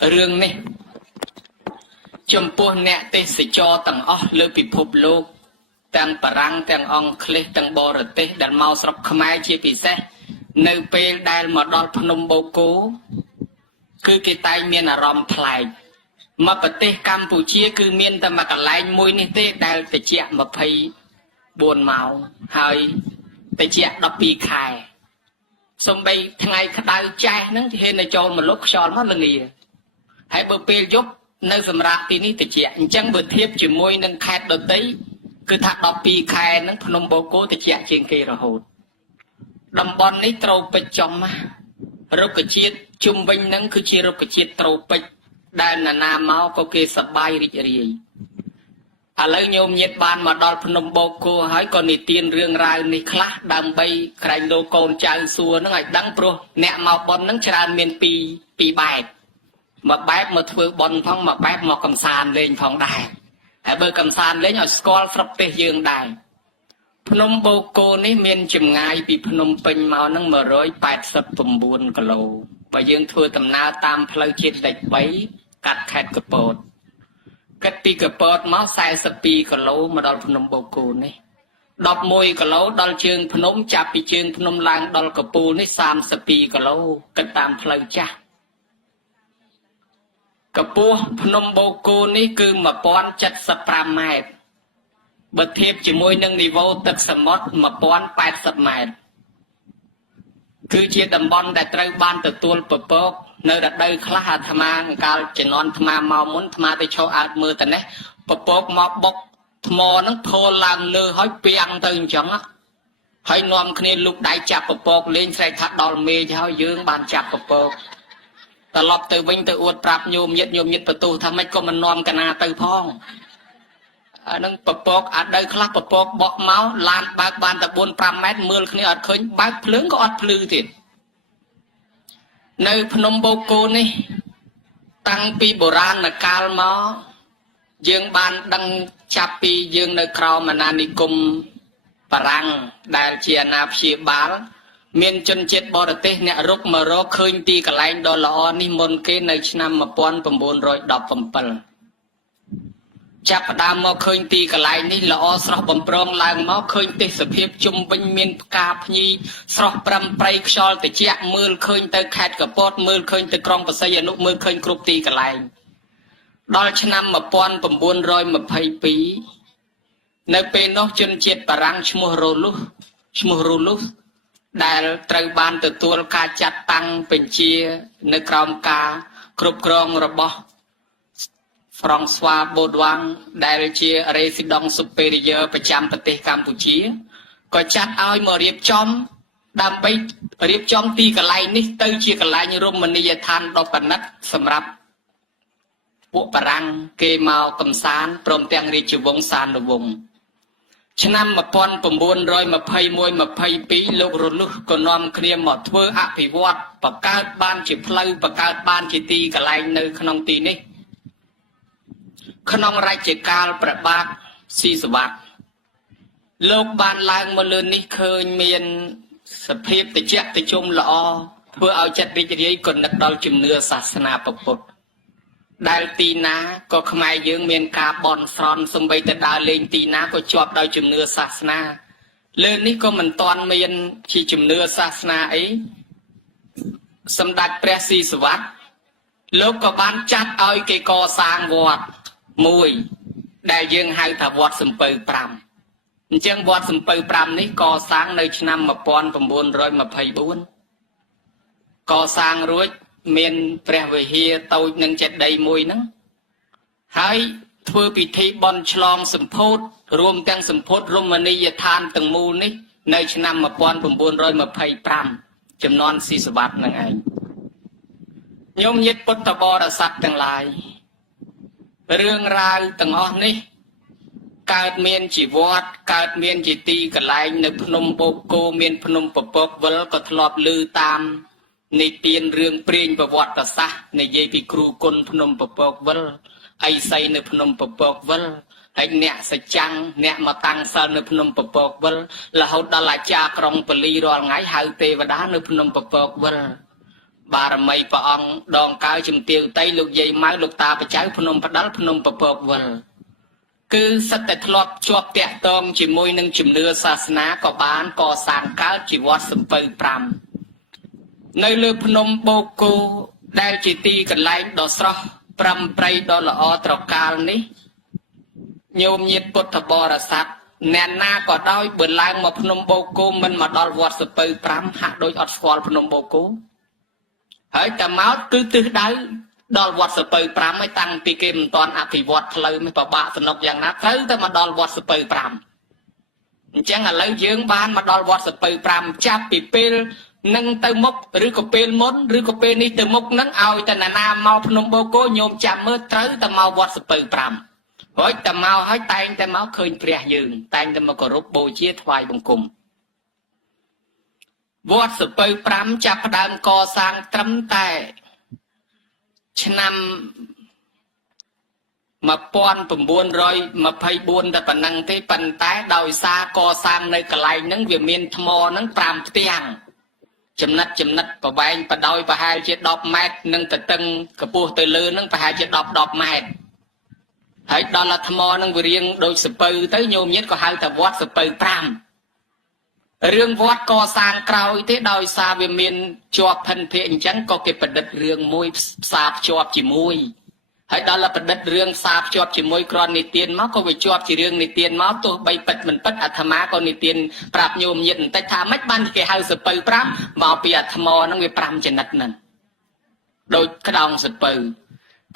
Rương này chấm pua nẹt tê sẽ cho tầng lơ bị phụp lô tầng parang tầng ong kle tầng bò rệt tê đàn mau sọc khmai chia bị xe nơi pe đai mà đo phnom bô cố cứ cái tay miền ở ròm thải mà bờ tê Campuchia cứ miền ta mà cả lại môi này tê đai tê chẹt mà phay buồn màu hơi tê chẹt đập bị khai xong bây ngày đau chai nắng thì hiện nay cho một lúc tròn mất là nghỉ hãy bờ pe giúp nơi sầm rạp tí ní tê chẹt chẳng bờ thiếp chỉ môi nâng khai đợt đấy cứ thắt đập bị khai nắng phnom bô cố tê chẹt trên kia rồi hụt đầm bòn ní trâu bịch chồng mà rốt cái chiết chung vinh nắng cứ chia rốt cái chiết trâu bịch đàn là nam máu có kia sập bay rì rì lấy nhôm nhiệt ban mà đo phnom bô cô hỏi còn đi tiền riêng ra ní khá đang bay cành đồ cồn chào xua nó ngày đắng pro nẹt màu bòn nắng tràn miền pi bài mà bếp mà thưa bòn phong mà bếp mà cầm sàn lên phòng đài hãy bơi cầm sàn lấy nhỏ scroll frap tê dương đài Phnom bô cô ní miền chìm ngay bị Phnom Penh màu nắng mở rối 89 km và dương thưa tầm na tam phơi chết đạch bấy cắt khét cờ bột cắt pi cờ bột máu sai sập pi km mà đo Phnom bô cô ní đọc môi km đo chương Phnom chạp pi chương Phnom lang đo cờ pù ní 30 km cắt tam phơi cha cờ pù Phnom bô cô ní cứ mà pon chặt sập 5 mét bật thiệp chỉ môi nâng đi vô tật sầm mót mà pon 80 mét cứ chia đầm bon đại trời ban từ tuôn bờ bờ nơi đặt đây khá là tham ăn cao chỉ non tham ăn mau muốn tham ăn tới cho ăn mưa tận đấy bờ bờ mọc bọc mò nó thô làm lư hói piang từ chẳng á hói nom kia lúc đại chạp bờ bờ lên xe thắt đòn mê cho hói dương bàn chạp bờ bờ tờ lọp từ vinh từ uất prap nhôm nhiệt bờ tu tham mấy con mình nom cana từ phong nâng bọc bọc ở đây khá bọc bọc bọc máu lan bác ban tập 4-5 mét mưa khi ở khơi bác phướng có ọt phư thì nơi Phnom bô cô này tăng pi bồ ran là cao máu dương ban đăng chạp pi dương nơi khao mà nani cung parang đại chia nạp chia bán miền chân chết bò đợt tết nè rúc mà rô khơi ti cả lạnh đo lò ni môn kê nơi năm mà pon bầm bồn rồi đọc bầm bần chạp đam mò khơi ti cả lại ní lọ sọc bầm prong lang máu khơi ti sập hiệp chung vinh miền cạp nhi sọc pram pray xol từ chẹt mưa khơi từ khát cả pot mưa khơi từ krong bờ xây nụ mưa khơi cướp ti cả lại đo năm mà pon bầm buôn rồi mà pay pí nơi pe nó chân chết parang chmua rolu đại trời ban từ tuôn ca chặt tăng bình chia nơi krong ca cướp krong rồi bỏ François Baudouin đại chia resident superiorประจำประเทศกัมพูชีก็จัดเอามาเรียบจอมดำไปเรียบจอมตีกะไลนี่ตื้อเชียกะไลรมณียทานดอกปนัดสำหรับพวกปรังเกมาวกำสานพร้อมแต่งริจวงศ์สานวงศ์ฉะนั้นมาปอนประมวลรอยมาเพย์มวยมาเพย์ปีโลกรุ่นลุกก็นอมเคลียมหมดเพื่ออภิวัตประกาศบ้านจีพลายประกาศบ้านจีตีกะไลในขนมตีนี่ขนมไรเจกาลประบาดสีสวัสดิ์โลกบ้านลางมาเลยนี่เคยมีนสเพียบแต่เจ้าแต่ชมละอเพื่อเอาจัดวิจัยก่อนนักดอลจุมเนื้อศาสนาปกได้ตีนาก็ขมายยืงเมียนกาบอนฟรอนสมบัยแต่ดาวเลงตีนาก็จอบดาวจุมเนื้อศาสนาเรื่องนี้ก็มันตอนเมียนที่จุมเนื้อศาสนาไอ้สมดัดเปรสีสวัสดิ์โลกก็บ้านจัดเอาไก่กอสร้างวอดมวยได้ยังให้ถาวรสมเปิลปรำจังวอดสมเปิลปรำนี้ก่อสร้างในชนำมาปอนประมวลรอยมาเพย์บุญก่อสร้างรุ่ยเมียนเปรวิเฮียโตนึงเจ็ดใดมวยนั้นให้ทั่วพิธีบอลฉลองสมโพธรวมแต่งสมโพธรมณียทานตั้งมูลนี้ในชนำมาปอนประมวลรอยมาเพย์ปรำจำนวนสีสวัสดิ์นั่งไงโยมยึดพุทธบริษัททั้งหลายเรื่องราวต่างอ้อนนี้การเมียนจีวอดการเมียนจีตีกะไลในพนมโบโกเมียนพนมปปกวัลก็ทลอบลือตามในเตียนเรื่องเปลี่ยนประวัติศาสตร์ในเยปิครูคนพนมปปกวัลไอไซในพนมปปกวัลไอเนี่ยสัจจังเนี่ยมาตั้งเซลในพนมปปกวัลแล้วเขาดลาจากรองปลีรอลไงหายเทวดาในพนมปปกวัล បារមីព្រះអង្គដងកើជំទាវតៃលោកយាយម៉ៅលោកតាបច្ចៅភ្នំផ្ដាល់ភ្នំពពកវិលគឺសិតតែធ្លាប់ជាប់តាក់ទងជាមួយនឹងជំនឿសាសនាក៏បានកសាងកើតជាវត្តសំពៅ5នៅលើភ្នំបូកគោដែលជាទីកន្លែងដ៏ស្រស់ប្រំប្រៃដ៏ល្អត្រកាលនេះញោមញាតិពុទ្ធបរិស័ទអ្នកណាក៏ដោយបើឡើងមកភ្នំបូកគោមិនមកដល់វត្តសំពៅ5ហាក់ដូចអត់ស្គាល់ភ្នំបូកគោហើយតែមកគឺទិសដៅដល់វត្តសំពៅ5ហើយតាំងពីគេមិនទាន់អភិវឌ្ឍផ្លូវមិនប្របាក់សំណុកយ៉ាងណាត្រូវតែមកដល់វត្តសំពៅ5អញ្ចឹងឥឡូវយើងបានមកដល់វត្តសំពៅ5ចាប់ពីពេលនឹងទៅមុខឬក៏ពេលមុនឬក៏ពេលនេះទៅមុខនឹងឲ្យតែណាមកភ្នំបូកគោញោមចាំមើលត្រូវតែមកវត្តសំពៅ5រួចតែមកហើយតែងតែមកឃើញព្រះយើងតែងតែមកគោរពបូជាថ្វាយបង្គំវត្តសំពៅ5ចាប់ផ្ដើមកសាងត្រឹមតែឆ្នាំ1924តែប៉ុណ្ណឹងទេប៉ុន្តែដោយសារកសាងនៅកន្លែងហ្នឹងវាមានថ្មហ្នឹង5ផ្ទាំងចំណិតប្រវែងបដោយប្រហែលជា10ម៉ែត្រនិងទទឹងកម្ពស់ទៅលើហ្នឹងប្រហែលជា10ម៉ែត្រហើយដល់អាថ្មហ្នឹងវារៀងដូចសពៅទៅញោមញាតិក៏ហៅថាវត្តសពៅ5រឿងវត្តកសាងក្រោយទេដោយសារវាមានជាប់ភិនភាគអញ្ចឹងក៏គេប្រឌិតរឿងមួយផ្សារភ្ជាប់ជាមួយហើយដល់ប្រឌិតរឿងផ្សារភ្ជាប់ជាមួយក្រននិទានមកក៏វាជាប់ជារឿងនិទានមកទោះបីពិតមិនពិតអាត្មាក៏និទានប្រាប់ញោមញាតិបន្តិចថាម៉េចបានគេហៅសពៅ5មកពីអាថ្មហ្នឹងវា5ចនិតហ្នឹងដូចក្តោងសពៅ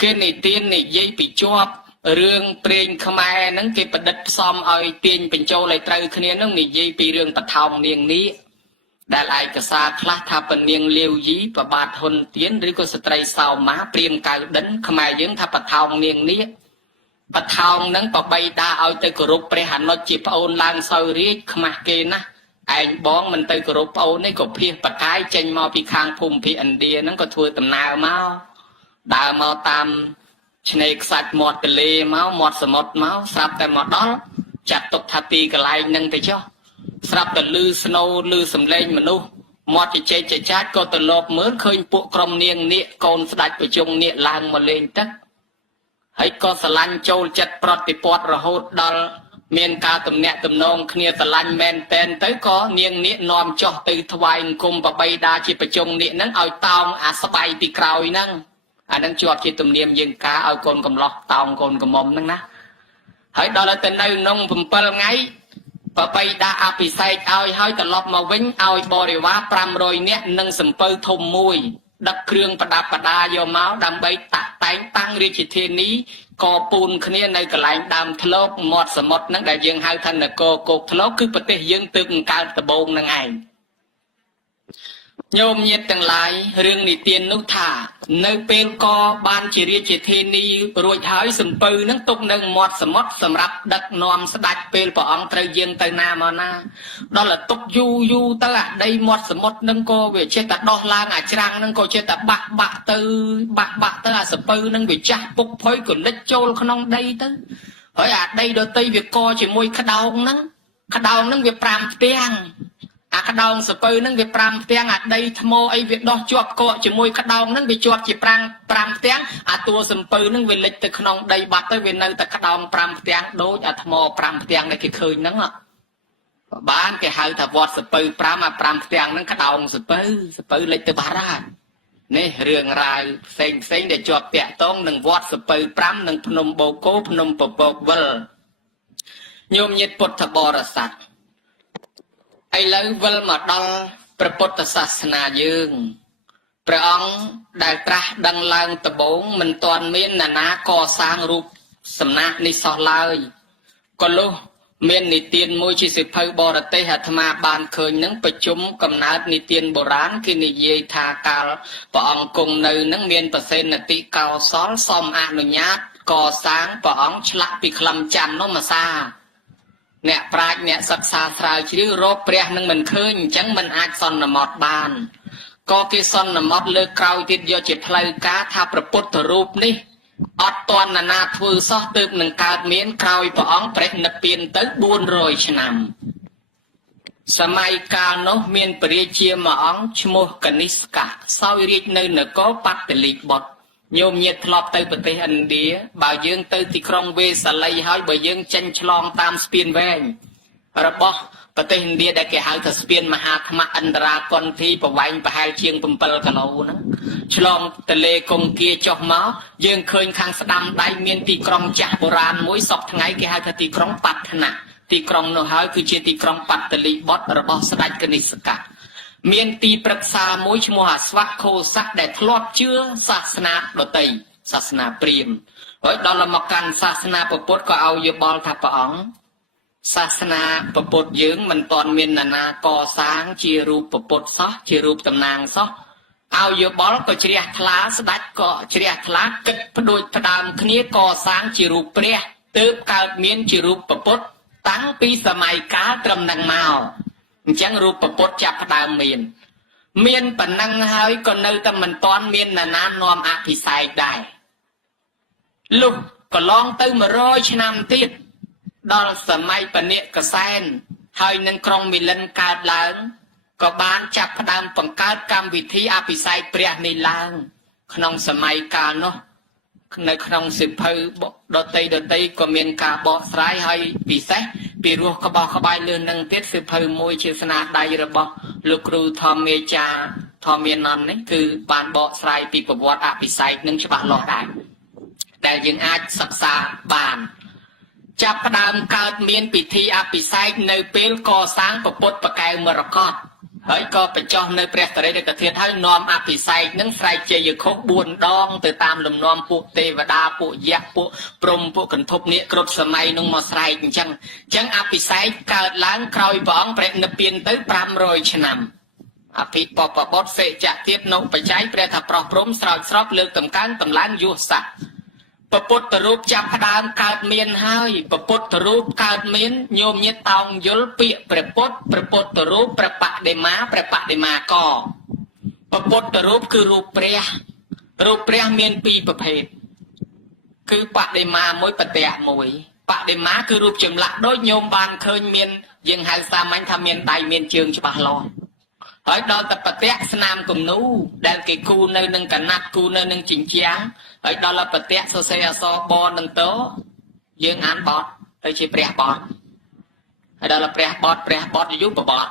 គេនិទាននិយាយពីជាប់រឿងព្រេងខ្មែរហ្នឹងគេប្រឌិតផ្សំឲ្យទាញបញ្ចូលឲ្យត្រូវគ្នាហ្នឹងនិយាយពីរឿងបឋមនាងនេះដែលឯកសារខ្លះថាពនាងលាវយីប្របាទហ៊ុនទៀនឬក៏ស្ត្រីសោមាព្រាមកៅដិនខ្មែរយើងថាបឋមនាងនេះបឋមហ្នឹងប្របីតាឲ្យទៅគោរពព្រះអនុជជាប្អូនឡើងសោយរាជខ្មាស់គេណាឯងបងមិនទៅគោរពប្អូននេះក៏ភៀសបកាយចេញមកពីខាងភូមិភាគឥណ្ឌាហ្នឹងក៏ធ្វើដំណើរមកដើរមកតាមឆ្នេរខ្សាច់មាត់ទន្លេមកមាត់សមុទ្រមកស្រាប់តែមកដល់ចាត់ទុកថាទីកន្លែងហ្នឹងទៅចុះស្រាប់តែលឺស្នូលឺសំឡេងមនុស្សមាត់ជជែកចចាចក៏ទៅលោកមើលឃើញពួកក្រុមនាងនាគកូនស្ដេចប្រជុំនាគឡើងមកលេងទឹកហើយក៏ស្រឡាញ់ចូលចិត្តប្រតិព័ទ្ធរហូតដល់មានការទំនាក់ទំនងគ្នាស្រឡាញ់មែនតែនទៅក៏នាងនាគនាំចុះទៅថ្វាយអង្គមប្របីតាជាប្រជុំនាគហ្នឹងឲ្យតោងអាស្បៃពីក្រោយហ្នឹងអានឹងជាប់ជាទំនៀមយើងការឲ្យកូនកំឡោះតោងកូនកំមុំហ្នឹងណាហើយដល់ទៅនៅក្នុង7ថ្ងៃប្របីតាអភិសេកឲ្យហើយត្រឡប់មកវិញឲ្យបរិវារ500នាក់និងសំពៅធំមួយដឹកគ្រឿងប្រដាប់ប្រដាយកមកដើម្បីតាក់តែងតាំងរាជធានីកពូនគ្នានៅកន្លែងដើមធ្លកមាត់សមុទ្រហ្នឹងដែលយើងហៅថានគរគោកធ្លកគឺប្រទេសយើងទើបកើតដំបូងហ្នឹងឯងញោមញាតិទាំងឡាយរឿងនិទាននោះថានៅពេលកបានជារាជធានីរួចហើយសំពៅនឹងទុកនៅមាត់សមុទ្រសម្រាប់ដឹកនាំស្ដេចពេលព្រះអង្គត្រូវយាងទៅណាមកណាដល់តែទុកយូរទៅអាដីមាត់សមុទ្រនឹងក៏វាចេះតែដោះឡើងអាច្រាំងនឹងក៏ចេះតែបាក់ទៅអាសំពៅនឹងវាចាស់ពុកផុយក៏លិចចូលក្នុងដីទៅហើយអាដីដតីវាកជាមួយក្តោងនឹងវា5ផ្ទាំងអាក្តោងសពៅហ្នឹងវា5ផ្ទាំងអាដីថ្មអីវាដោះជាប់កកជាមួយក្តោងហ្នឹងវាជាប់ជា5ផ្ទាំងអាតួសំពៅហ្នឹងវាលិចទៅក្នុងដីបាត់ទៅវានៅតែក្តោង5ផ្ទាំងដូចអាថ្ម5ផ្ទាំងដែលគេឃើញហ្នឹងបានគេហៅថាវត្តសពៅ5អា5ផ្ទាំងហ្នឹងក្តោងសពៅលិចទៅបាត់ហើយនេះរឿងរ៉ាវផ្សេងដែលជាប់តាក់ទងនឹងវត្តសពៅ5និងភ្នំបូកគោភ្នំពពកវិលញោមញាតិពុទ្ធបរិស័ទឥឡូវវិលមកដល់ព្រះពុទ្ធសាសនាយើងព្រះអង្គដែលត្រាស់ដឹងឡើងដំបូងមិនទាន់មានណានាកសាងរូបសំណាកនេះសោះឡើយក៏លុះមាននិទានមួយជាសិភៅបរទេសអាត្មាបានឃើញនឹងប្រជុំកំណើតនិទានបុរាណគេនិយាយថាកាលព្រះអង្គគង់នៅនឹងមានប្រសេនតិកោសលសូមអនុញ្ញាតកសាងព្រះអង្គឆ្លាក់ពីក្លឹមច័ន្ទនោះមកសាអ្នកប្រាជ្ញអ្នកសិក្សាស្រាវជ្រាវរកព្រះនឹងមិនឃើញអញ្ចឹងមិនអាចសន្មតបានក៏គេសន្មតលើក្រោយទៀតយកជាផ្លូវការថាព្រះពុទ្ធរូបនេះអត់តន់ណាធ្វើសោះទើបនឹងកើតមានក្រោយព្រះអង្គព្រះនិព្វានទៅ400ឆ្នាំ សម័យកាលនោះមានព្រះរាជាមួយអង្គឈ្មោះកនិស្កៈសោយរាជនៅនគរបត្តលីបុត្រញោមញាតធ្លាប់ទៅប្រទេសឥណ្ឌាបើយើងទៅទីក្រុងវេសាលីហើយបើយើងចេញឆ្លងតាមស្ពានវែងរបស់ប្រទេសឥណ្ឌាដែលគេហៅថាស្ពានមហាថ្មឥន្ទ្រាគន្ធីប្រវែងប្រហែលជាង7 គីឡូហ្នឹងឆ្លងទន្លេកុងគាចុះមកយើងឃើញខាងស្ដាំដៃមានទីក្រុងចាស់បុរាណមួយសពថ្ងៃគេហៅថាទីក្រុងបត្តនៈទីក្រុងនោះហើយគឺជាទីក្រុងបត្តលីបុត្ររបស់ស្ដេចកនិស្កៈមានទីប្រឹក្សាមួយឈ្មោះអាស្វៈខោសៈដែលធ្លាប់ជឿសាសនាដតីសាសនាព្រាហ្មណ៍ហើយដល់មកកាន់សាសនាពុទ្ធក៏ឲ្យយោបល់ថាព្រះអង្គសាសនាពុទ្ធយើងមិនទាន់មាននរណាកសាងជារូបពុទ្ធសោះជារូបតំណាងសោះឲ្យយោបល់ក៏ជ្រះថ្លាស្ដេចក៏ជ្រះថ្លាគិតផ្ដួចផ្ដើមគ្នាកសាងជារូបព្រះទើបកើតមានជារូបពុទ្ធតាំងពីសម័យកាលត្រឹមនឹងមកអញ្ចឹងរូបពុទ្ធចាប់ផ្ដើមមានប៉ុណ្ណឹងហើយក៏នៅតែមិនទាន់មាននរណានាំអភិសេកដែរលុះកន្លងទៅ100 ឆ្នាំទៀតដល់សម័យបនិកសែនហើយនឹងក្រុងមិលិនកើតឡើងក៏បានចាប់ផ្ដើមបង្កើតកម្មវិធីអភិសេកព្រះនេះឡើងក្នុងសម័យកាលនោះនៅក្នុងសិភៅដតីក៏មានការបកស្រាយហើយពិសេសពីរោះក្បោះក្បាយលឿននឹងទៀតសិភៅមួយជាស្នាដៃរបស់លោកគ្រូធម្មាចារ្យធម្មានន្តនេះគឺបានបកស្រាយពីប្រវត្តិអភិសេកនឹងច្បាស់លាស់ដែរដែលយើងអាចសិក្សាបានចាប់ផ្ដើមកើតមានពិធីអភិសេកនៅពេលកសាងពុទ្ធបកែវមរកតហើយក៏បញ្ចុះនៅព្រះតរិយកធាតុហើយនាំអភិសេកនឹងស្រែកជ័យខុស4 ដងទៅតាមលំនាំពួកទេវតាពួកយក្សពួកព្រំពួកកន្ធពនាគគ្រប់សម័យនឹងមកស្រែកអញ្ចឹងអភិសេកកើតឡើងក្រោយព្រះអង្គព្រះនិព្វានទៅ500 ឆ្នាំអភិបពបុត្រសេចទៀតនៅបច្ច័យព្រះថាប្រោះព្រំស្រោចស្រពលើកតម្កើងតម្លើងយុស័កពពុទ្ធរូបចាប់ផ្ដើមកើតមានហើយពពុទ្ធរូបកើតមានញោមញាតតោងយល់ពាក្យព្រះពុទ្ធរូបព្រះបដិមាកពពុទ្ធរូបគឺរូបព្រះមាន2ប្រភេទគឺបដិមាមួយបតៈមួយបដិមាគឺរូបចម្លាក់ដូចញោមបានឃើញមានយើងហៅសាមញ្ញថាមានដៃមានជើងច្បាស់លាស់ហើយដល់តែបតៈស្នាមគំនូដែលគេគូនៅនឹងកណាត់គូនៅនឹងជញ្ជាំងហើយដល់បតៈសរសេរអក្សរបនឹងតយើងអានបទទៅជាព្រះបទហើយដល់ព្រះបទយុបបទ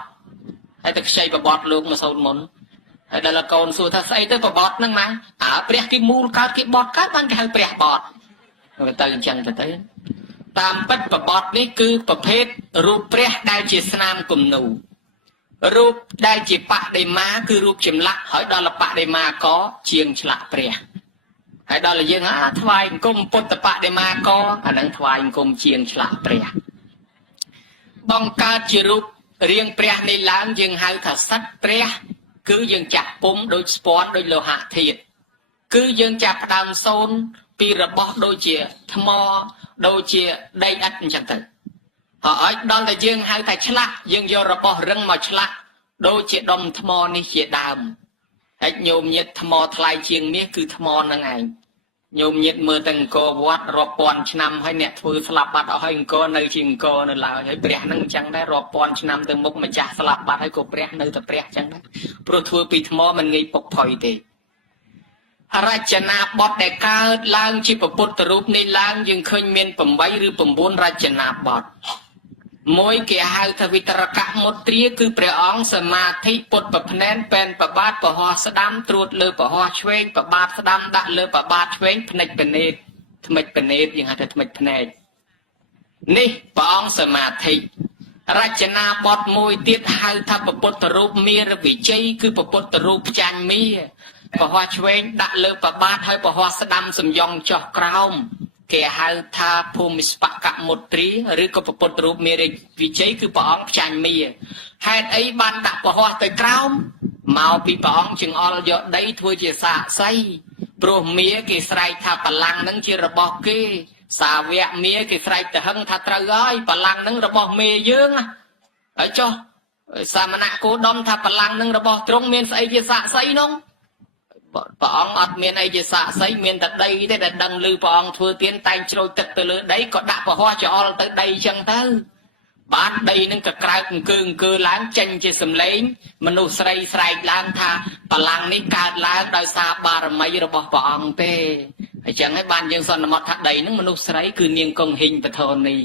ហើយទៅខ្ចីបបទលោកមកសូត្រមុនហើយដល់កូនសួរថាស្អីទៅបបទហ្នឹងម៉ែព្រះគេមូលកើតគេបទកើតបានគេហៅព្រះបទទៅអញ្ចឹងទៅតាមពិតបបទនេះគឺប្រភេទរូបព្រះដែលជាស្នាមគំនូរូបដែលជាបដិមាគឺរូបចម្លាក់ហើយដល់បដិមាកជាងឆ្លាក់ព្រះហើយដល់យើងថ្វាយអង្គមពុទ្ធបដិមាកអានឹងថ្វាយអង្គមជាងឆ្លាក់ព្រះបង្កើតជារូបរាងព្រះនេះឡើងយើងហៅថាសត្វព្រះគឺយើងចាក់ពុំដូចស្ពាន់ដូចលោហៈធាតុគឺយើងចាប់ផ្ដើមសូនពីរបស់ដូចជាថ្មដូចជាដីឥដ្ឋអញ្ចឹងទៅហើយដល់តែយើងហៅថាឆ្លាក់យើងយករបស់រឹងមកឆ្លាក់ដូចជាដុំថ្មនេះជាដើមហើយញោមញាតថ្មថ្លៃជាងមាសគឺថ្មហ្នឹងឯងញោមញាតមើលទៅអង្គរវត្តរាប់ពាន់ឆ្នាំហើយអ្នកធ្វើស្លាប់បាត់អស់ហើយអង្គរនៅជាអង្គរនៅឡើយហើយព្រះហ្នឹងអញ្ចឹងដែររាប់ពាន់ឆ្នាំទៅមុខម្ចាស់ស្លាប់បាត់ហើយក៏ព្រះនៅតែព្រះអញ្ចឹងដែរព្រោះធ្វើពីថ្មមិនងាយពុកផុយទេរចនាបថដែលកើតឡើងជាពុទ្ធរូបនេះឡើងយើងឃើញមាន8 ឬ 9 រចនាបថមួយគេហៅថាវិតរកមុទ្រាគឺព្រះអង្គសមាធិពុទ្ធប្រភ្នែនពេនប្របាទពហោស្ដាំត្រួតលើពហោឆ្វេងប្របាទស្ដាំដាក់លើប្របាទឆ្វេងភ្នែកភ្នែកថ្មិចភ្នែកយើងហៅថាថ្មិចភ្នែកនេះព្រះអង្គសមាធិរចនាបថមួយទៀតហៅថាពុទ្ធរូបមារវិជ័យគឺពុទ្ធរូបផ្ចាញ់មាពហោឆ្វេងដាក់លើប្របាទហើយពហោស្ដាំសំយ៉ងចុះក្រោមគេហៅថាភូមិស្បកមុទ្រីឬក៏ពុទ្ធរូបមេរិវិជ័យគឺព្រះអង្គផ្ចាញ់មាហេតុអីបានដាក់ពហោទៅក្រោមមកពីព្រះអង្គចង្អុលយកដីធ្វើជាសាកសីព្រោះមាគេស្រែកថាបលាំងនឹងជារបស់គេសាវកមាគេស្រែកទៅហឹងថាត្រូវហើយបលាំងនឹងរបស់មេយើងហើយចុះសាមណៈគោដមថាបលាំងនឹងរបស់ទ្រង់មានស្អីជាសាកសីនោះព្រះអង្គអត់មានអីជាសាកសីមានតែដីទេដែលដឹងឮព្រះអង្គធ្វើទានតែងជ្រោយទឹកទៅលើដីក៏ដាក់ពហោចោលទៅដីចឹងទៅ បានដីនឹងក៏ក្រៅអង្គើឡើងចេញជាសម្លេងមនុស្សស្រីស្រែកឡើងថាបលាំងនេះកើតឡើងដោយសារបារមីរបស់ព្រះអង្គទេអញ្ចឹងហើយបានយើងសន្មតថាដីនឹងមនុស្សស្រីគឺនាងកង្ហិញបធនី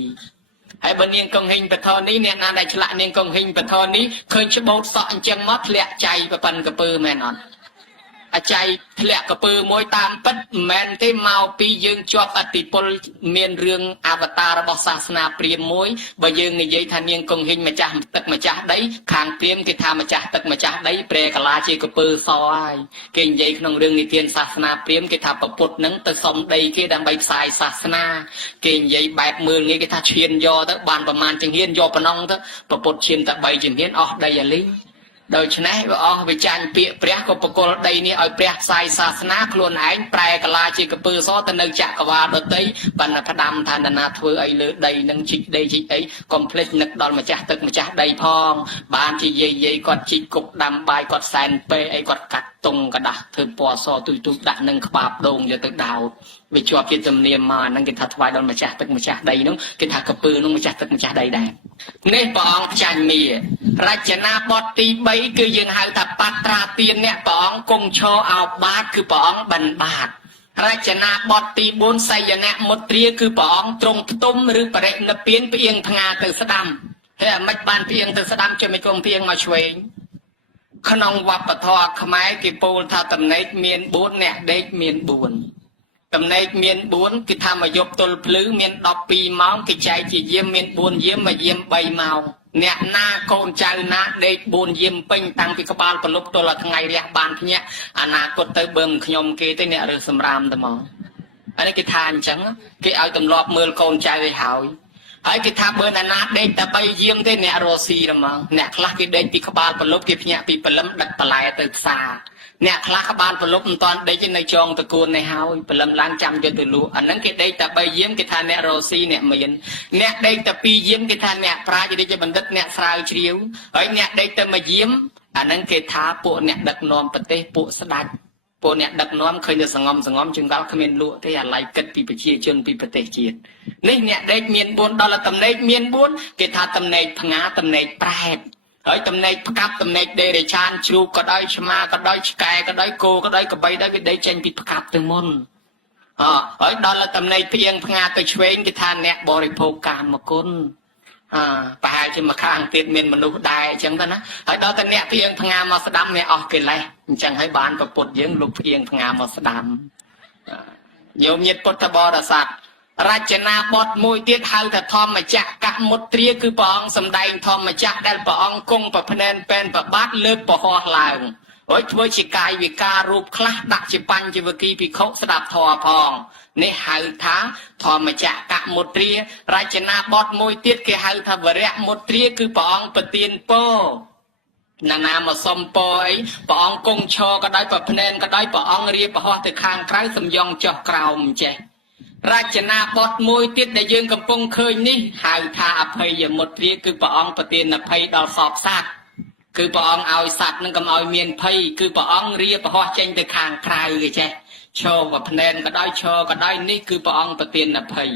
ហើយបើនាងកង្ហិញបធនីអ្នកណាដែលឆ្លាក់នាងកង្ហិញបធនីឃើញច្បូតសក់អញ្ចឹងមកធ្លាក់ចៃប្រប៉ិនកពើមែនអត់អាច័យធ្លាក់កពើមួយតាមពិតមិនមែនទេមកពីយើងជាប់អតិពលមានរឿងអវតាររបស់សាសនាព្រាហ្មណ៍មួយបើយើងនិយាយថានាងកង្ហិញម្ចាស់ទឹកម្ចាស់ដីខាងព្រាហ្មណ៍គេថាម្ចាស់ទឹកម្ចាស់ដីប្រែកាឡាជាកពើសហើយគេនិយាយក្នុងរឿងនិទានសាសនាព្រាហ្មណ៍គេថាប្រពុតនឹងទៅសុំដីគេដើម្បីផ្សាយសាសនាគេនិយាយបែបមើលងាយគេថាឈានយកទៅបានប្រមាណជាងហ៊ានយកប៉ុណ្ណឹងទៅប្រពុតឈានតែ3ជាងហ៊ានអស់ដីអាលីងដូច្នេះព្រះអង្គវិចារពាក្យព្រះក៏បកលដីនេះឲ្យព្រះផ្សាយសាសនាខ្លួនឯងប្រែកាឡាជាកពើសទៅនៅចក្រវាលដតីបណ្ណផ្ដាំថានរណាធ្វើអីលើដីនឹងជីកដីជីកអីកុំភ្លេចនឹកដល់ម្ចាស់ទឹកម្ចាស់ដីផងបានជាយាយគាត់ជីកគុកដាំបាយគាត់សែនពេអីគាត់កាត់តុងกระดาษធ្វើពណ៌សទូចដាក់នឹងក្បាលដូងយកទៅដោតវាជាប់ជាទំនៀមមកហ្នឹងគេថាថ្វាយដល់ម្ចាស់ទឹកម្ចាស់ដីនោះគេថាកពើនោះម្ចាស់ទឹកម្ចាស់ដីដែរនេះព្រះអង្គផ្ចាញ់មារចនាបទទី3គឺយើងហៅថាបត្រាទានអ្នកព្រះអង្គគង់ឈរអោបបាតគឺព្រះអង្គបិណ្ឌបាតរចនាបទទី4សយនៈមុទ្រាគឺព្រះអង្គទ្រង់ផ្ទុំឬបរិនិព្វានផ្អៀងផ្ងាទៅស្ដាំហើយអាមិនបានផ្អៀងទៅស្ដាំជិះមិនគុំផ្អៀងមកឆ្វេងក្នុងវប្បធម៌ខ្មែរគេពោលថាតំណេកមាន4អ្នកដេកមាន4តំណេកមាន4គឺថាមកយប់ទល់ភ្លឺមាន12ម៉ោងគេចែកជាយាមមាន4យាមមកយាម3ម៉ោងអ្នកណាកូនចៅណាដេក4យាមពេញតាំងពីក្បាលប្រលប់ទល់ដល់ថ្ងៃរះបានភ្ញាក់អនាគតទៅបើមិនខ្ញុំគេទេអ្នករើសសម្រាមតែមកអានេះគេថាអញ្ចឹងគេឲ្យទម្លាប់មើលកូនចៅឲ្យហើយគេថាបើណាដេកតែ3យាមទេអ្នករស់ស៊ីហ្មងអ្នកខ្លះគេដេកពីក្បាលប្រលប់គេភ្ញាក់ពីព្រលឹមដឹកបន្លែទៅផ្សារអ្នកខ្លះក្បាលប្រលប់មិនតាន់ដេកនៅចងតកូននេះហើយព្រលឹមឡើងចាំយកទៅលក់អាហ្នឹងគេដេកតែ3យាមគេថាអ្នករស់ស៊ីអ្នកមានអ្នកដេកតែ2យាមគេថាអ្នកប្រាជ្ញរាជបណ្ឌិតអ្នកស្រាវជ្រាវហើយអ្នកដេកតែ1យាមអាហ្នឹងគេថាពួកអ្នកដឹកនាំប្រទេសពួកស្ដេចពួកអ្នកដឹកនាំឃើញតែសងំចង្កល់គ្មានលក់ទេអាឡ័យគិតពីប្រជាជនពីប្រទេសជាតិនេះអ្នកដេកមាន4ដល់តំណេកមាន4គេថាតំណេកផ្ងាតំណេកប្រែតហើយតំណេកផ្កាប់តំណេកដេរឆានជ្រូកក៏ដោយឆ្មាក៏ដោយឆ្កែក៏ដោយគោក៏ដោយក្របីដោយវាដេកចេញពីផ្កាប់ទៅមុនហើយដល់តំណេកផ្អៀងផ្ងាទៅឆ្វេងគេថាអ្នកបរិភោគកាមគុណប្រហែលជាមួយខាងទៀតមានមនុស្សដែរអញ្ចឹងទៅណាហើយដល់តែអ្នកផ្អៀងផ្ងាមកស្ដាំអ្នកអស់កិលេសអញ្ចឹងហើយបានប្រពុតយើងលោកផ្អៀងផ្ងាមកស្ដាំញោមញាតិពុទ្ធបរិស័ទរចនាបទមួយទៀតហៅថាធម្មចក្រកមុទ្រាគឺព្រះអង្គសម្ដែងធម្មចក្រដែលព្រះអង្គគង់ប្រភ្នែនពេនប្របាទលើកពហោះឡើងហើយធ្វើជាកាយវិការរូបខ្លះដាក់ជាបញ្ចវគិភិក្ខុស្ដាប់ធម៌ផងនេះហៅថាធម្មចក្រកមុទ្រារចនាបទមួយទៀតគេហៅថាវរៈមុទ្រាគឺព្រះអង្គប្រទានពរណាមកសុំពរអីព្រះអង្គគង់ឈរក៏ដោយប្រភ្នែនក៏ដោយព្រះអង្គរៀបពហោះទៅខាងក្រៅសំយងចុះក្រោមចេះរចនាបទមួយទៀតដែលយើងកំពុងឃើញនេះហៅថាអភ័យមុទ្រាគឺព្រះអង្គប្រទានអភ័យដល់សពសត្វគឺព្រះអង្គឲ្យសត្វនឹងកុំឲ្យមានភ័យគឺព្រះអង្គរៀបពហោះចេញទៅខាងក្រៅគេចេះឈរប្រភ្នែនក៏ដោយឈរក៏ដោយនេះគឺព្រះអង្គប្រទានអភ័យ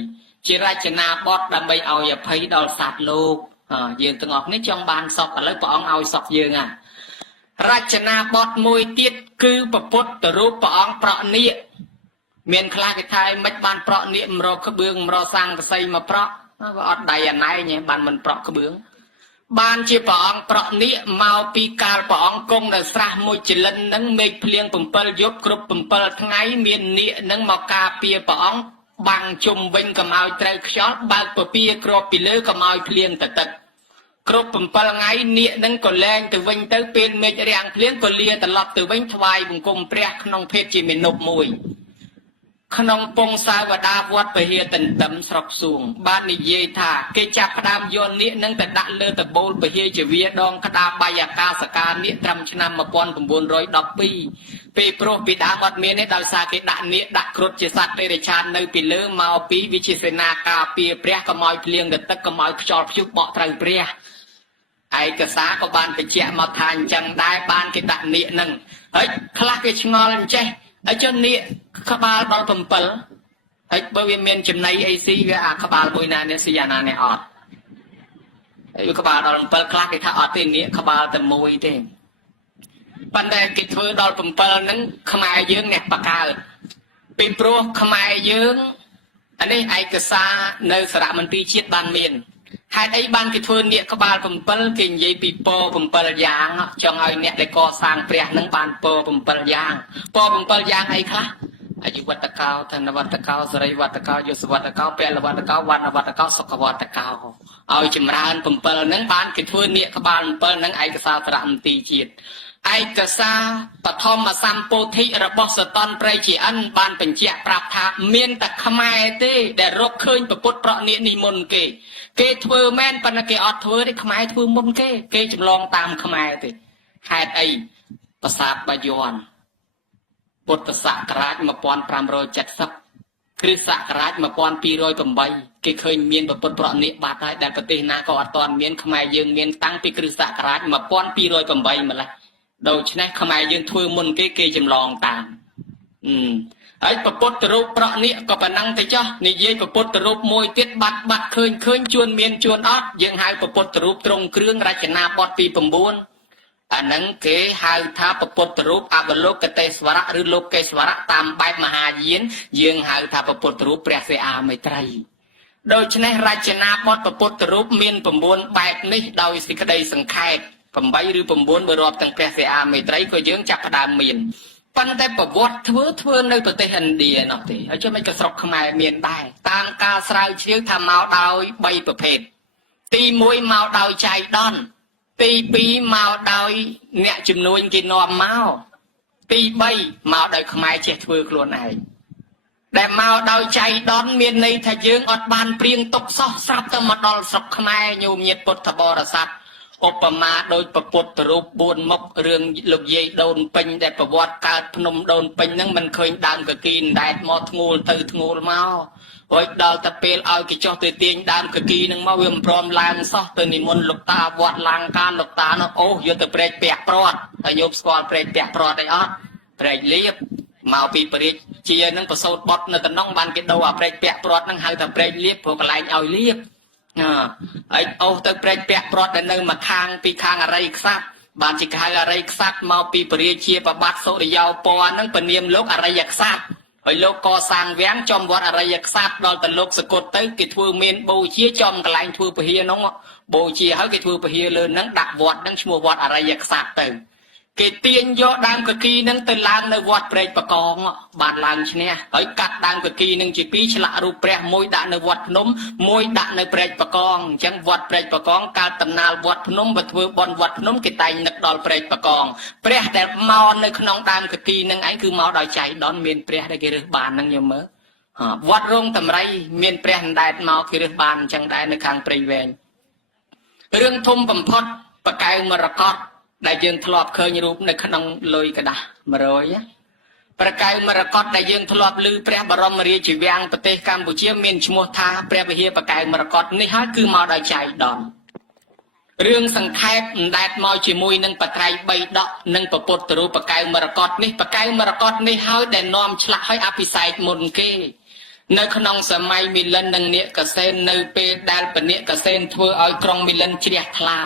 ជារចនាបទដើម្បីឲ្យអភ័យដល់សត្វលោកយើងទាំងអស់នេះចង់បានសុខឥឡូវព្រះអង្គឲ្យសុខយើងរចនាបទមួយទៀតគឺពុទ្ធរូបព្រះអង្គប្រក់នាគមានខ្លះគេថាមិនបានប្រក់នាគមរកក្បឿងមរសង្កសីមកប្រក់ក៏អត់ដៃអណៃញ៉េបានមិនប្រក់ក្បឿងបានជាព្រះអង្គប្រក់នាគមកពីកាលព្រះអង្គគង់នៅស្រះមួយចលិននឹងមេឃភ្លៀង7យប់គ្រប់7ថ្ងៃមាននាគនឹងមកការពារព្រះអង្គបាំងជុំវិញកុំឲ្យត្រូវខ្យល់បើកពពាគ្របពីលើកុំឲ្យភ្លៀងទៅទឹកគ្រប់7ថ្ងៃនាគនឹងក៏លែងទៅវិញទៅពេលមេឃរាំងភ្លៀងក៏លាត្រឡប់ទៅវិញថ្វាយបង្គំព្រះក្នុងភេទជាមានុបមួយក្នុងពងសាវតាវត្តពហិទន្ទឹមស្រុកសួងបាននិយាយថាគេចាប់ផ្ដើមយកនាគនឹងទៅដាក់លើតបូលពហិជាវាដងក្តារបាយកាសកានាគត្រឹមឆ្នាំ1912ពេលព្រោះពីដើមអត់មានទេដោយសារគេដាក់នាគដាក់គ្រុឌជាសត្វទេរឆាននៅពីលើមកពីវិជាសេនាការពារព្រះកុំឲ្យភ្លៀងទៅទឹកកុំឲ្យខ្យល់ព្យុះបក់ត្រូវព្រះឯកសារក៏បានបញ្ជាក់មកថាអញ្ចឹងដែរបានគេដាក់នាគនឹងហើយខ្លះគេឆ្ងល់អញ្ចេះហើយចុះនាគក្បាលដល់7ហើយបើវាមានចំណៃអីស៊ីវាអាក្បាលមួយណានេះស៊ីអាណានេះអត់ ក្បាលដល់7ខ្លះគេថាអត់ទេនេះក្បាលតែមួយទេប៉ុន្តែគេធ្វើដល់7ហ្នឹងខ្មែរយើងអ្នកបកកើតពីព្រោះខ្មែរយើងអានេះឯកសារនៅសារមន្ទីរជាតិបានមានហេតុអីបានគេធ្វើនាគក្បាល7គេនិយាយពីពរ7យ៉ាងចង់ឲ្យអ្នកដែលកសាងព្រះនឹងបានពរ7យ៉ាងពរ7យ៉ាងអីខ្លះអាយុវត្តកោធនវត្តកោសរិវត្តកោយសវត្តកោពលវត្តកោវណ្ណវត្តកោសុខវត្តកោឲ្យចម្រើន7ហ្នឹងបានគេធ្វើនាគក្បាល7ហ្នឹងឯកសារសារមន្ទីរជាតិឯកសារបឋមសម្ពោធិរបស់សតនព្រៃជាអិនបានបញ្ជាក់ប្រាប់ថាមានតែខ្មែរទេដែលរកឃើញពុទ្ធប្រណិនេះមុនគេធ្វើមែនប៉ុន្តែគេអត់ធ្វើទេខ្មែរធ្វើមុនគេចម្លងតាមខ្មែរទេហេតុអីប្រាសាទបាយ័នពុទ្ធសករាជ1570គ្រិស្តសករាជ1208គេឃើញមានពុទ្ធប្រណិបាត់ហើយដែលប្រទេសណាក៏អត់ទាន់មានខ្មែរយើងមានតាំងពីគ្រិស្តសករាជ1208ម្ល៉េះដូច្នេះខ្មែរយើងធ្វើមុនគេចម្លងតាមហើយពុទ្ធរូបប្រណិក៏ប៉ុណ្ណឹងទៅចុះនិយាយពុទ្ធរូបមួយទៀតបាត់ឃើញជួនមានជួនអត់យើងហៅពុទ្ធរូបត្រង់គ្រឿងរចនាបថទី9អាហ្នឹងគេហៅថាពុទ្ធរូបអវលោកតេស្វរៈឬលោកេស្វរៈតាមបែបមហាយានយើងហៅថាពុទ្ធរូបព្រះសិអាមេត្រីដូច្នេះរចនាបថពុទ្ធរូបមាន9បែបនេះដោយសេចក្តីសង្ខេប8ឬ9បើរាប់ទាំងព្រះសិអាមេត្រីក៏យើងចាប់ផ្ដើមមានប៉ុន្តែប្រវត្តិធ្វើនៅប្រទេសឥណ្ឌានោះទេហើយចុះមិនក៏ស្រុកខ្មែរមានដែរតាមការស្រាវជ្រាវថាមកដោយ3ប្រភេទទី1មកដោយចៃដន្យទី2មកដោយអ្នកជំនួញគេនាំមកទី3មកដោយខ្មែរចេះធ្វើខ្លួនឯងដែលមកដោយចៃដន្យមានន័យថាយើងអត់បានព្រៀងទុកសោះស្រាប់តែមកដល់ស្រុកខ្មែរញោមញាតិពុទ្ធបរិស័ទឧបមាដោយពុទ្ធរូប4មុខរឿងលោកយាយដូនពេញដែលប្រវត្តិកើតភ្នំដូនពេញហ្នឹងមិនឃើញដើមកគីដែតមកធ្ងូលទៅធ្ងូលមកហើយដល់តែពេលឲ្យគេចុះទៅទាញដើមកគីហ្នឹងមកវាមិនព្រមឡើងសោះទៅនិមន្តលោកតាវត្តឡាងការលោកតានោះអូយកទៅព្រែកពាក់ព្រាត់ហើយញោមស្គាល់ព្រែកពាក់ព្រាត់អីអត់ព្រែកលៀបមកពីព្រះរាជាហ្នឹងប្រសូតបត់នៅតំណងបានគេដូរអាព្រែកពាក់ព្រាត់ហ្នឹងហៅថាព្រែកលៀបព្រោះកន្លែងឲ្យលៀបហើយអូសទៅព្រែកពាក់ព្រាត់ដែលនៅមកខាងពីខាងអរិយខ្សាត់បានជាហៅអរិយខ្សាត់មកពីព្រះរាជាប្របាទសុរិយោពណ៌ហ្នឹងពនាមលោកអរិយខ្សាត់ហើយលោកកសាងវាំងចំវត្តអរិយខ្សាត់ដល់ទៅលោកសកុតទៅគេធ្វើមានបូជាចំកន្លែងធ្វើពហិយហ្នឹងបូជាហើយគេធ្វើពហិយលើហ្នឹងដាក់វត្តហ្នឹងឈ្មោះវត្តអរិយខ្សាត់ទៅគេទាញយកដើមកគីហ្នឹងទៅឡើងនៅវត្តព្រែកបកងបានឡើងឈ្នះហើយកាត់ដើមកគីហ្នឹងជាពីរឆ្លាក់រូបព្រះមួយដាក់នៅវត្តភ្នំមួយដាក់នៅព្រែកបកងអញ្ចឹងវត្តព្រែកបកងកើតតំណាលវត្តភ្នំបើធ្វើបន់វត្តភ្នំគេតែងនឹកដល់ព្រែកបកងព្រះដែលមកនៅក្នុងដើមកគីហ្នឹងឯងគឺមកដោយចៃដន្យមានព្រះដែលគេរើសបានហ្នឹងយកមើលវត្តរងតម្រៃមានព្រះអណ្ដែតមកគេរើសបានអញ្ចឹងដែរនៅខាងព្រៃវែងរឿងធំបំផុតបកៅមរកតដែលយើងធ្លាប់ឃើញរូបនៅក្នុងលុយកដាស់100ប្រកៅមរកតដែលយើងធ្លាប់ឮព្រះបរមរាជវាំងប្រទេសកម្ពុជាមានឈ្មោះថាព្រះវិហារប្រកៅមរកតនេះហើយគឺមកដោយចៃដន្យរឿងសង្ខេបអណ្ដែតមកជាមួយនឹងបត្រៃ3ដកនិងពពុទ្ធរូបប្រកៅមរកតនេះប្រកៅមរកតនេះហើយដែលនាំឆ្លាក់ឲ្យអភិសេកមុនគេនៅក្នុងសម័យមីលិននិងនាគកសែននៅពេលដែលពនាគកសែនធ្វើឲ្យក្រុងមីលិនជ្រះថ្លា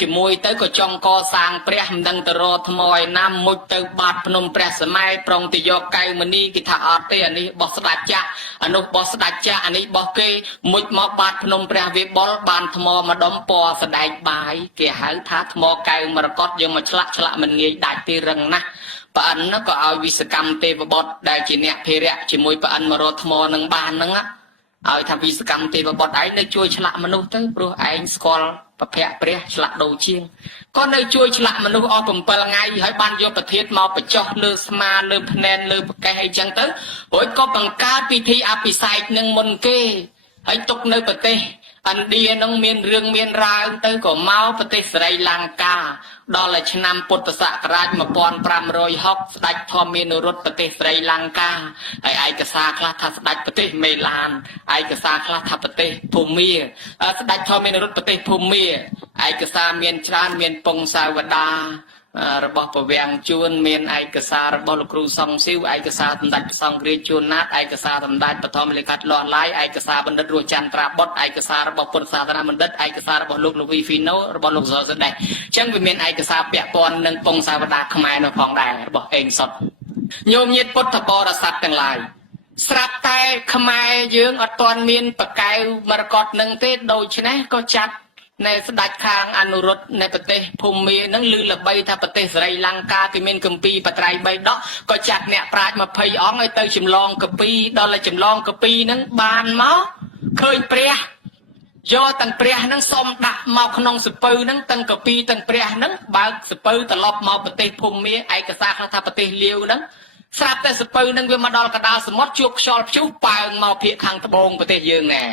ជាមួយទៅក៏ចង់កសាងព្រះមិនដឹងទៅរកថ្មឯណាមុជទៅបាតភ្នំព្រះសម័យប្រងទៅយកកៅមនីគេថាអត់ទេអានេះបោះស្ដាច់ចាក់អានោះបោះស្ដាច់ចាក់អានេះបោះគេមុជមកបាតភ្នំព្រះវិបុលបានថ្មម្ដុំពណ៌ស្ដែកបាយគេហៅថាថ្មកៅមរកតយកមកឆ្លាក់មិនងាយដាច់ទេរឹងណាស់ប្រអិនក៏ឲ្យវិសកម្មទេវបុត្រដែលជាអ្នកភិរៈជាមួយប្រអិនមករត់ថ្មនឹងបានហ្នឹងឲ្យថាវិសកម្មទេវបុត្រឯងនៅជួយឆ្លាក់មនុស្សទៅព្រោះឯងស្គាល់ប្រភៈព្រះឆ្លាក់ដូរជាងក៏នៅជួយឆ្លាក់មនុស្សអស់7ថ្ងៃហើយបានយកប្រធានមកបញ្ចុះលើស្មាលើភ្នែនលើប្រកេះអីចឹងទៅរួចក៏បង្កើតពិធីអភិសេកនឹងមុនគេហើយទុកនៅប្រទេសឥណ្ឌានឹងមានរឿងមានរាវទៅក៏មកប្រទេសស្រីលង្កាដល់ឆ្នាំពុទ្ធសករាជ1560ស្ដេចធម្មានុរុទ្ធប្រទេសស្រីលង្កាហើយឯកសារខ្លះថាស្ដេចប្រទេសមេឡានឯកសារខ្លះថាប្រទេសភូមាស្ដេចធម្មានុរុទ្ធប្រទេសភូមាឯកសារមានច្រើនមានពងសាវតា របស់ប្រវាំងជួនមានឯកសាររបស់លោកគ្រូសំស៊ីវឯកសារសម្ដេចព្រះសង្ឃរាជជួនណាតឯកសារសម្ដេចបឋមលេខាធិការឡាយឯកសារបណ្ឌិតរស់ចន្ទត្រាបុត្រឯកសាររបស់ពុទ្ធសាសនាបណ្ឌិតឯកសាររបស់លោកវីហ្វីណូរបស់លោកសរសដេចអញ្ចឹងវាមានឯកសារពាក់ព័ន្ធនឹងពងសាវតាខ្មែរនៅផងដែររបស់អេងសុតញោមញាតពុទ្ធបរិស័ទទាំងឡាយស្រាប់តែខ្មែរយើងអត់ទាន់មានបកែវមរកតនឹងទេដូច្នេះក៏ចាត់ในស្ដេចខាងអនុរុទ្ធនៃប្រទេសភូមានឹងឮល្បីថាប្រទេសស្រីលង្កាគេមានគម្ពីរបត្រៃបីដកក៏ចាត់អ្នកប្រាជ្ញ20អង្គឲ្យទៅចម្លងកាពីដល់ចម្លងកាពីនឹងបានមកឃើញព្រះយកទាំងព្រះនឹងសុំដាក់មកក្នុងសពៅនឹងទាំងកាពីទាំងព្រះនឹងបើកសពៅត្រឡប់មកប្រទេសភូមាឯកសារខ្លះថាប្រទេសលាវនឹងស្រាប់តែសពៅនឹងវាមកដល់កណ្ដាលសមុទ្រជួបខ្យល់ព្យុះប៉ើងមកភាគខាងត្បូងប្រទេសយើងណែ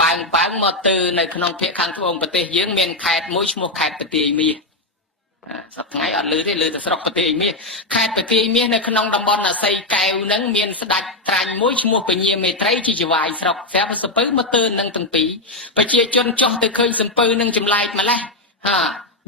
ប៉ើងមកទៅនៅក្នុងភាគខាងត្បូងប្រទេសយើងមានខេត្តមួយឈ្មោះខេត្តបន្ទាយមាសសប្តាហ៍ថ្ងៃអត់ឮទេឮតែស្រុកបន្ទាយមាសខេត្តបន្ទាយមាសនៅក្នុងតំបន់អាស័យកែវនឹងមានស្ដេចត្រាញ់មួយឈ្មោះពញាមេត្រីជាចវាយស្រុកស្រាប់សពៅមកទើនឹងទាំងពីរប្រជាជនចោះទៅឃើញសំពៅនឹងចម្លែកម្លេះ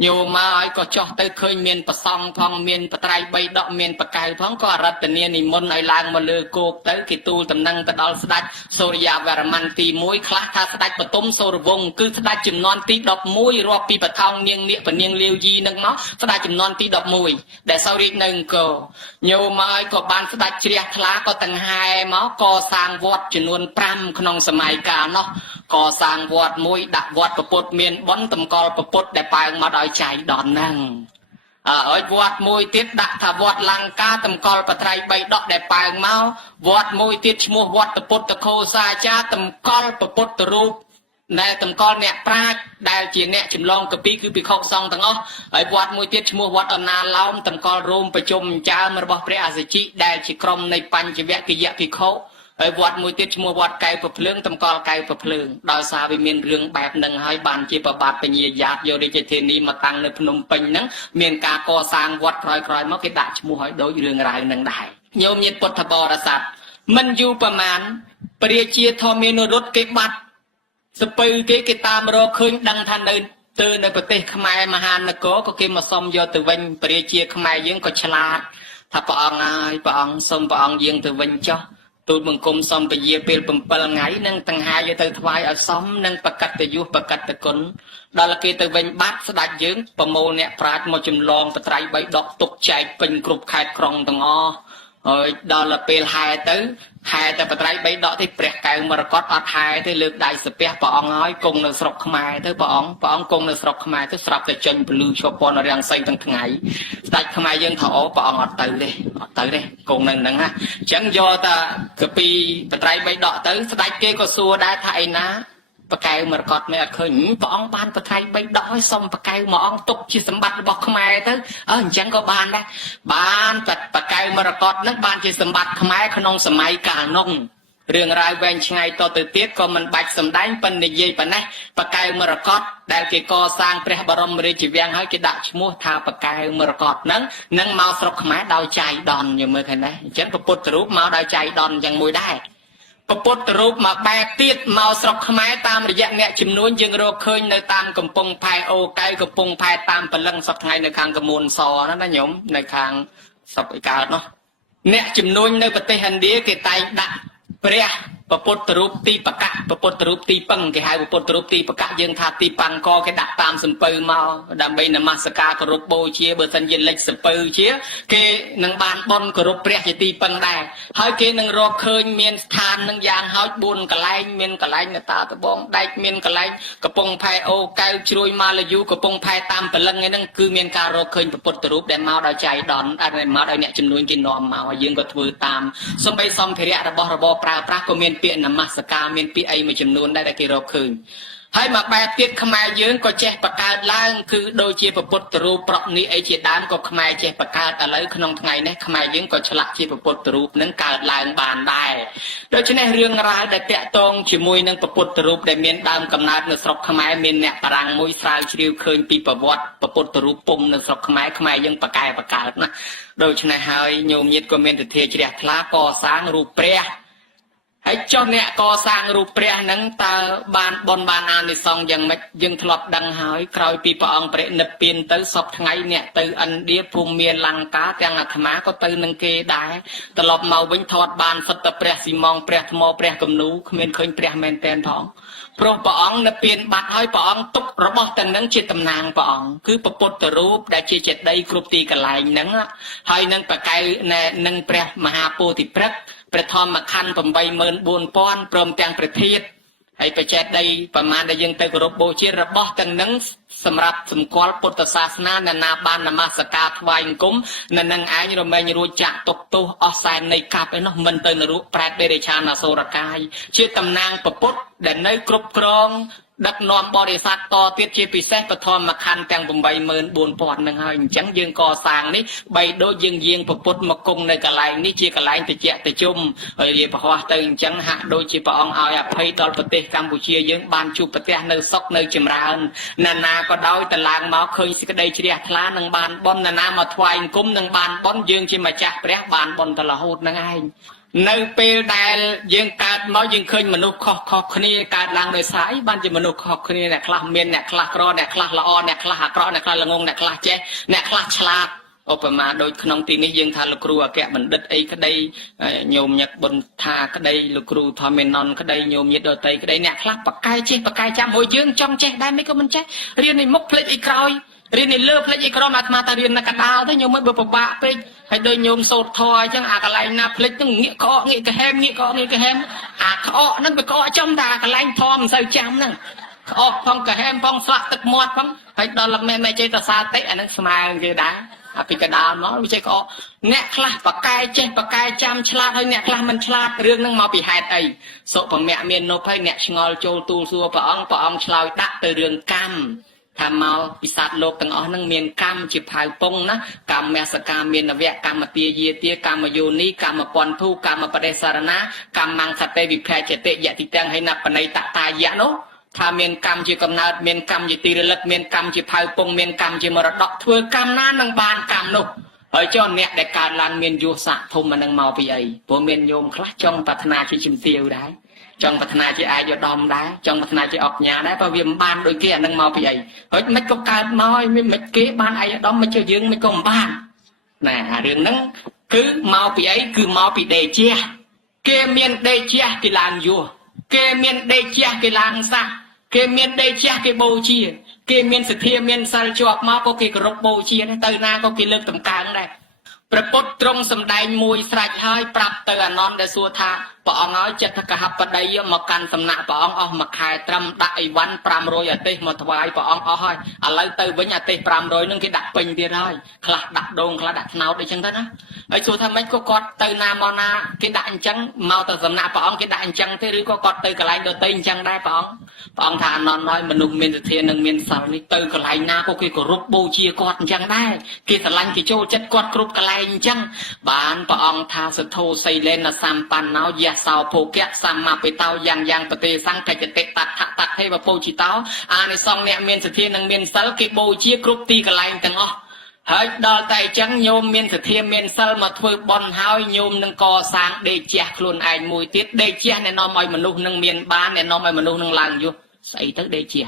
ញោមមកឲ្យក៏ចោះទៅឃើញមានប្រសង់ផងមានបត្រៃបីដកមានបកៅផងក៏អរតនានិមន្តឲ្យឡើងមកលើគោកទៅគេទូលតំណែងទៅដល់ស្ដេចសូរិយាវរ្ម័នទី1ខ្លះថាស្ដេចបទុមសូរវង្សគឺស្ដេចចំនួនទី11រាប់ពីបថោងនាងនាគពនាងលាវយីនឹងមកស្ដេចចំនួនទី11ដែលសោរាជនៅអង្គរញោមមកឲ្យក៏បានស្ដេចជ្រះថ្លាក៏តង្ហែមកកសាងវត្តចំនួន5ក្នុងសម័យកាលនោះកសាងវត្តមួយដាក់វត្តប្រពុតមានប៉ុនតម្កល់ប្រពុតដែលប៉ើងមកដោយចៃដន្យហ្នឹងហើយវត្តមួយទៀតដាក់ថាវត្តលង្កាតម្កល់បត្រៃបីដកដែលប៉ើងមកវត្តមួយទៀតឈ្មោះវត្តពុទ្ធខោសាចាតម្កល់ប្រពុទ្ធរូបដែលតម្កល់អ្នកប្រាជ្ញដែលជាអ្នកចម្លងកាពីគឺភិក្ខុសង្ឃទាំងអស់ហើយវត្តមួយទៀតឈ្មោះវត្តអណាឡោមតម្កល់រោមប្រជុំចើមរបស់ព្រះអសជិដែលជាក្រុមនៃបញ្ចវគិយភិក្ខុហើយវត្តមួយទៀតឈ្មោះវត្តកែវប្រភ្លើងតម្កល់កែវប្រភ្លើងដោយសារវាមានរឿងបែបហ្នឹងហើយបានជាប្របាទពញាយ៉ាតយករាជធានីមកតាំងនៅភ្នំពេញហ្នឹងមានការកសាងវត្តក្រោយៗមកគេដាក់ឈ្មោះឲ្យដូចរឿងរ៉ាវហ្នឹងដែរញោមញាតិពុទ្ធបរិស័ទមិនយូរប្រមាណព្រះជាធម្មានុរុទ្ធគេបាត់សពៅគេតាមរកឃើញដឹងថានៅប្រទេសខ្មែរមហានគរក៏គេមកសុំយកទៅវិញព្រះជាខ្មែរយើងក៏ឆ្លាតថាព្រះអង្គហើយព្រះអង្គសុំព្រះអង្គយាងទៅវិញចុះទូលបង្គំសុំពជាពេល7ថ្ងៃនឹងតង្ហាយកទៅថ្វាយឲ្យសមនឹងបកតយុបកតគុណដល់គេទៅវិញបាត់ស្ដេចយើងប្រមូលអ្នកប្រាជ្ញមកចម្លងបត្រៃបីដកទុកចែកពេញគ្រប់ខេត្តក្រុងទាំងអស់ហើយដល់ពេលហែទៅហែតែបត្រៃបីដកទេព្រះកែវមរកតអត់ហែទេលើកដៃសាពះព្រះអង្គហើយគង់នៅស្រុកខ្មែរទៅព្រះអង្គគង់នៅស្រុកខ្មែរទៅស្រាប់តែចេញពលឺឈប់ពណ៌រាំងសីទាំងថ្ងៃស្ដេចខ្មែរយើងថាអូព្រះអង្គអត់ទៅទេគង់នៅហ្នឹងណាអញ្ចឹងយកតាកាពីបត្រៃបីដកទៅស្ដេចគេក៏សួរដែរថាឯណាបកែវមរកតមិនអត់ឃើញព្រះអង្គបានបត្រៃបីដកឲ្យសុំបកែវមួយអង្គទុកជាសម្បត្តិរបស់ខ្មែរទៅអញ្ចឹងក៏បានដែរបានបកែវមរកតនឹងបានជាសម្បត្តិខ្មែរក្នុងសម័យកាលនោះរឿងរ៉ាវវែងឆ្ងាយតទៅទៀតក៏មិនបាច់សម្ដែងប៉ុន្តែនិយាយប៉ុណ្ណេះបកែវមរកតដែលគេកសាងព្រះបរមរាជវាំងហើយគេដាក់ឈ្មោះថាបកែវមរកតនឹងមកស្រុកខ្មែរដោយចៃដន្យយើងមើលឃើញដែរអញ្ចឹងពុទ្ធរូបមកដោយចៃដន្យអញ្ចឹងមួយដែរពុទ្ធរូបមកបែបទៀតមកស្រុកខ្មែរតាមរយៈអ្នកចំនួនយើងរកឃើញនៅតាមកំពង់ផែអូកៅកំពង់ផែតាមបលឹងសពថ្ងៃនៅខាងកមួនសណាញោមនៅខាងសពឯកើតនោះអ្នកចំនួននៅប្រទេសឥណ្ឌាគេតែងដាក់ព្រះពុទ្ធរូបទីបកៈពុទ្ធរូបទីពឹងគេហៅពុទ្ធរូបទីបកៈយើងថាទីប៉ាំងកគេដាក់តាមសំពៅមកដើម្បីនមស្ការគោរពបូជាបើសិនជាលេចសំពៅជាគេនឹងបានបន់គោរពព្រះជាទីពឹងដែរហើយគេនឹងរកឃើញមានស្ថាននឹងយ៉ាងហោច4កន្លែងមានកន្លែងនៅតាតបងដែកមានកន្លែងកំពង់ផែអូកៅជ្រួយម៉ាឡាយូកំពង់ផែតាមបលឹងហ្នឹងគឺមានការរកឃើញពុទ្ធរូបដែលមកដោយចៃដន្យដែលមកដោយអ្នកចំនួនគេនាំមកហើយយើងក៏ធ្វើតាមសំបីសម្ភារៈរបស់របរប្រើប្រាស់ក៏មានពាក្យនមស្ការមានពាក្យអីមួយចំនួនដែរដែលគេរកឃើញហើយមកបែបទៀតខ្មែរយើងក៏ចេះបង្កើតឡើងគឺដូចជាពុទ្ធរូបប្រក់នេះអីជាដើមក៏ខ្មែរចេះបង្កើតឥឡូវក្នុងថ្ងៃនេះខ្មែរយើងក៏ឆ្លាក់ជាពុទ្ធរូបនឹងកើតឡើងបានដែរដូច្នេះរឿងរ៉ាវដែលតាក់ទងជាមួយនឹងពុទ្ធរូបដែលមានដើមកំណើតនៅស្រុកខ្មែរមានអ្នកបារាំងមួយស្រាវជ្រាវឃើញពីប្រវត្តិពុទ្ធរូបពុំនៅស្រុកខ្មែរយើងបង្កើតណាដូច្នេះហើយញោមញាតិក៏មានទិដ្ឋាជ្រះថ្លាកសាងរូបព្រះ ហើយចុះអ្នកកសាងរូបព្រះហ្នឹងតើបានបនបានអានិសង្សយ៉ាងម៉េចយើងធ្លាប់ដឹងហើយក្រោយពីព្រះអង្គព្រះនិព្វានទៅសពថ្ងៃអ្នកទៅឥណ្ឌាភូមិមានលង្កាទាំងអាត្មាក៏ទៅនឹងគេដែរត្រឡប់មកវិញធាត់បានសុទ្ធតែព្រះស៊ីម៉ងព្រះថ្មព្រះគំនូគ្មានឃើញព្រះមែនតែនផងព្រោះព្រះអង្គនិព្វានបាត់ហើយព្រះអង្គទុករបស់ទាំងនឹងជាតំណាងព្រះអង្គគឺពុទ្ធរូបដែលជាចេតិយគ្រប់ទីកន្លែងហ្នឹងហើយនឹងបកៅនឹងព្រះមហាពោធិព្រឹក្សព្រះធម្មខណ្ឌ 84000 ព្រមទាំងព្រះធាតុហើយបច្ចេកដីប្រមាណដែលយើងទៅគោរពបូជារបស់ទាំងនឹងសម្រាប់សម្គាល់ពុទ្ធសាសនាអ្នកណាបាននមស្ការថ្វាយអង្គមនៅនឹងឯងរមែងរួចចាក់ទុកទោសអស់សែននៃកាប់ឯនោះមិនទៅនរកប្រែតដេរេឆានអសូរកាយជាតំណាងពុទ្ធដែលនៅគ្រប់គ្រងដឹកនាំបរិស័ទតទៀតជាពិសេសបឋមខណ្ឌទាំង 84000 នឹងហើយអញ្ចឹងយើងកសាងនេះបីដូចយើងយាងពុទ្ធមកគង់នៅកន្លែងនេះជាកន្លែងតិចតិជុំហើយរៀបប្រហោះទៅអញ្ចឹងហាក់ដូចជាព្រះអង្គឲ្យអភ័យដល់ប្រទេសកម្ពុជាយើងបានជួបប្រទេសនៅសុខនៅចម្រើនណានាក៏ដោយតឡើងមកឃើញសេចក្តីជ្រះថ្លានឹងបានបុណ្យណានាមកថ្វាយអង្គមនឹងបានបុណ្យយើងជាម្ចាស់ព្រះបានបុណ្យទៅរហូតនឹងឯងនៅពេលដែលយើងកើតមកយើងឃើញមនុស្សខុសគ្នាកើតឡើងដោយសារអីបានជាមនុស្សខុសគ្នាអ្នកខ្លះមានអ្នកខ្លះក្រអ្នកខ្លះល្អអ្នកខ្លះអាក្រក់អ្នកខ្លះល្ងងអ្នកខ្លះចេះអ្នកខ្លះឆ្លាតឧបមាដូចក្នុងទីនេះយើងថាលោកគ្រូអគ្គបណ្ឌិតអីក្តីញោមញឹកបុណ្យថាក្តីលោកគ្រូធម្មននក្តីញោមញាតិដតីក្តីអ្នកខ្លះបកាយចេះបកាយចាំមួយយើងចង់ចេះដែរមិនក៏មិនចេះរៀននេះមុខភ្លេចអីក្រោយរៀននេះលើភ្លេចអីក្រោយអាត្មាតារៀននៅកណ្ដាលទៅញោមមិនបើពិបាកពេកហើយដូចញោមសូត្រធរអញ្ចឹងអាកន្លែងណាភ្លេចហ្នឹងងាកក្អកងាកកាហែមងាកក្អកងាកកាហែមអាក្អកហ្នឹងវាក្អកចំតែអាកន្លែងធម៌មិនសូវចាំហ្នឹងក្អកផងកាហែមផងស្លាក់ទឹកមាត់ផងហើយដល់លមេចេតសាតិអាហ្នឹងស្មើគេដែរអាពីកណ្ដាលមកវាចេះក្អកអ្នកខ្លះបកាយចេះបកាយចាំឆ្លាតហើយអ្នកខ្លះមិនឆ្លាតរឿងហ្នឹងមកពីហេតុអីសុភមៈមាននប់ហើយអ្នកឆ្ងល់ចូលទូលសួរព្រះអង្គឆ្លើយដាក់ទៅរឿងកម្មថាមកពិសាទលោកទាំងអស់ហ្នឹងមានកម្មជាផៅពងណាកម្មសកាមានវៈកម្មទាយាទាកម្មយោនីកម្មពន្ធុកម្មបដិសារណាកម្មងសតេវិភេចតិយតិទាំងហើយណាបណៃតតាយៈនោះថាមានកម្មជាកំណើតមានកម្មជាទីរលឹកមានកម្មជាផៅពងមានកម្មជាមរតកធ្វើកម្មណានឹងបានកម្មនោះហើយចុះអ្នកដែលកើតឡើងមានយោស័កធំអានឹងមកពីអីព្រោះមានញោមខ្លះចង់ប្រាថ្នាជាជំទាវដែរចង់ប្រាថ្នាជាអាយឧត្តមដែរចង់ប្រាថ្នាជាអបញ្ញាដែរបើវាមិនបានដូចគេអានឹងមកពីអីហើយមិនក៏កើតមកហើយមិនគេបានអាយឧត្តមមិនជឿយើងមិនក៏មិនបានណារឿងហ្នឹងគឺមកពីអីគឺមកពីដេជះគេមានដេជះគេឡើងយោគេមានដេជះគេឡើងស័កគេមានដេជះគេបូជាគេមានសទ្ធាមានសិលជាប់មកក៏គេគោរពបូជាដែរទៅណាក៏គេលើកតម្កើងដែរព្រះពុទ្ធទ្រង់សម្ដែងមួយស្រេចហើយប្រាប់ទៅអានន្ទដែលសួរថាព្រះអង្គឲ្យចិត្តកហបតីមកកាន់សំណាក់ព្រះអង្គអស់មួយខែត្រឹមដាក់អីវ៉ាន់500អាទេសមកថ្វាយព្រះអង្គអស់ហើយឥឡូវទៅវិញអាទេស500នឹងគេដាក់ពេញទៀតហើយខ្លះដាក់ដូងខ្លះដាក់ថ្នោតអីចឹងទៅណាហើយសួរថាម៉េចក៏គាត់ទៅណាមកណាគេដាក់អញ្ចឹងមកទៅសំណាក់ព្រះអង្គគេដាក់អញ្ចឹងទេឬក៏គាត់ទៅកន្លែងដទៃអញ្ចឹងដែរព្រះអង្គថាអានន្ទហើយមនុស្សមានសទ្ធានិងមានសិលនេះទៅកន្លែងណាក៏គេគោរពបូជាគាត់អញ្ចឹងដែរគេស្រឡាញ់គេចូលចិត្តគាត់គ្រប់កន្លែងអញ្ចឹងបានព្រះអង្គថាសទ្ធោសីលេនសម្បណ្ណោយសោភោគៈសម្មាបិតោយ៉ាងប្រទេសង្ឃចតិតតថេវពោជិតោអានិសង្ឃអ្នកមានសទ្ធានិងមានសិលគេបូជាគ្រប់ទីកន្លែងទាំងអស់ហើយដល់តែអញ្ចឹងញោមមានសទ្ធាមានសិលមកធ្វើបុណ្យហើយញោមនឹងកសាងដេកជះខ្លួនឯងមួយទៀតដេកជះណែនាំឲ្យមនុស្សនឹងមានបានណែនាំឲ្យមនុស្សនឹងឡើងយុះស្អីទៅដេកជះ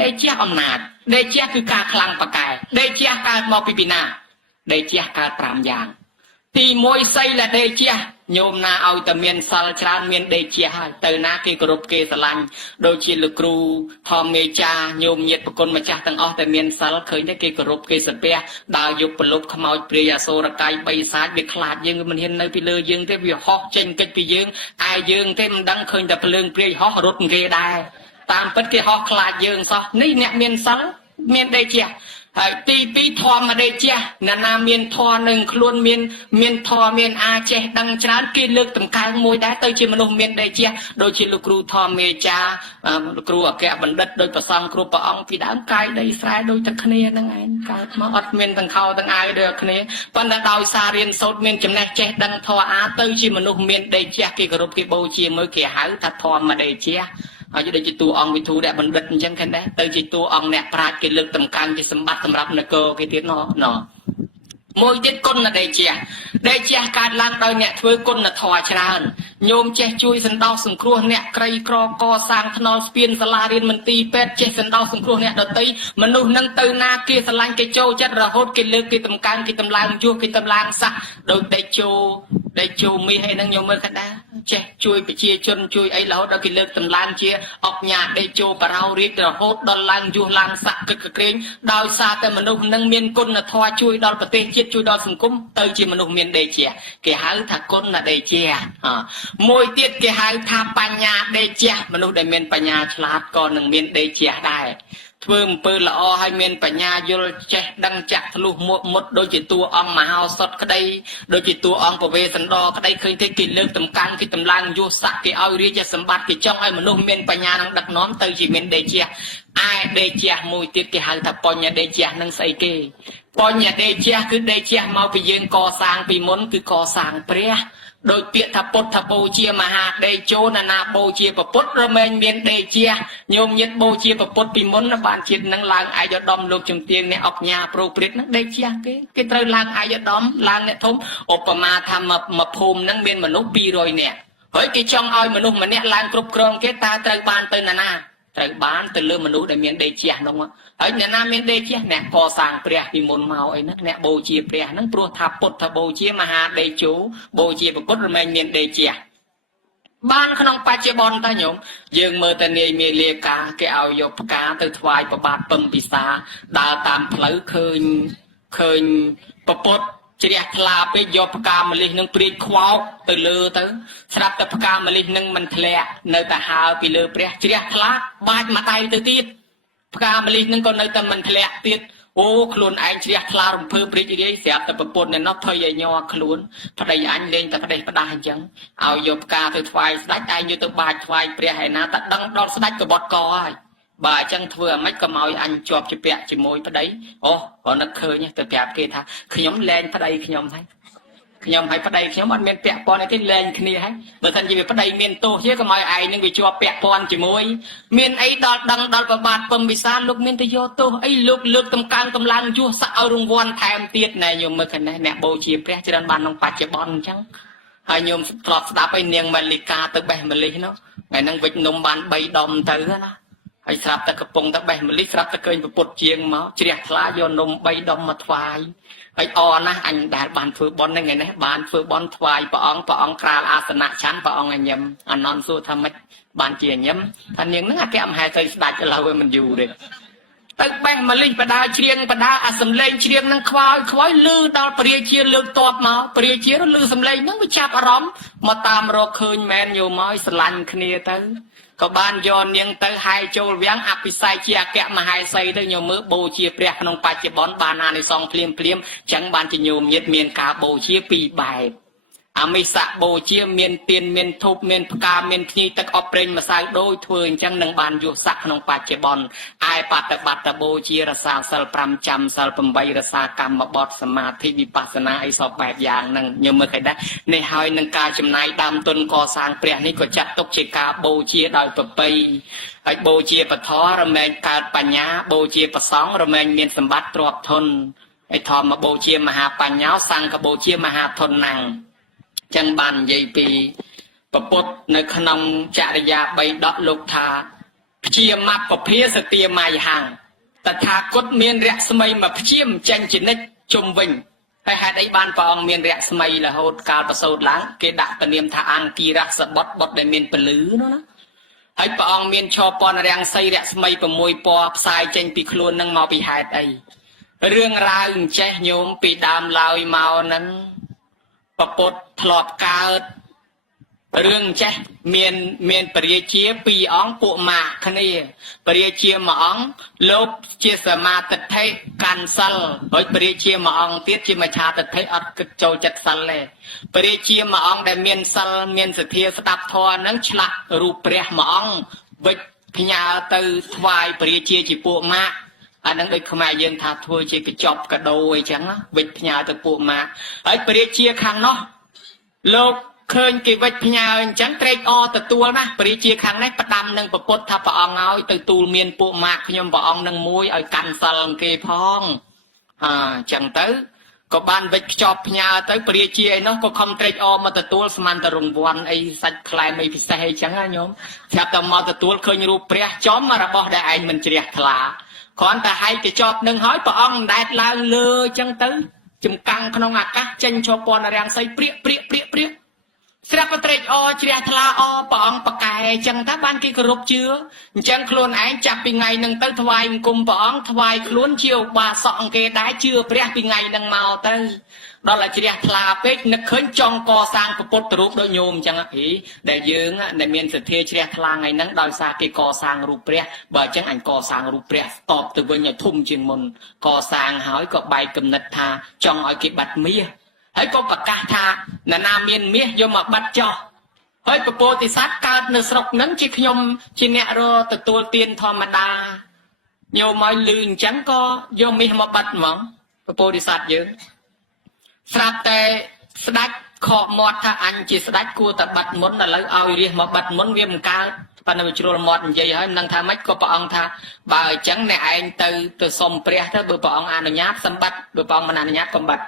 ដេកជះអំណាចដេកជះគឺការខ្លាំងប៉កែដេកជះកើតមកពីណាដេកជះកើត5យ៉ាងទី1សីលដេកជះញោមណាឲ្យតែមានសិលច្រើនមានដេកជះហើយទៅណាគេគោរពគេស្រឡាញ់ដូចជាលោកគ្រូធម្មមេចាញោមញាតិប្រគុណម្ចាស់ទាំងអស់តែមានសិលឃើញតែគេគោរពគេស្ពះដើរយកប្រលប់ខ្មោចព្រាយអសូរកាយ3សាច់វាខ្លាចយើងវាមិនហ៊ាននៅពីលើយើងទេវាហោះចេញកិច្ចពីយើងឯយើងទេមិនដឹងឃើញតែភ្លើងព្រាយហោះរត់គេដែរតាមពិតគេហោះខ្លាចយើងសោះនេះអ្នកមានសិលមានដេកជះហើយទី2ធម៌ដេកជះអ្នកណាមានធម៌នឹងខ្លួនមានធម៌មានអាចចេះដឹងច្រើនគេលើកតម្កើងមួយដែរទៅជាមនុស្សមានដេកជះដូចជាលោកគ្រូធម្មមេចាលោកគ្រូអគ្គបណ្ឌិតដោយប្រសងគ្រប់ព្រះអង្គពីដើមកាយដីស្រែដូចតែគ្នាហ្នឹងឯងកើតមកអត់មានទាំងខោទាំងអាវដូចគ្នាប៉ុន្តែដោយសាររៀនសូត្រមានចំណេះចេះដឹងធម៌អាទៅជាមនុស្សមានដេកជះគេគោរពគេបូជាមួយគេហៅថាធម៌ដេកជះហើយដូចជាតួអង្គវិធូដែលបណ្ឌិតអញ្ចឹងឃើញដែរទៅជាតួអង្គអ្នកប្រាជ្ញគេលើកតម្កើងជាសម្បត្តិសម្រាប់នគរគេទៀតណ មួយទៀតគុណដេជាកើតឡើងដោយអ្នកធ្វើគុណធម៌ច្រើនញោមចេះជួយសន្តោសសង្គ្រោះអ្នកក្រីក្រកសាងថ្នល់ស្ពានសាលារៀនមន្ទីរពេទ្យចេះសន្តោសសង្គ្រោះអ្នកដទៃមនុស្សនឹងទៅណាគេស្រឡាញ់គេចូលចិត្តរហូតគេលើកគេតម្កើងគេតម្លើងជួសគេតម្លើងសះដោយដេជោមីអីហ្នឹងញោមមើលកណ្ដាចេះជួយប្រជាជនជួយអីរហូតដល់គេលើកតម្លើងជាអុកញ៉ាដេជោបរោរាជរហូតដល់ឡើងជួសឡើងស័កគិតក្រែងដោយសារតែមនុស្សនឹងមានគុណធម៌ជួយដល់ប្រទេសជាតិជួយដល់សង្គមទៅជាមនុស្សមានដេជាគេហៅថាគុណដេជាមួយទៀតគេហៅថាបញ្ញាដេជាមនុស្សដែលមានបញ្ញាឆ្លាតក៏នឹងមានដេជាដែរធ្វើអំពើល្អឲ្យមានបញ្ញាយល់ចេះដឹងចាក់ធ្លុះមុខមុតដូចជាតួអង្គមហោសថក្តីដូចជាតួអង្គពវេសណ្ដក្តីឃើញទេគេលើកតម្កើងគេតម្លើងយុស័កគេឲ្យរាជសម្បត្តិគេចង់ឲ្យមនុស្សមានបញ្ញានឹងដឹកនាំទៅជាមានដេជាឯដេជាមួយទៀតគេហៅថាបញ្ញដេជានឹងស្អីគេបញ្ញដេជាគឺដេជាមកពីយើងកសាងពីមុនគឺកសាងព្រះដោយពាក្យថាពុទ្ធបូជាមហាដេជោណាបូជាពុទ្ធរមែងមានដេជាញោមញាតបូជាពុទ្ធពីមុនបានជាតិនឹងឡើងអាយឧត្តមលោកជំទាវអ្នកអុកញ៉ាប្រូព្រិតនឹងដេជាគេត្រូវឡើងអាយឧត្តមឡើងអ្នកធំឧបមាថាមកភូមិនឹងមានមនុស្ស200នាក់ហើយគេចង់ឲ្យមនុស្សម្នាក់ឡើងគ្រប់គ្រងគេតើត្រូវបានទៅណាត្រូវបានទៅលើមនុស្សដែលមានដេជានោះហើយអ្នកណាមានដេជាអ្នកកសាងព្រះពីមុនមកអីហ្នឹងអ្នកបូជាព្រះហ្នឹងព្រោះថាពុទ្ធបូជាមហាដេជោបូជាពុទ្ធរមែងមានដេជាបានក្នុងបច្ចុប្បន្នតាញោមយើងមើលតែនាយមេលាកាគេឲ្យយកផ្កាទៅថ្វាយប្របាទពឹមពិសាដើរតាមផ្លូវឃើញពុទ្ធជ្រះថ្លាពេកយកផ្កាម្លិះនឹងព្រាចខ្វោកទៅលើទៅស្រាប់តែផ្កាម្លិះនឹងមិនធ្លាក់នៅតែហើរពីលើព្រះជ្រះថ្លាបាច់មកដៃទៅទៀតផ្កាម្លិះនឹងក៏នៅតែមិនធ្លាក់ទៀតអូខ្លួនឯងជ្រះថ្លារំភើបរីករាយស្រាប់តែប្រពន្ធនៅនោះភ័យឲ្យញ័រខ្លួនប្តីអញលេងតែផ្ដេសផ្ដាស់អញ្ចឹងឲ្យយកផ្កាទៅថ្វាយស្ដេចឯងយកទៅបាចថ្វាយព្រះឯណាតែដឹងដល់ស្ដេចក្បត់កហើយបើអញ្ចឹងធ្វើអាម៉េចក៏មកឲ្យអញជាប់ជាពាក់ជាមួយប្តីអូក៏នឹកឃើញទៅប្រាប់គេថាខ្ញុំលែងប្តីខ្ញុំហើយប្តីខ្ញុំអត់មានពាក់ព័ន្ធអីទេលែងគ្នាហើយបើមិនជាប្តីមានទោសជាក៏មកឲ្យឯងនឹងវាជាប់ពាក់ព័ន្ធជាមួយមានអីដល់ដឹងដល់ប្របាទពឹមវិសាលលោកមានទៅយកទោសអីលោកលើកតម្កើងកម្លាំងជួសសាក់ឲ្យរង្វាន់ថែមទៀតណែញោមមើលខាងនេះអ្នកបូជាព្រះច្រើនបានក្នុងបច្ចុប្បន្នអញ្ចឹងហើយញោមធ្លាប់ស្ដាប់ឲ្យនាងម៉ាលីកាទៅបេះម្លិះនោះថ្ងៃហ្នឹងវិចនំបាន3ដុំទៅណាហើយស្រាប់តែកំពុងតែបេះម្លិះស្រាប់តែឃើញពុទ្ធជាងមកជ្រះថ្លាយកនំ3ដុំមកថ្វាយហើយអរណាស់អញដែលបានធ្វើបន់ហ្នឹងថ្ងៃនេះបានធ្វើបន់ថ្វាយព្រះអង្គក្រាលអាសនៈឆាន់ព្រះអង្គអញ្ញឹមអានន្តសួរថាម៉េចបានជាអញ្ញឹមថានាងហ្នឹងអគ្គមហេសីស្ដេចឥឡូវវាមិនយូរទេទៅបេះម្លិះបដាច្រៀងបដាអាសំឡេងច្រៀងហ្នឹងខ្វល់លឺដល់ព្រះរាជាលើកតបមកព្រះរាជាលឺសំឡេងហ្នឹងវាចាប់អារម្មណ៍មកតាមរកឃើញមែនយកមកស្រឡាញ់គ្នាទៅក៏បានយកនាងទៅហាយចូលវាំងអភិសេកជាអគ្គមហេសីទៅញោមមើលបូជាព្រះក្នុងបច្ចុប្បន្នបានអានិសង្សភ្លាមចឹងបានជាញោមញាតមានការបូជាពីរបែបអមិសៈបូជាមានទៀនមានធូបមានផ្កាមានភ្ញីទឹកអប់ប្រេងម្សៅដូចធ្វើអញ្ចឹងនឹងបានយុស័កក្នុងបច្ចុប្បន្នឯបដិបត្តិបូជារសាសិល5ចាំសិល8រសាកម្មបទសមាធិវិបស្សនាអីសពបែបយ៉ាងហ្នឹងញោមមើលឃើញដែរនេះហើយនឹងការចំណាយដើមទុនកសាងព្រះនេះក៏ចាត់ទុកជាការបូជាដោយប្រពៃហើយបូជាពធរមែងកើតបញ្ញាបូជាប្រសង់រមែងមានសម្បត្តិទ្រព្យធនហើយធម្មបូជាមហាបញ្ញោសង្ឃបូជាមហាធនណាំងចឹងបាននិយាយពីពុទ្ធនៅក្នុងចរិយា3ដកលោកថាព្យាមពភាសទាមយហੰតថាគតមានរស្មីមកព្យាមចេញជានិច្ចជុំវិញហើយហេតុអីបានព្រះអង្គមានរស្មីរហូតកាលប្រសូតឡើងគេដាក់ពនាមថាអង្គិរសបុត្របុត្រដែលមានពលឺនោះណាហើយព្រះអង្គមានឈរពន្ធរាំងសីរស្មី6ពណ៌ផ្សាយចេញពីខ្លួននឹងមកពីហេតុអីរឿងរ៉ាវអញ្ចេះញោមពីដើមឡើយមកហ្នឹងពុទ្ធធ្លាប់កើតរឿងចេះមានពរាជា2អង្គពួកម៉ាក់គ្នាពរាជាមួយអង្គលោកជាសមាទិដ្ឋិកាន់សិលហើយពរាជាមួយអង្គទៀតជាមច្ឆាទិដ្ឋិអត់គិតចូលចិត្តសិលទេពរាជាមួយអង្គដែលមានសិលមានសទ្ធាស្ដាប់ធម៌ហ្នឹងឆ្លាក់រូបព្រះមួយអង្គវិចផ្ញើទៅថ្វាយពរាជាពួកម៉ាក់អានឹងដូចខ្មែរយើងថាធ្វើជាកញ្ចប់កដោអីចឹងវិចផ្ញើទៅពួកម៉ាក់ហើយពរាជាខាងនោះលោកឃើញគេវិចផ្ញើអញ្ចឹងត្រេកអរទទួលណាពរាជាខាងនេះផ្ដាំនឹងប្រពុតថាព្រះអង្គឲ្យទៅទូលមានពួកម៉ាក់ខ្ញុំព្រះអង្គនឹងមួយឲ្យកាន់សិលគេផងអញ្ចឹងទៅ có ban vạch chọc nhà tới bria chia nó có không trade o mà tua man ta rung vòn ấy sạch khai mấy phi xe chẳng á nhóm theo tao mà tua khơi như bria chóm mà ra bỏ đại anh mình chia thà còn ta hay cái chọc nâng hỏi bà ông đạt la lơ chẳng tới chùm căng không ngạc các chân cho con là đang xây bria Srap trade o chia thà o bà ông bà cài chẳng ta ban kia group chưa chẳng luôn anh chặt bị ngày nâng tới thoại cùng bà ông thoại luôn chiều bà sọn kê đá chưa bria bị ngày nâng màu tới đó là chia thà pek nực khơi trong co sang của bột rúp đôi nhôm chẳng ý để dương để miền sự thề chia thà ngày nâng đòi xa cái co sang rúp bria bà chẳng anh co sang rúp bria stop từ với nhà thum chuyên môn co sang hỏi có bài cầm nịch thà trong ở cái bạch mía hãy có bậc ca thà là nam miền mía do mà bắt cho hãy có bồ thì sát cao nửa sọc nắng chỉ nhom chỉ nhẹ rồi từ tua tiền thò mà đa nhiều mọi lường chẳng có do mi mà bắt mỏng bồ thì sát dữ sạp tệ sạch khó mọt tha anh chỉ sạch cua ta bắt muốn là lấy ao đi mà bắt muốn viêm cao bạn nào chịu mọt vậy hả năng tha mấy có bọn tha bà chẳng nè anh từ sông pre tới bờ bọn anh nhát xâm bắt bờ bọn mình anh nhát công bắt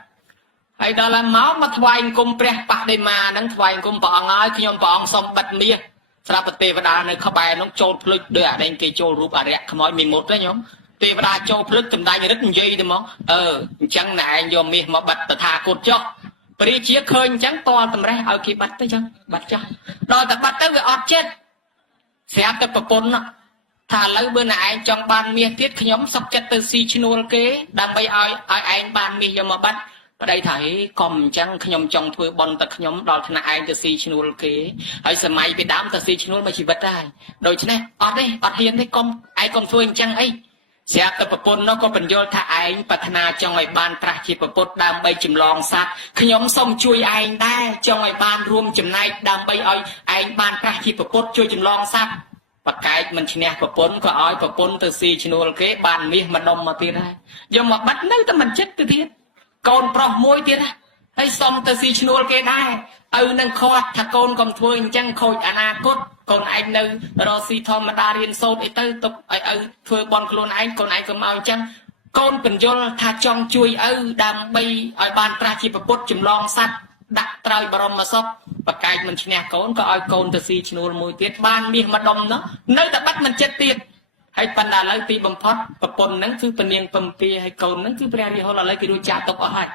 hay đó là máu mà thoại cùng pre bạc đây mà năng thoại cùng bọn ai khi nhom bọn sông bắt mía sạp tệ và đà này khó bài nó trôi phơi đưa ở đây cái trôi rúp ở đây không mọi mình một đấy nhóm tệ và đà trôi phơi tầm đai rất dây đấy mong chẳng nè anh do mi mà bắt ta tha cột cho bữa chia khơi chẳng to tầm ra ở kia bắt tới chứ bắt cho đòi ta bắt tới với ọt chết sẽ tập tập pôn thà lấy bữa nay trong ban miên tiết nhóm sắp chất từ si chinol kế đang bay ai anh ban miên cho mà bắt ở đây thấy còn chẳng nhóm trong thôi bon ta nhóm đòi thằng ai từ si chinol kế hay sớm mai bị đám từ si chinol mà chỉ bắt ra đôi chứ này ọt đây ọt hiền đấy con ai còn thôi chẳng ấy sẽ tập pôn nó có phần vô thà anhปัฒนาtrong ngày ban tra chỉ tập pôn đang bay chìm lòng sát nhóm xong chui anh đây trong ngày ban rùm chìm nay đang bay ơi anh ban tra chỉ tập pôn chui chìm lòng sát và cái mình chỉ nè tập pôn có ai tập pôn từ si chinu cái bàn mi mà đông mà tiền đây giờ mà bắt nơi ta mình chết từ thiết còn pro môi tiền hay xong từ si chinu cái đây nâng kho thà con còn thôi chẳng khôi cốt còn anh nơi rồi si thom mà đa riêng sâu để tới tục thôi bọn luôn anh còn anh cầm ao chăng con bình vô thà trong chui đang bay ở ban tra chi bậc bút chìm long sắt đặt trai brom mà sốc và cái mình chỉ nè con có ai con từ si chinul mùi tiết ban mi mà đông nó nơi ta bắt mình chết tiệt hay pan là lấy ti bầm phật và pon nắng cứ pan nieng pầm pi hay con nắng cứ brea đi là lấy cái đuôi chả tóc ở hai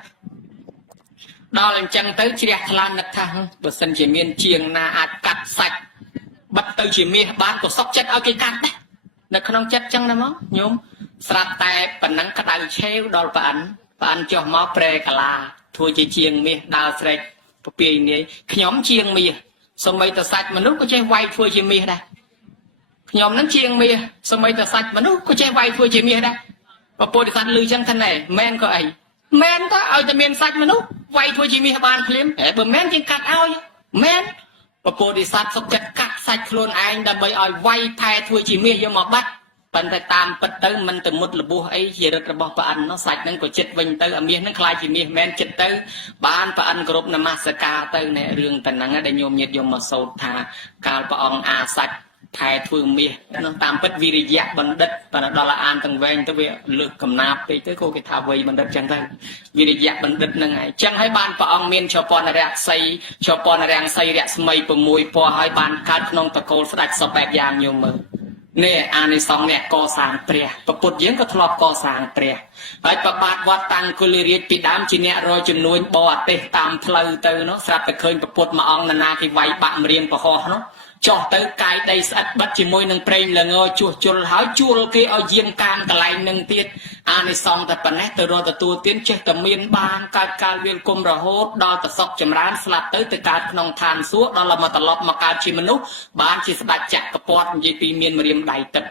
đó là chẳng tới chỉ đẹp lan nặc thang bờ sân chỉ miên chiềng na cắt sạch bắt tới chỉ miên bán của sóc chất ở cái cắt đấy nặc không chất chẳng đâu nhôm sạt tay phần nắng cắt đào treo đó là bạn cho máu pre cả là thua chỉ chiềng miên đào sạch bì này nhóm chiêng miên xong bây ta sạch mà lúc có chơi quay thua chỉ miên đây nhóm nắng chiêng miên xong bây ta sạch mà lúc có chơi quay thua chỉ miên đây và bồi sạch lư chân thân này men có ấy men ta ở tại miền sạch mà lúc quay thua chỉ miên bàn phim bờ men trên cắt ao men và bồi sạch xong chặt cắt sạch luôn anh đã bây ở quay thay thua chỉ miên cho mà bắt bạn phải tam bật tới mình từ một là bùa ấy chỉ được bỏ bạn nó sạch nên có chết vinh tới ở miền nó khai chỉ miền men chết tới bạn và ăn group nằm masaka tới này riêng tận năng để nhôm nhiệt dùng mà sâu thà cao và ông sạch thay thường miền nó tam bật vì dẹp bằng đất và đó là an tầng ven tới việc lược cầm nạp thì tới cô cái thà vây bằng đất chẳng thôi vì dẹp bằng đất là ngày chẳng hay bạn và ông miền cho con là xây cho con là đang xây đẹp mây của mùi po hai bạn cắt nông tạc cô sạch sập bẹp giang nhiều mờ nè anh ấy xong nè co sang preประពុតយើងក៏ធ្លាប់កសាងព្រះហើយប្របាទវត្តតាំងគុលរាជពីដើមជាអ្នករយចំនួនបរទេសតាមផ្លូវទៅនោះស្រាប់តែឃើញប្រពុតមួយអង្គណាគេវាយបាក់ម្រៀងប្រហោះនោះចោះទៅកាយដីស្អិតបិទជាមួយនឹងប្រេងល្ងជួសជុលហើយជួលគេឲ្យយាមកាមកន្លែងនឹងទៀតអានិសង្សតែប៉ុណ្ណេះទៅរកទទួលទានចេះតែមានបានកើតការវាលគុំរហូតដល់តសក់ចម្រើនស្លាប់ទៅកើតក្នុងឋានសួគ៌ដល់មកត្រឡប់មកកើតជាមនុស្សបានជាស្ដេចចក្រពត្តិនិយាយពីមានម្រាមដៃទឹក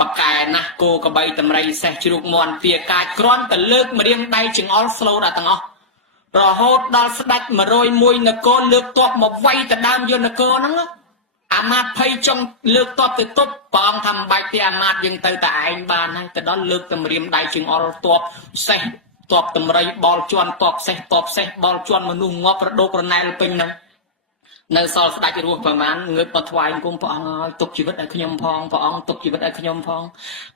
បកែណាស់គោក្របីតម្រៃសេះជ្រូកមាន់ទាកាចគ្រាន់តែលើកម្រាមដៃចង្អុលស្លូតដល់ទាំងអស់រហូតដល់ស្ដេច101នគរលើកទ័ពមកវាយទៅដើមយន្តនគរហ្នឹងអាមាត់ភ័យចង់លើកតបទៅទប់ព្រះអង្គថាមិនបាច់ទេអាមាត់យើងទៅតែឯងបានហើយទៅដល់លើកតម្រាមដៃជើងអល់តបសេះតបតម្រៃបលជន់តបសេះបលជន់មនុស្សងាប់រដោករណែលពេញហ្នឹង នៅសល់ស្ដេចរស់ប្រមាណងើបមកថ្វាយគុំព្រះអង្គឲ្យទុកជីវិតឲ្យខ្ញុំផងព្រះអង្គទុកជីវិតឲ្យខ្ញុំផង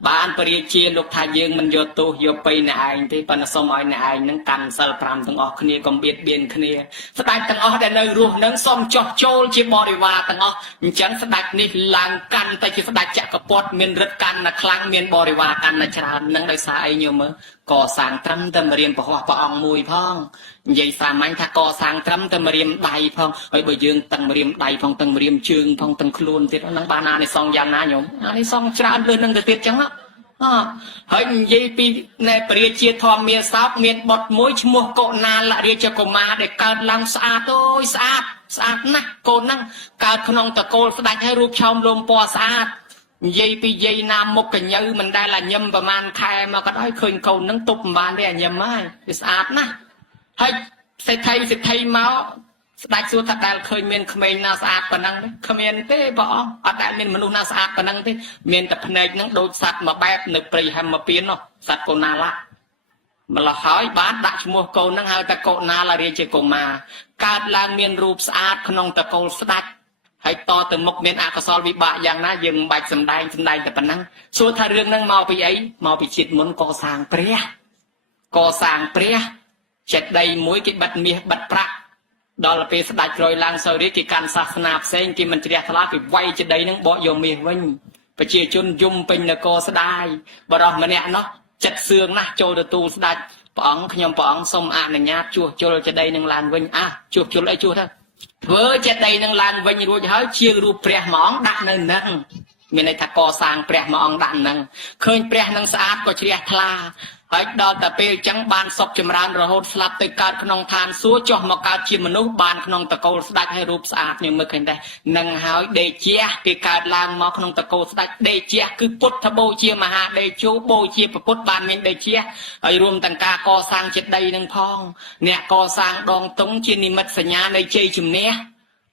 បានពរាជាលោកថាយើងមិនយកទោសយកទៅអ្នកឯងទេប៉ុន្តែសូមឲ្យអ្នកឯងនឹងកាន់សិល5ទាំងអស់គ្នាកុំបៀតបៀនគ្នាស្ដេចទាំងអស់ដែលនៅរស់នឹងសូមចោះចូលជាបរិវារទាំងអស់អញ្ចឹងស្ដេចនេះឡើងកាន់តែជាស្ដេចចក្រពត្តិមានឫទ្ធិកាន់តែខ្លាំងមានបរិវារកាន់តែច្រើននឹងដោយសារអីញោមមើលកសាងត្រឹមតែមរៀមពហោះព្រះអង្គមួយផងនិយាយសាមញ្ញថាកសាងត្រឹមតែមរៀមដៃផងហើយបើយើងទាំងមរៀមដៃផងទាំងមរៀមជើងផងទាំងខ្លួនទៀតហ្នឹងបានអានិសង្សយ៉ាងណាញោមអានិសង្សច្រើនលើសនឹងទៅទៀតចឹងណាហើយនិយាយពីនៃពរាជាធម្មមាសោកមានបុត្រមួយឈ្មោះកុណាលរាជកុមារដែលកើតឡើងស្អាតអូយស្អាតណាស់កូនហ្នឹងកើតក្នុងតកូលស្ដេចហើយរូបឆោមលោមពណ៌ស្អាតនិយាយពីយាយណាមុខកញើមិនដែលអាញឹមប្រហែលខែមកក៏ដោយឃើញកូននឹងទប់មិនបានទេអាញឹមហើយវាស្អាតណាស់ហើយសេដ្ឋីមកស្ដេចសួរថាដែលឃើញមានក្មេងណាស្អាតប៉ុណ្ណឹងទេគ្មានទេព្រះអង្គអត់ដែលមានមនុស្សណាស្អាតប៉ុណ្ណឹងទេមានតែភ្នែកនឹងដូចសត្វមួយបែបនៅព្រៃហេមពៀននោះសត្វកូណាឡាម្ល៉េះហើយបានដាក់ឈ្មោះកូននឹងហៅថាកុណាលរាជកុមារកើតឡើងមានរូបស្អាតក្នុងតកូលស្ដេចហើយតទៅមុខមានអកុសលវិបាកយ៉ាងណាយើងមិនបាច់សំដែងតែប៉ុណ្ណឹងសួរថារឿងហ្នឹងមកពីអីមកពីជាតិមុនកសាងព្រះចិត្តដីមួយគេបិទមាសបិទប្រាក់ដល់ពេលស្ដេចក្រោយឡើងសោយរាជគេកាន់សាសនាផ្សេងគេមិនជ្រះថ្លាគេវាយចិត្តដីហ្នឹងបកយកមាសវិញប្រជាជនយំពេញនគរស្ដាយបរោះម្នាក់នោះចិត្តសឿងណាស់ចូលទទួលស្ដេចព្រះអង្គខ្ញុំព្រះអង្គសូមអនុញ្ញាតជួសជុលចិត្តដីនឹងឡើងវិញជួសជុលអីជួសទៅធ្វើចិត្តដីនឹងឡើងវិញរួចហើយជារូបព្រះហ្មងដាក់នៅនឹងមានន័យថាកសាងព្រះមួយអង្គដាក់នឹងឃើញព្រះនឹងស្អាតក៏ជ្រះថ្លាហើយដល់តែពេលអញ្ចឹងបានសុខចម្រើនរហូតស្លាប់ទៅកើតក្នុងឋានសួគ៌ចុះមកកើតជាមនុស្សបានក្នុងតកូលស្ដេចហើយរូបស្អាតខ្ញុំមើលឃើញដែរនឹងហើយដេជះគេកើតឡើងមកក្នុងតកូលស្ដេចដេជះគឺពុទ្ធបូជាមហាដេជោបូជាពុទ្ធបានមានដេជះហើយរួមទាំងការកសាងចិត្តដីនឹងផងអ្នកកសាងដងតុងជានិមិត្តសញ្ញានៃជ័យជំនះ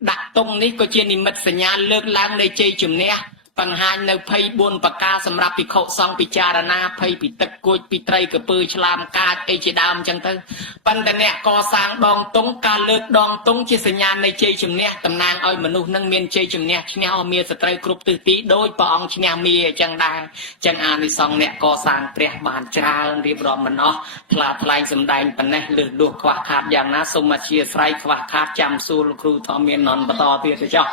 ដាក់តុងនេះក៏ជានិមិត្តសញ្ញាលើកឡើងនៃជ័យជំនះបង្ហាញនៅ24ប្រការសម្រាប់ភិក្ខុសង្ឃពិចារណាភ័យពីទឹកគួចពីត្រីកពើឆ្លាមកាចអីជាដើមអញ្ចឹងទៅប៉ុន្តែអ្នកកសាងដងតុងការលើកដងតុងជាសញ្ញានៃជ័យជំនះតំណាងឲ្យមនុស្សនឹងមានជ័យជំនះឈ្នះអមាសត្រូវគ្រប់ទិសទីដោយព្រះអង្គឈ្នះមាអញ្ចឹងដែរអញ្ចឹងអានិសង្សអ្នកកសាងព្រះបានច្រើនរៀបរាប់មិនអស់ថ្លាថ្លែងសម្ដែងប៉ុណ្ណេះលឺលួសខ្វះខាតយ៉ាងណាសូមអធិស្ឋានខ្វះខាតចាំសួរលោកគ្រូធម្មមាននន្តបន្តទៀតទៅចុះ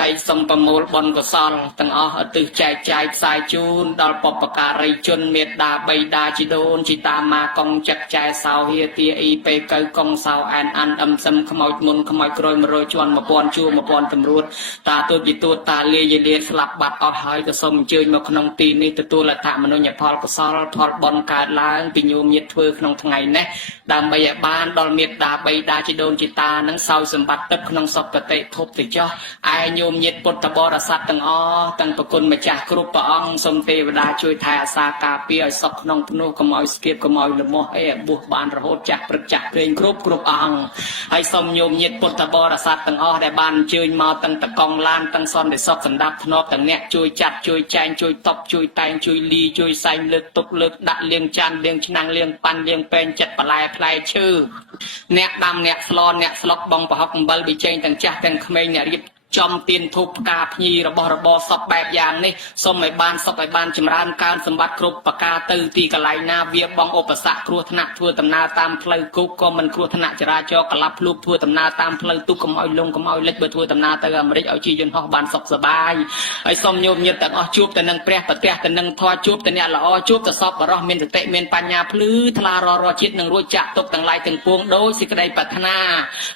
ហើយសូមប្រមូលបុណ្យកុសលទាំងអស់ឧទ្ទិសចែកចាយផ្សាយជូនដល់បុព្វការីជនមេត្តាបិតាជីដូនជីតាម៉ាកងចិត្តចែសោហាទាអ៊ីពេកៅកងសោអានអានអឹមសឹមខ្មោចមុនខ្មោចក្រោយ100ជាន់1000ជួរ1000តម្រួតតាទូតយទូតតាលាយលាស្លាប់បាត់អស់ហើយក៏សូមអញ្ជើញមកក្នុងទីនេះទទួលអត្ថមនុញ្ញផលកុសលផលបុណ្យកើតឡើងពីញោមញាតធ្វើក្នុងថ្ងៃនេះដើម្បីឲ្យបានដល់មេត្តាបិតាជីដូនជីតានឹងសោយសម្បត្តិទឹកក្នុងសុគតិភពទៅចុះឯញោមញាតពុទ្ធបរិស័ទទាំងអស់ទាំងប្រគុណម្ចាស់គ្រប់ព្រះអង្គសូមទេវតាជួយថែអាសាការពារឲ្យសុខក្នុងភ្នោះកុំឲ្យស្គៀបកុំឲ្យលំោះអីបួសបានរហូតចាស់ព្រឹកចាស់ព្រេងគ្រប់អង្គហើយសូមញោមញាតពុទ្ធបរិស័ទទាំងអស់ដែលបានអញ្ជើញមកទាំងតកង់ឡានទាំងសន្តិសុខសម្ដាប់ធ្នាប់ទាំងអ្នកជួយចាត់ជួយចែងជួយតបជួយតែងជួយលីជួយសែងលើកទុកលើកដាក់លៀងចានលៀងឆ្នាំងលៀងប៉ាន់លៀងពេងចិត្តបន្លែផ្លែឈើអ្នកដាំអ្នកស្លអ្នកស្លុកបងប្រហុកអំបិលប៊ីចេងទាំងចាស់ទាំងក្មេងអ្នករៀបចំទៀនធូបផ្កាភ្ញីរបស់របរសពបែបយ៉ាងនេះសូមឲ្យបានសុខឲ្យបានចម្រើនកើនសម្បត្តិគ្រប់ប្រការទៅទីកន្លែងណាវាបងឧបសគ្គគ្រោះថ្នាក់ធ្វើដំណើរតាមផ្លូវគោកក៏មិនគ្រោះថ្នាក់ចរាចរណ៍កលាប់ភ្លុកធ្វើដំណើរតាមផ្លូវទូកកុំឲ្យលងកុំឲ្យលិចបើធ្វើដំណើរទៅអាមេរិកឲ្យជាយន្តហោះបានសុខសប្បាយហើយសូមញោមញាតទាំងអស់ជួបតែនឹងព្រះប្រទះតែនឹងធម៌ជួបតែអ្នកល្អជួបតែសពបរោះមានសតិមានបញ្ញាភ្លឺថ្លារជាតិនឹងរួចចាក់ទុកទាំងឡាយទាំងពួងដោយសេចក្តីប្រាថ្នា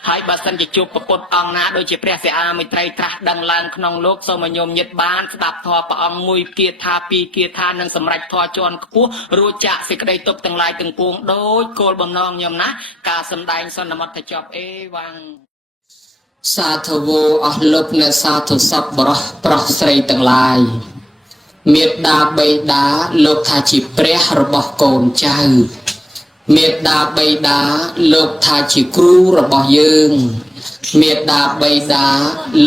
ហើយបើសិនជាជួបពុទ្ធអង្គណាដូចជាព្រះសិអាមិត្រីត្រាស់ដឹងឡើងក្នុងលោកសូមញោមញាតបានស្ដាប់ធម៌ព្រះអង្គមួយគាថាពីរគាថានឹងសម្រេចធម៌ជាន់ខ្ពស់រួចចាក់សេចក្តីទុកទាំងឡាយទាំងពួងដោយគោលបំណងញោមណាការសម្ដែងសន្មតទៅចប់អេវ៉ាំងសាធវោអស់លោកអ្នកសាធុសពបរោះប្រុសស្រីទាំងឡាយមេត្តាបិតាលោកថាជាព្រះរបស់កូនចៅមេត្តាបិតាលោកថាជាគ្រូរបស់យើង មេដាបៃតា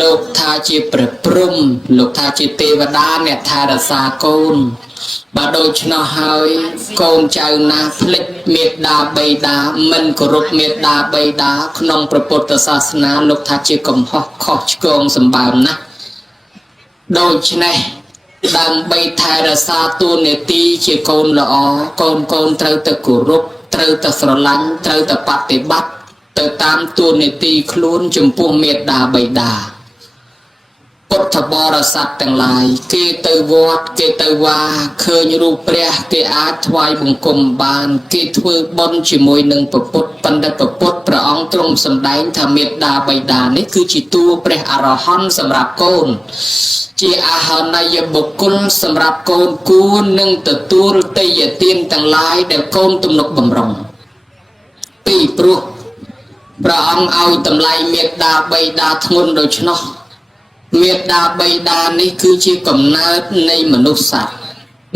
លោកថាជាព្រះព្រំលោកថាជាទេវតាអ្នកថែរក្សាកូនបើដូច្នោះហើយកូនចៅណាភ្លេចមេដាបៃតាមិនគោរពមេដាបៃតាក្នុងព្រះពុទ្ធសាសនាលោកថាជាកំហុសខុសឆ្គងសម្បើមណាស់ដូច្នេះដើម្បីថែរក្សាតួនាទីជាកូនល្អកូនត្រូវទៅគោរពត្រូវទៅស្រឡាញ់ត្រូវទៅបប្រតិបត្តិទៅតាមតួនាទីខ្លួនចំពោះមេដាបៃតាពុទ្ធបរិស័ទទាំងឡាយគេទៅវត្តគេទៅវាឃើញរូបព្រះគេអាចថ្វាយបង្គំបានគេធ្វើបុណ្យជាមួយនឹងព្រះពុទ្ធប៉ុន្តែព្រះពុទ្ធព្រះអង្គទ្រង់សម្ដែងថាមេដាបៃតានេះគឺជាតួព្រះអរហន្តសម្រាប់កូនជាអាហន័យបុគ្គលសម្រាប់កូនគួរនឹងទទួលទេយ្យទានទាំងឡាយដែលកូនទំនុកបំរុងពីព្រោះព្រះអង្គឲ្យតម្លៃមេដាបៃតាធ្ងន់ដូច្នោះមេដាបៃតានេះគឺជាកំណើតនៃមនុស្សសត្វ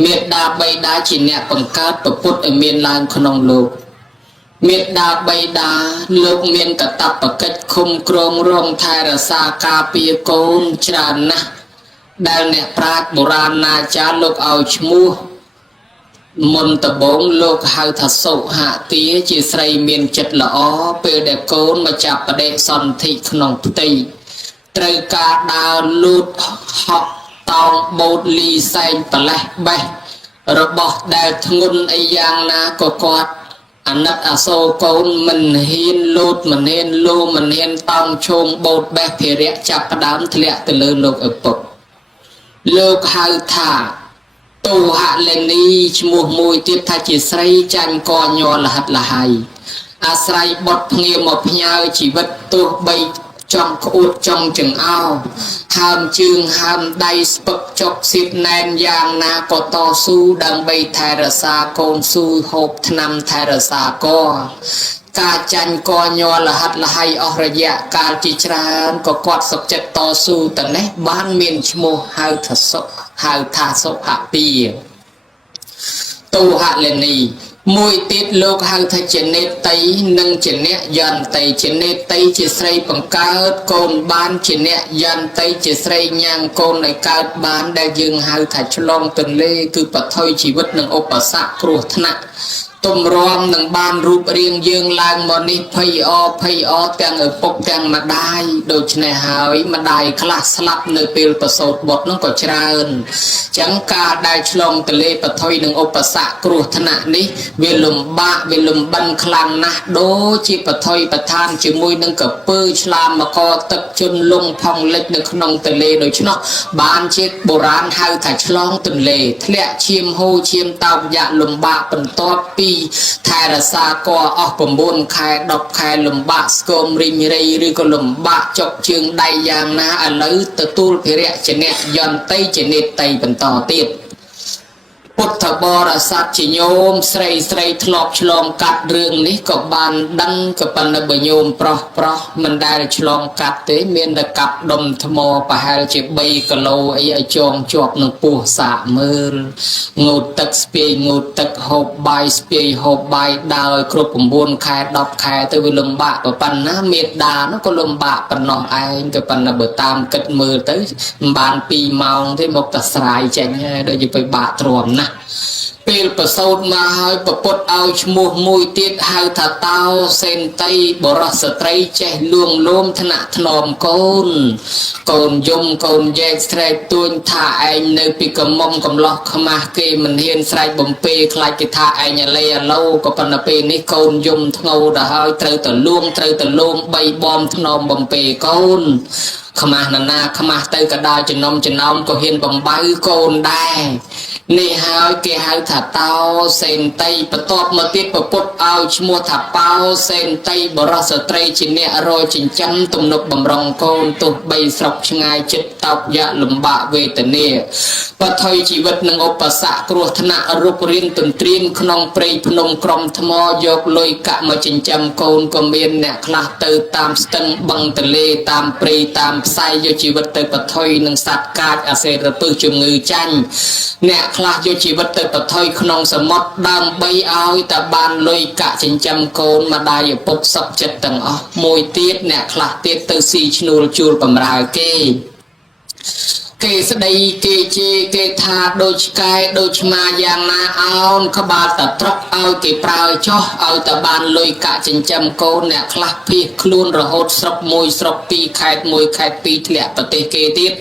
មេដាបៃតាជាអ្នកបង្កើតព្រះពុទ្ធឲ្យមានឡើងក្នុងលោកមេដាបៃតាលោកមានកាតព្វកិច្ចឃុំគ្រងរងថែរក្សាការពារកូនច្រើនណាស់ដែលអ្នកប្រាជ្ញបុរាណអាចារ្យលោកឲ្យឈ្មោះមុនដំបូងលោកហៅថាសុហទាជាស្រីមានចិត្តល្អពេលដែលកូនមកចាប់បដិសន្ធិក្នុងផ្ទៃត្រូវការដើរលូតហក់តោងបូតលីសែងប្រលេះបេះរបស់ដែលធ្ងន់អីយ៉ាងណាក៏គាត់អាណិតអាសូរកូនមិនហ៊ានលូតមិនហ៊ានលូមិនហ៊ានតោងឈោងបូតបេះភារៈចាប់ផ្ដើមធ្លាក់ទៅលើលោកឪពុកលោកហៅថាតូហលេនីឈ្មោះមួយទៀតថាជាស្រីចាញ់កញ័រលហិតលហើយអាស្រ័យបុតភ្ងាមកផ្ញើជីវិតទោះបីចង់ក្អួតចង់ចង្អោហើមជើងហើមដៃស្ពឹកចុកសៀតណែនយ៉ាងណាក៏តស៊ូដើម្បីថែរក្សាកូនស៊ូហូបថ្នាំថែរក្សាកការចាញ់កញ័រលហិតលហើយអស់រយៈកាលជាច្រើនក៏គាត់សុខចិត្តតស៊ូតែនេះបានមានឈ្មោះហៅថាសុហទាតូហលេនីមួយទៀតលោកហៅថាជានេតីនិងជាអ្នកយន្តីជានេតីជាស្រីបង្កើតកូនបានជាអ្នកយន្តីជាស្រីញ៉ាំងកូនឲ្យកើតបានដែលយើងហៅថាឆ្លងទន្លេគឺបថុយជីវិតនិងឧបសគ្គគ្រោះថ្នាក់ទំរាំនឹងបានរូបរាងយើងឡើងមកនេះភ័យអទាំងឪពុកទាំងម្ដាយដូច្នេះហើយម្ដាយខ្លះស្លាប់នៅពេលប្រសូតបុត្រនោះក៏ច្រើនចឹងការដែលឆ្លងទន្លេបថុយនឹងឧបសគ្គគ្រោះថ្នាក់នេះវាលំបាកវាលំបិនខ្លាំងណាស់ដូចជាបថុយប្រឋានជាមួយនឹងកពើឆ្លាមមកទឹកជន់លងផុងលិចនៅក្នុងទន្លេដូច្នោះបានជាបុរាណហៅថាឆ្លងទន្លេធ្លាក់ឈាមហូរឈាមតោកយ៉ាក់លំបាកបន្ទាប់ពីថែរក្សាកអស់9ខែ10ខែលំបាកស្គមរីងរៃឬក៏លំបាកចុកជើងដៃយ៉ាងណាឥឡូវទទួលភារៈជាអ្នកយន្តីជានេតីបន្តទៀតពុទ្ធបរិស័ទជាញោមស្រីធ្លាប់ឆ្លងកាត់រឿងនេះក៏បានដឹងក៏ប៉ុន្តែបើញោមប្រុសមិនដែលឆ្លងកាត់ទេមានតែកាប់ដុំថ្មប្រហែលជា3គីឡូអីឲ្យចងជាប់នឹងពោះសាកមើលងូតទឹកស្ពាយងូតទឹកហូបបាយស្ពាយហូបបាយដើរគ្រប់9ខែ10ខែទៅវាលំបាកប៉ុណ្ណាមេដានោះក៏លំបាកប៉ុណ្ណោះឯងក៏ប៉ុន្តែបើតាមគិតមើលទៅមិនបាន2ម៉ោងទេមកតែស្រាយចេញហើយដូចជាទៅបាក់ទ្រាំណាពេលប្រសូតមកហើយប្រពុតឲ្យឈ្មោះមួយទៀតហៅថាតោសេនតីបរោះស្ត្រីចេះលួងលោមថ្នាក់ថ្នមកូនកូនយំកូនយែកស្រែកទួញថាឯងនៅពីកំមុំកំឡោះខ្មាស់គេមិនហ៊ានស្រែកបំពេខ្លាចគេថាឯងអាឡេអាឡូក៏ប៉ុន្តែពេលនេះកូនយំធ្ងោទៅហើយត្រូវទៅលួង3បំថ្នមបំពេកូនខ្មាស់ណាខ្មាស់ទៅក៏ដល់ចំណោមក៏ហ៊ានបំបៅកូនដែរនេះហើយគេហៅថាតោសេនតីបន្ទាប់មកទៀតប្រពុតឲ្យឈ្មោះថាបោសេនតីបរោះស្ត្រីជាអ្នករយចិញ្ចឹមទំនុកបំរុងកូនទោះបីស្រុកឆ្ងាយចិត្តតោកយ៉ាក់លំបាកវេទនាបថុយជីវិតនឹងឧបសគ្គគ្រោះថ្នាក់រូបរាងទន្ទ្រានក្នុងព្រៃភ្នំក្រំថ្មយកលុយកាក់មកចិញ្ចឹមកូនក៏មានអ្នកខ្លះទៅតាមស្ទឹងបឹងទន្លេតាមព្រៃតាមផ្សាយយកជីវិតទៅបថុយនឹងសត្វកាចអាសេរពឹសជំងឺចាញ់អ្នក ខ្លះយកជីវិតទៅប្រថុយក្នុងសមុទ្រដើម្បីឲ្យតែបានលុយកាក់ចិញ្ចឹមកូនម្ដាយឪពុកសុខចិត្តទាំងអស់មួយទៀតអ្នកខ្លះទៀតទៅស៊ីឈ្នួលជួលបំរើគេគេស្ដីគេជេរគេថាដូចឆ្កែដូចឆ្មាយ៉ាងណាអោនក្បាលតត្រកឲ្យគេប្រើចោះឲ្យតែបានលុយកាក់ចិញ្ចឹមកូនអ្នកខ្លះភៀសខ្លួនរហូតស្រុកមួយស្រុកពីរខេត្តមួយខេត្តពីរធ្លាក់ប្រទេសគេទៀត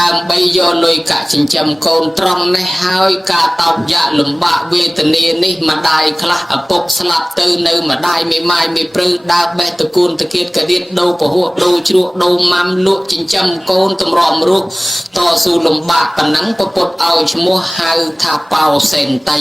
ដើម្បីយកលុយកាក់ចិញ្ចឹមកូនត្រង់នេះហើយការតោកយ៉ាក់លំបាកវេទនានេះម្ដាយខ្លះឪពុកស្លាប់ទៅនៅម្ដាយមេម៉ាយមេព្រឺដើរបេះតកូនតកៀតករៀតដូរពហុដូរជ្រក់ដូរម៉ាំលក់ចិញ្ចឹមកូនតម្រាំរស់តស៊ូលំបាកប៉ុណ្ណឹងពពុតឲ្យឈ្មោះហៅថាបោសេនតី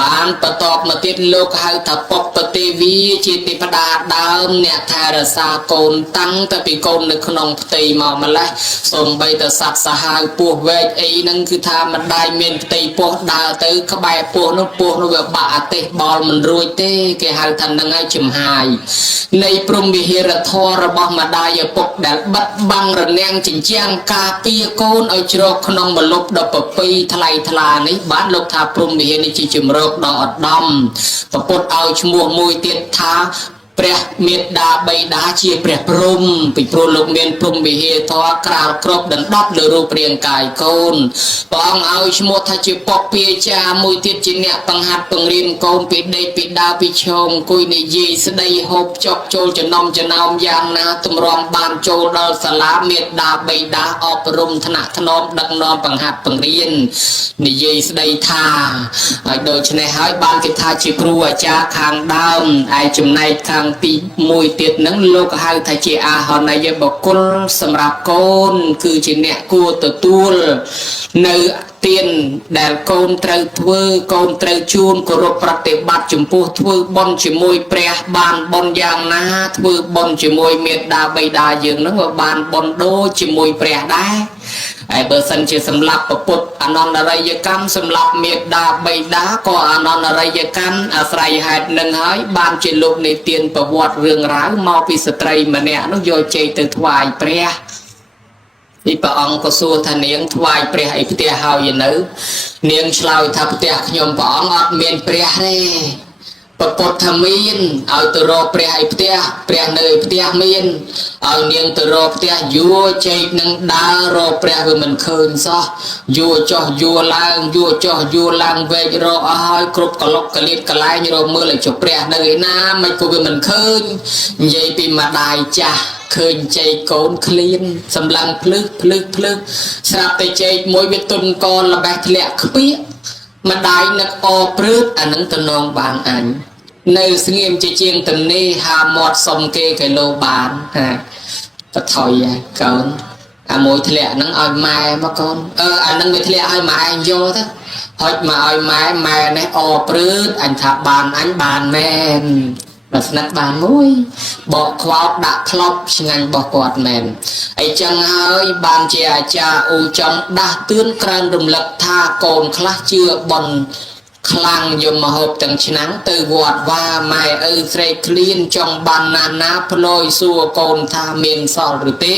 បានបន្តមកទៀតលោកហៅថាពុកពទេវីជាទេវតាដើមអ្នកថែរក្សាកូនតាំងតែពីកូននៅក្នុងផ្ទៃមកម្លេះសូម្បីតែសត្វសាហាវពស់វែកអីហ្នឹងគឺថាមិនដាច់មានផ្ទៃពោះដើរទៅក្បែរពោះនោះវាបាក់អាទេសបល់មិនរួចទេគេហៅថានឹងឲ្យចំហាយនៃព្រំវិហារធម៌របស់ម្ដាយឪពុកដែលបិទបាំងរនាំងចិញ្ចាំងការពារកូនឲ្យជ្រកក្នុងមលុបដ៏ប្រពៃថ្លៃថ្លានេះបានលោកថាព្រំវិហារនេះជាជំរកដ៏ឧត្តមប្រពុតឲ្យឈ្មោះមួយទៀតថាព្រះមេត្តាបិតាជាព្រះព្រំពីព្រោះលោកមានព្រំវិហារធម៌ក្រាលគ្រប់ដណ្ដប់លើរូបរាងកាយកូនព្រះអង្គឲ្យឈ្មោះថាជាពុកពាចាមួយទៀតជាអ្នកបង្ហាត់បង្រៀនកូនពីដេកពីដើរពីឈោងអង្គុយនិយាយស្ដីហូបចុកចូលចំណោមយ៉ាងណាទម្រាំបានចូលដល់សាលាមេត្តាបិតាអប់រំថ្នាក់ថ្នមដឹកនាំបង្ហាត់បង្រៀននិយាយស្ដីថាហើយដូច្នេះហើយបានគេថាជាគ្រូអាចារ្យខាងដើមឯចំណែកខាងទីមួយទៀតហ្នឹងលោកហៅថាជាអាហនយបុគ្គលសម្រាប់កូនគឺជាអ្នកគួរទទួលនៅទានដែលកូនត្រូវធ្វើកូនត្រូវជួនគោរពប្រតិបត្តិចំពោះធ្វើបុណ្យជាមួយព្រះបានបុណ្យយ៉ាងណាធ្វើបុណ្យជាមួយមេត្តាបិតាយើងហ្នឹងក៏បានបុណ្យដូចជាមួយព្រះដែរហើយបើសិនជាសម្លាប់ប្រពុតអនន្តរិយកម្មសម្លាប់មេត្តាបិតាក៏អនន្តរិយកម្មអាស្រ័យហេតុនឹងហើយបានជាលោកនៃទានប្រវត្តិរឿងរ៉ាវមកពីស្ត្រីម្នាក់នោះយកជ័យទៅថ្វាយព្រះពីព្រះអង្គក៏សួរថានាងថ្វាយព្រះអីផ្ទះហើយនៅនាងឆ្លើយថាផ្ទះខ្ញុំព្រះអង្គអត់មានព្រះទេប្រពុតថាមានឲ្យទៅរកព្រះឯផ្ទះព្រះនៅឯផ្ទះមានឲ្យនាងទៅរកផ្ទះយួរចេកនឹងដើររកព្រះវាមិនឃើញសោះយួរចោះយួរឡើងយួរចោះយួរឡើងវែករកអស់ហើយគ្រប់កលុកកលៀតកលែងរកមើលឲ្យចុះព្រះនៅឯណាមិនក៏វាមិនឃើញនិយាយពីម្ដាយចាស់ឃើញចេកកូនឃ្លានសម្លឹងភ្លឹកស្រាប់តែចេកមួយវាទុនកល្បេះធ្លាក់ខ្ពៀកម្ដាយនឹកអព្រឺតអានឹងតំណងបានអញនៅស្ងៀមជាងទំនេរហាមាត់សុំគេគីឡូបានបថុយហើយកូនអាមួយធ្លាក់ហ្នឹងឲ្យម៉ែមកកូនអានឹងវាធ្លាក់ឲ្យម៉ែយកទៅហុចមកឲ្យម៉ែនេះអព្រឺតអញថាបានអញបានមែនបើស្និទ្ធបានមួយបកខ្វោកដាក់ក្លប់ឆ្ងាញ់របស់គាត់មែនអីចឹងហើយបានជាអាចារ្យអ៊ូចំដាស់ទឿនក្រើនរំលឹកថាកូនខ្លះជឿបន់ខ្លាំងយមហូបទាំងឆ្នាំងទៅវត្តវាម៉ែឪស្រែកឃ្លានចង់បានណាផ្លយសួរកូនថាមានសល់ឬទេ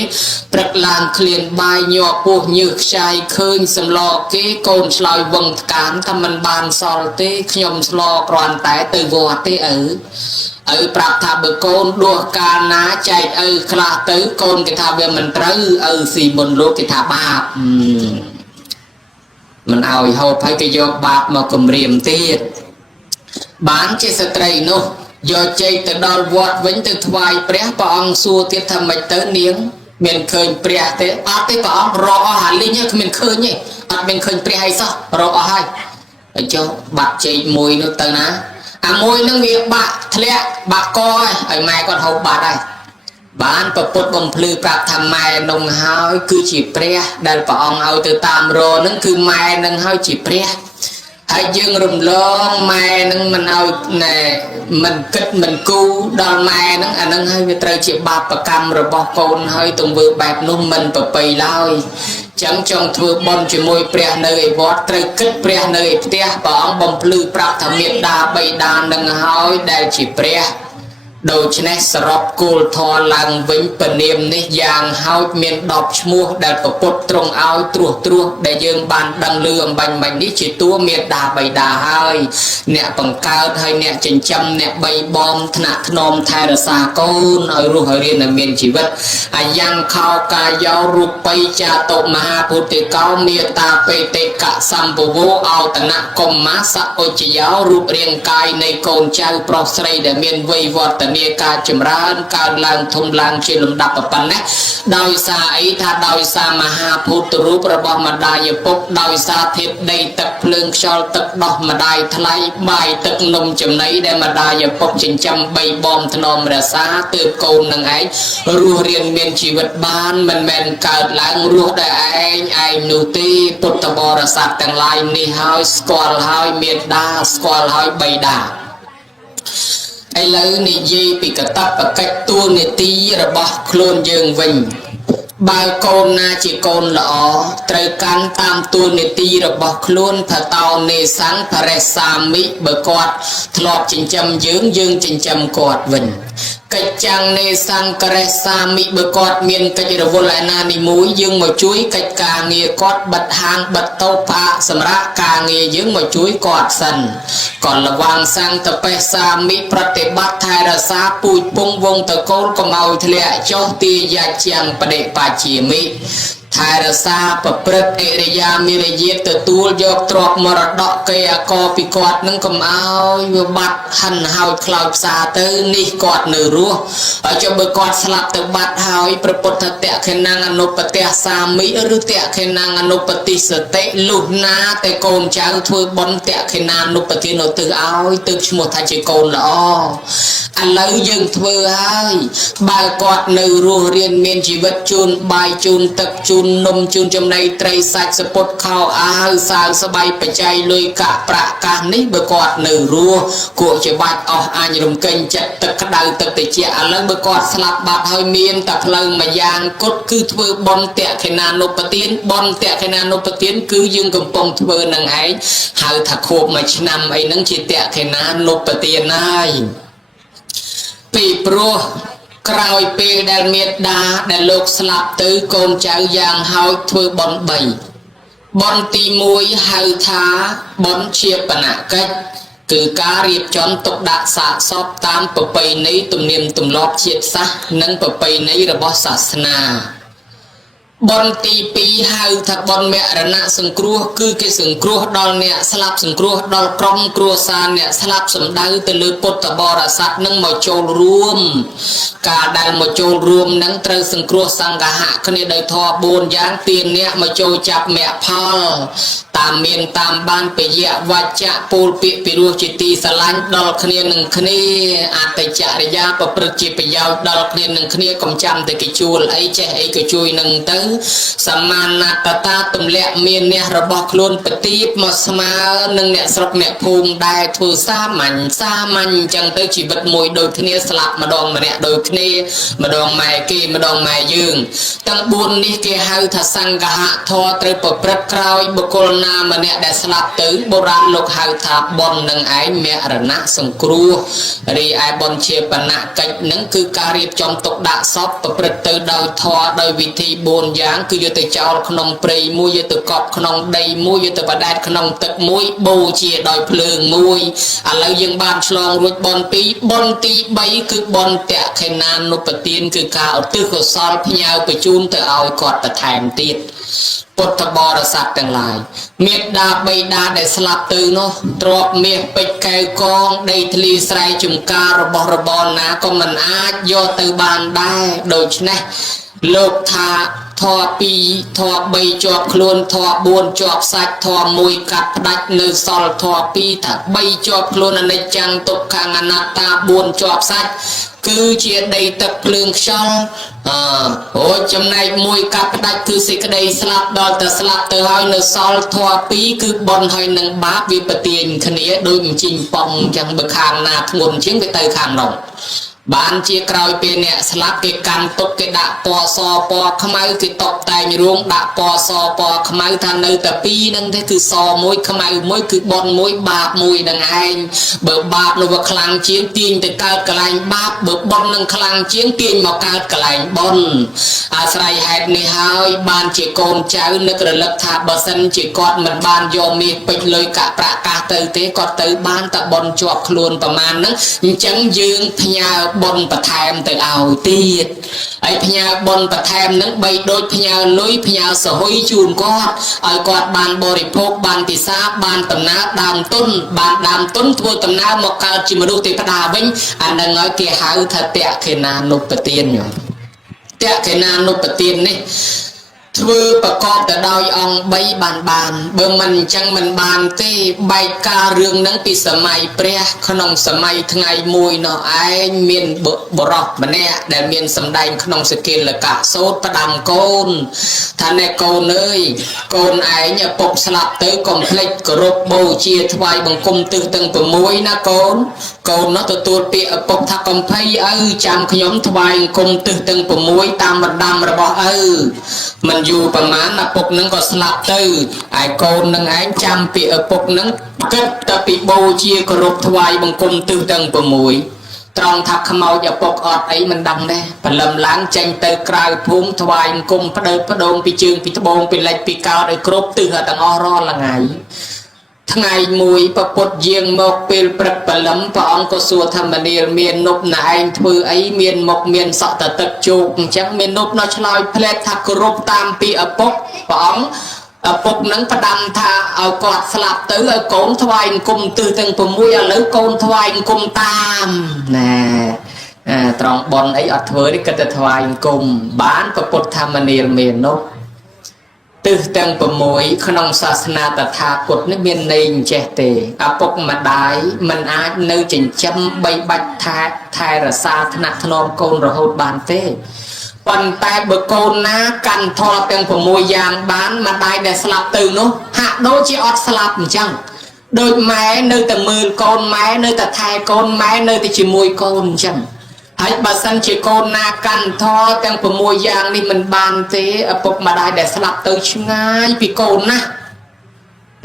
ព្រឹកឡើងឃ្លានបាយញាក់ពោះញើសខ្ចាយឃើញសម្លគេកូនឆ្លើយវឹងថ្កានថាមិនបានសល់ទេខ្ញុំស្លគ្រាន់តែទៅវត្តទេឪប្រាប់ថាបើកូនដួសកាលណាចែកឪខ្លះទៅកូនគេថាវាមិនត្រូវឪស៊ីមុនលោកគេថាបាបមិនឲ្យហូបហើយគេយកបាបមកគំរាមទៀតបានជាស្ត្រីនោះយកចេកទៅដល់វត្តវិញទៅថ្វាយព្រះព្រះអង្គសួរទៀតថាម៉េចទៅនាងមានឃើញព្រះទេអត់ទេព្រះអង្គរកអស់ហើយលីងគ្មានឃើញទេអត់មានឃើញព្រះអីសោះរកអស់ហើយចុះបាត់ចេកមួយនោះទៅណាអាមួយនឹងវាបាក់ធ្លាក់បាក់កឲ្យម៉ែគាត់ហូបបាត់ហើយបានប្រពុតបំភ្លឺប្រាប់ថាម៉ែនឹងហើយគឺជាព្រះដែលព្រះអង្គឲ្យទៅតាមរនឹងគឺម៉ែនឹងហើយជាព្រះហើយយើងរំលងម៉ែនឹងមិនឲ្យណែមិនគិតមិនគូដល់ម៉ែនឹងអានឹងហើយវាត្រូវជាបាបកម្មរបស់កូនហើយទង្វើបែបនោះមិនប្រពៃឡើយចឹងចង់ធ្វើបុណ្យជាមួយព្រះនៅឯវត្តត្រូវគិតព្រះនៅឯផ្ទះព្រះអង្គបំភ្លឺប្រាប់ថាមេត្តាបិតានឹងហើយដែលជាព្រះ ដូច្នេះសរុបគោលធម៌ឡើងវិញពនាមនេះយ៉ាងហោចមាន10ឈ្មោះដែលពពុទ្ធទ្រង់ឲ្យត្រួសដែលយើងបានដឹងលឺអំបញ្ញមិញនេះជាតួមេត្តាបិតាហើយអ្នកបង្កើតហើយអ្នកចិញ្ចឹមអ្នកបីបំថ្នាក់ថ្នមថែរក្សាកូនឲ្យរស់ឲ្យរៀនឲ្យមានជីវិតអាយ៉ាងខោកាយោរូបិចាតុមហាពុទ្ធិកោមេត្តាបេតិកសម្ពវោអោតនកុម្មាសឧច្ចយោរូបរាងកាយនៃកូនចៅប្រុសស្រីដែលមានវ័យវឌ្ឍនាការចម្រើនកើនឡើងធំឡើងជាលំដាប់ប៉ុណ្ណេះដោយសារអីថាដោយសារមហាពុទ្ធរូបរបស់ម្ដាយឪពុកដោយសារធាតុដីទឹកភ្លើងខ្យល់ទឹកដោះម្ដាយថ្លៃបាយទឹកនំចំណីដែលម្ដាយឪពុកចិញ្ចឹមបីបំថ្នមរក្សាទើបកូននឹងឯងរស់រៀនមានជីវិតបានមិនមែនកើតឡើងរស់តែឯងនោះទេពុទ្ធបរិស័ទទាំងឡាយនេះហើយស្គាល់ហើយមេត្តាស្គាល់ហើយបិតាឥឡូវនិយាយពីកតបកិច្ចទួលនីតិរបស់ខ្លួនយើងវិញបើកូនណាជាកូនល្អត្រូវកាន់តាមទួលនីតិរបស់ខ្លួនផតោនេសੰបរិសាមិបើគាត់ធ្លាប់ចិញ្ចឹមយើងចិញ្ចឹមគាត់វិញកិច្ចចាំងនេសੰករេសាមិបើគាត់មានកិច្ចរវល់ឯណានីមួយយើងមកជួយកិច្ចការងារគាត់បិទហាងបិទតូបផាកសម្រាប់ការងារយើងមកជួយគាត់សិនcòn là vàng sang tập bè sa mi prate bát thai ra sa pui pung vong tờ côn có màu thề cho tia gia chàng bade pa chi mi thai ra sa bậc area mi re yết tờ tua dọc trọc mờ đọ cây co pi quạt nâng cầm áo bát hành hào cloud sa tới ni quạt nửa rùa ở cho bờ quạt slap tờ bát hào propot tệ khe năng anopate sa mi rư tệ khe năng anopati sơ tệ lụt na tệ côn cháu thôi bon tệ khe năng anopati nó từ áo từ một thay chỉ côn là anh lấy dân thưa hai bài quạt nửa rùa riêng miền chỉ vật chun bài chun tập chun nôm chun trong này tray sạch sport khao áo sao sao bay phải chạy lôi cả bạ cả nít bờ quạt nửa rùa của chỉ bạch anh dùng kênh chặt tập các đầu tập để trẻ lấy bờ quạt slap bạt hơi miên tập lần mà giang cốt cứ thưa bon tệ khe năng anopati bon tệ khe năng anopati cứ dương cầm pong thưa năng ấy hai thằng khô mà năm ấy nâng chỉ tệ khe năng anopati nàyปีโปรกรอยเปเดลเมตดาเดลโลกสลับตื้อโกนเจ้าอย่างเฮาทั่วบอนใบบอนตีมวยเฮาท้าบอนเชียปนาเกตคือการเรียบจอมตกดาสะสอบตามประเพณีตุ่มเนียมตุ่มลอบเชียซะนั่งประเพณีระบอบศาสนาบอนตีปีเฮาถ้าบอนเมรณะสังครัวคือเกสังครัวดอลเนี่ยสลับสังครัวดอลกรมครัวซานเนี่ยสลับสมดาวตะลือปุตตบรสัตนั่งมาโจรรวมการได้มาโจรรวมนั่งเตรสังครัวสังกหะคนนี้ได้ทอบูนยางเตียนเนี่ยมาโจจับแม่พอลตามเมียนตามบ้านไปเยะวัจจะปูลปิปิรูจิตีสลันดอลคนนี้หนึ่งคนนี้อาตจริยาประพฤติไปยาวดอลคนนี้หนึ่งคนนี้กำจำแต่กิจูลไอเจไอกจุยหนึ่งตึงสมานาตตาตุมเละเมียนเนี่ยระบบคลุนปฏิบมาสมาหนึ่งเนี่ยสรบเนี่ยภูมิได้ทูสามันจังเตอชีวิตมวยโดยที่เนี่ยสลับมาดองมาเนี่ยโดยที่เนี่ยมาดองไม้กีมาดองไม้ยืงตั้งบุญนี่เกี่ยวกับทัศน์กะหะทอตรึปปรักคราวบุคลนามาเนี่ยได้สลับตื้อโบราณโลกหาทับบอลหนึ่งไอเมียรณะสังครูรีไอบอลเชียปนะกิจนั่นคือการเรียบจอมตกดาซอบปปรักตื้อโดยทอโดยวิธีบุญอย่างคือโยติเจ้าขนมปรีมวยโยติกอบขนมใดมวยโยติประดาขนมตึกมวยบูเชียดอยเพลิงมวยอะไรยังบานฉลองรุ่ยบอลปีบอลตีใบคือบอลแตะแค่นานนุปตีนคือข่าวตื้อขซอลพยาวไปจูนเธอเอากอดตะแถมติดปุถบรสัตต่างหลายเมียดาใบดาได้สลับตื้อเนาะตรอกเมียไปแก่กองได้ทลีใส่จุ่มการระบอนนะก็มันอาจโยตือบานได้โดยนะโลกธาทอปีทอใบจอบคลวนทอบวนจอบสักทอมวยกัดดักเนื้อซอลทอปีถ้าใบจอบคลวนในจังตกขางอนาตาบวนจอบสักคือเชียได้ตะเพลิงชอลโอ้จำในมวยกัดดักคือสิกระไดสลับดอลแต่สลับเตอหอยเนื้อซอลทอปีคือบอลหอยหนังบาวิปเตียนขณีโดยจริงปองจังเบิกขางนาทงนเชียงไปเตยขางหนอง បានជាក្រោយពេលអ្នកស្លាប់គេកាន់ទុកគេដាក់ពណ៌សពណ៌ខ្មៅគេតបតែងរួងដាក់ពណ៌សពណ៌ខ្មៅថានៅតែពីរហ្នឹងទេគឺសមួយខ្មៅមួយគឺបនមួយបាបមួយនឹងឯងបើបាបនោះវាខ្លាំងជាងទាញទៅកើតកន្លែងបាបបើបននឹងខ្លាំងជាងទាញមកកើតកន្លែងបនអាស្រ័យហេតុនេះហើយបានជាកូនចៅនឹករលឹកថាបើសិនជាគាត់មិនបានយកមាសពេជ្រលុយកាក់ប្រាក់កាសទៅទេគាត់ទៅបានតែបនជាប់ខ្លួនប្រមាណហ្នឹងអញ្ចឹងយើងផ្ញើបនបន្ថែមទៅឲ្យទៀតហើយផ្ញើបនបន្ថែមនឹងបីដូចផ្ញើលុយផ្ញើសហុយជូនគាត់ឲ្យគាត់បានបរិភោគបានពិសាបានដំណើរដើមទុនបានដើមទុនធ្វើដំណើរមកកើតជាមនុស្សទេវតាវិញអានឹងឲ្យគេហៅថាតក្ខេណានុបទានញោមតក្ខេណានុបទាននេះធ្វើប្រកបទៅដោយអង្គ3បានបើមិនអញ្ចឹងមិនបានទេបែកការរឿងហ្នឹងពីសម័យព្រះក្នុងសម័យថ្ងៃមួយនោះឯងមានបរោះម្នាក់ដែលមានសម្ដែងក្នុងសកេលកៈសូត្រផ្ដាំកូនថាណែកូនអើយកូនឯងឪពុកស្លាប់ទៅកុំភ្លេចគោរពបូជាថ្វាយបង្គំទិសទាំង6ណាកូនកូននោះទទួលពាក្យឪពុកថាកំភៃឪចាំខ្ញុំថ្វាយបង្គំទិសទាំង6តាមបណ្ដាំរបស់ឪមិនយូរប្រមាណឪពុកនឹងក៏ស្លាប់ទៅហើយកូននឹងឯងចាំពីឪពុកនឹងគិតតែពីបូជាគោរពថ្វាយបង្គំទិសទាំង6ត្រង់ថាខ្មោចឪពុកអត់អីមិនដឹងដែរព្រលឹមឡើងចេញទៅក្រៅភូមិថ្វាយបង្គំផ្ដើផ្ដងពីជើងពីត្បូងពីលិចពីកោតឲ្យគ្រប់ទិសទាំងអស់រាល់ថ្ងៃថ្ងៃមួយប្រពុតយាងមកពេលព្រឹកព្រលឹមព្រះអង្គក៏សួរថាមនាលមាននប់ណែឯងធ្វើអីមានមុខមានសក់តទឹកជោគអញ្ចឹងមាននប់នៅឆ្លើយផ្លែតថាគោរពតាមពីឪពុកព្រះអង្គឪពុកនឹងផ្ដាំថាឲ្យគាត់ស្លាប់ទៅឲ្យកូនថ្វាយបង្គំទិសទាំង6ឥឡូវកូនថ្វាយបង្គំតាមណែត្រង់បនអីអត់ធ្វើទេគិតតែថ្វាយបង្គំបានប្រពុតថាមនាលមាននប់ទិសទាំង6ក្នុងសាសនាតថាគតនេះមានន័យអញ្ចេះទេឪពុកម្ដាយមិនអាចនៅចិញ្ចឹមបីបាច់ថែរក្សាថ្នាក់ថ្នមកូនរហូតបានទេប៉ុន្តែបើកូនណាកាន់ធម៌ទាំង6យ៉ាងបានម្ដាយដែលស្លាប់ទៅនោះហាក់ដូចជាអត់ស្លាប់អញ្ចឹងដូចម៉ែនៅតែមើលកូនម៉ែនៅតែថែកូនម៉ែនៅតែជាមួយកូនអញ្ចឹងហើយបើសិនជាកូនណាកាន់ធម៌ទាំង6យ៉ាងនេះមិនបានទេឪពុកម្ដាយដែលស្លាប់ទៅឆ្ងាយពីកូនណា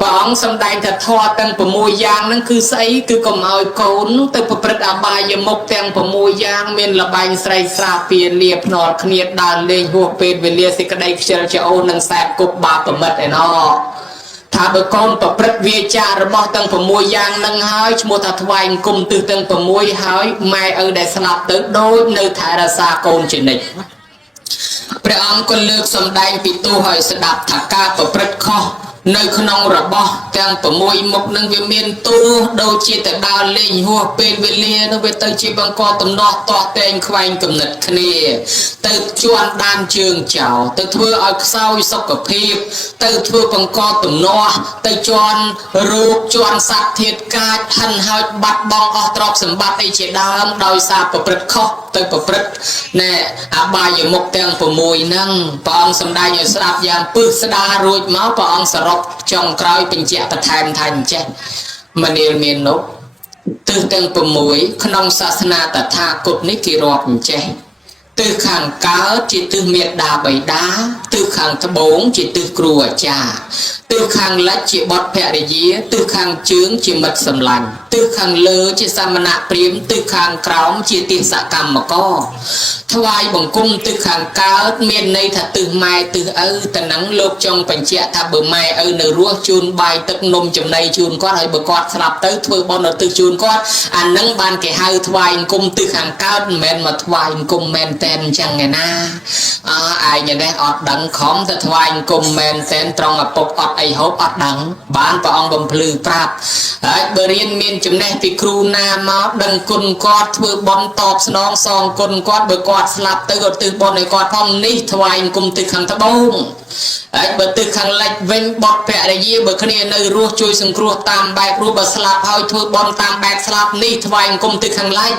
ព្រះអង្គសម្ដែងថាធម៌ទាំង6យ៉ាងហ្នឹងគឺស្អីគឺកុំឲ្យកូនទៅប្រព្រឹត្តអបាយមុខទាំង6យ៉ាងមានលបែងស្រីស្រាពាលាភ្នាល់គ្នាដើរលេងហួសពេលវេលាសេចក្តីខ្ជិលច្អូននិងសែបគប់បាបប្រមិតឯណោថាបើកូនប្រព្រឹត្តវាចារបស់ទាំង6យ៉ាងនឹងហើយឈ្មោះថាថ្វាយបង្គំទិសទាំង6ហើយម៉ែឪដែលស្លាប់ទៅដូចនៅថែរក្សាកូនជានិច្ចព្រះអង្គក៏លើកសម្ដែងពីទោសឲ្យស្ដាប់ថាការប្រព្រឹត្តខុសនៅក្នុងរបស់ទាំង6មុខនឹងវាមានទោសដូចជាទៅដើរលេងហួសពេលវេលានោះវាទៅជាបង្កតំណោះតោះតែងខ្វែងគំនិតគ្នាទៅជន់ដានជើងចោលទៅធ្វើឲ្យខ្សោយសុខភាពទៅធ្វើបង្កតំណោះទៅជន់រូបជន់សត្វធាតុកាចហិនហោចបាត់បង់អស់ទ្រព្យសម្បត្តិអីជាដើមដោយសារប្រព្រឹត្តខុសទៅប្រព្រឹត្តណែអបាយមុខទាំង6ហ្នឹងព្រះអង្គសម្ដែងឲ្យស្ដាប់យ៉ាងពឹសស្ដាររួចមកព្រះអង្គសរុបចុងក្រោយបញ្ជាក់បន្ថែមថាអញ្ចេះមនាលមាននោះទិសទាំង6ក្នុងសាសនាតថាគតនេះគេរាប់អញ្ចេះទិសខាងកើតជាទិសមេត្តាបិតាទិសខាងត្បូងជាទិសគ្រូអាចារ្យទិសខាងលិចជាបុត្រភរិយាទិសខាងជើងជាមិត្តសម្លាញ់ទិសខាងលើជាសាមណៈព្រាហ្មណ៍ទិសខាងក្រោមជាទិសកម្មករថ្វាយបង្គំទិសខាងកើតមានន័យថាទិសម៉ែទិសឪតំណឹងលោកចង់បញ្ជាក់ថាបើម៉ែឪនៅរស់ជូនបាយទឹកនំចំណីជូនគាត់ហើយបើគាត់ស្លាប់ទៅធ្វើបុណ្យឧទ្ទិសជូនគាត់អានឹងបានគេហៅថ្វាយបង្គំទិសខាងកើតមិនមែនមកថ្វាយបង្គំមែនតែនអញ្ចឹងឯណាឯងនេះអត់ដឹងខំទៅថ្វាយបង្គំមែនតែនត្រង់ឪពុកអត់អីហូបអត់ដឹងបានព្រះអង្គបំភ្លឺប្រាប់ហើយបើរៀនមានចំណេះពីគ្រូណាមកដឹងគុណគាត់ធ្វើបុណ្យតបស្នងសងគុណគាត់បើគាត់ស្លាប់ទៅក៏ទិសបុណ្យឲ្យគាត់ផងនេះថ្វាយបង្គំទិសខាងត្បូងហើយបើទិសខាងលិចវិញបុត្រភរិយាបើគ្នានៅរស់ជួយសង្គ្រោះតាមបែបរស់បើស្លាប់ហើយធ្វើបុណ្យតាមបែបស្លាប់នេះថ្វាយបង្គំទិសខាងលិច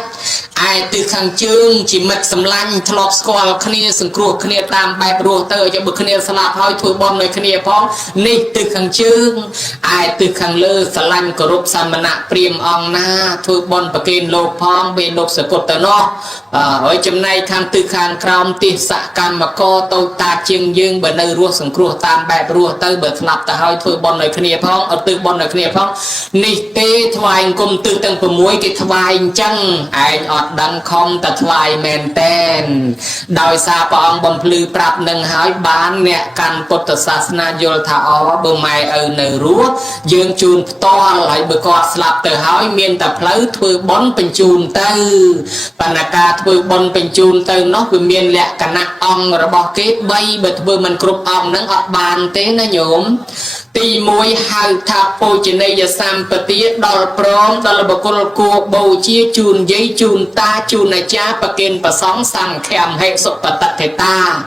ឯទិសខាងជើងជាមិត្តសម្លាញ់ធ្លាប់ស្គាល់គ្នាសង្គ្រោះគ្នាតាមបែបរស់ទៅឲ្យបើគ្នាស្លាប់ហើយធ្វើបុណ្យឲ្យគ្នាផងនេះ từ khang chương ai từ khang lơ sờ lanh cổ rụp sa mạ priêm ong na thôi bon bạc kên lô phong bên lô sờ cột tờ nó ở trong này khang từ khang crom tì sạ cam mà co tôi ta chiêng dương bờ nơi ruột sừng cua tam bè ruột tới bờ lạp ta hơi thôi bon nơi khnia phong ở từ bon nơi khnia phong nị tê thoại cùng từ tầng của muối cái thoại chăng ai ọt đăng không ta thoại men ten đòi xa phong bầm plư prap nâng hỏi bán nè can cột tờ sa na vô thả ó bờ mai ở nơi ruột dương chun to lại bờ cọt lạp từ hỏi miền tập lấy thôi bón bình chun tư panaka thôi bon bình chun tư nó vừa miền lẹ cả nặng ong rồi bỏ kết bay bật vừa mình cướp ong nắng ọt bàn thế nó nhổm tì môi hai tháp bồi trên đây giờ sam bờ tía đòi prom đó là bậc cô bầu chia chun giấy chun ta chun này cha bậc kên bậc sóng sang kèm hệ sụp bậc tật thể ta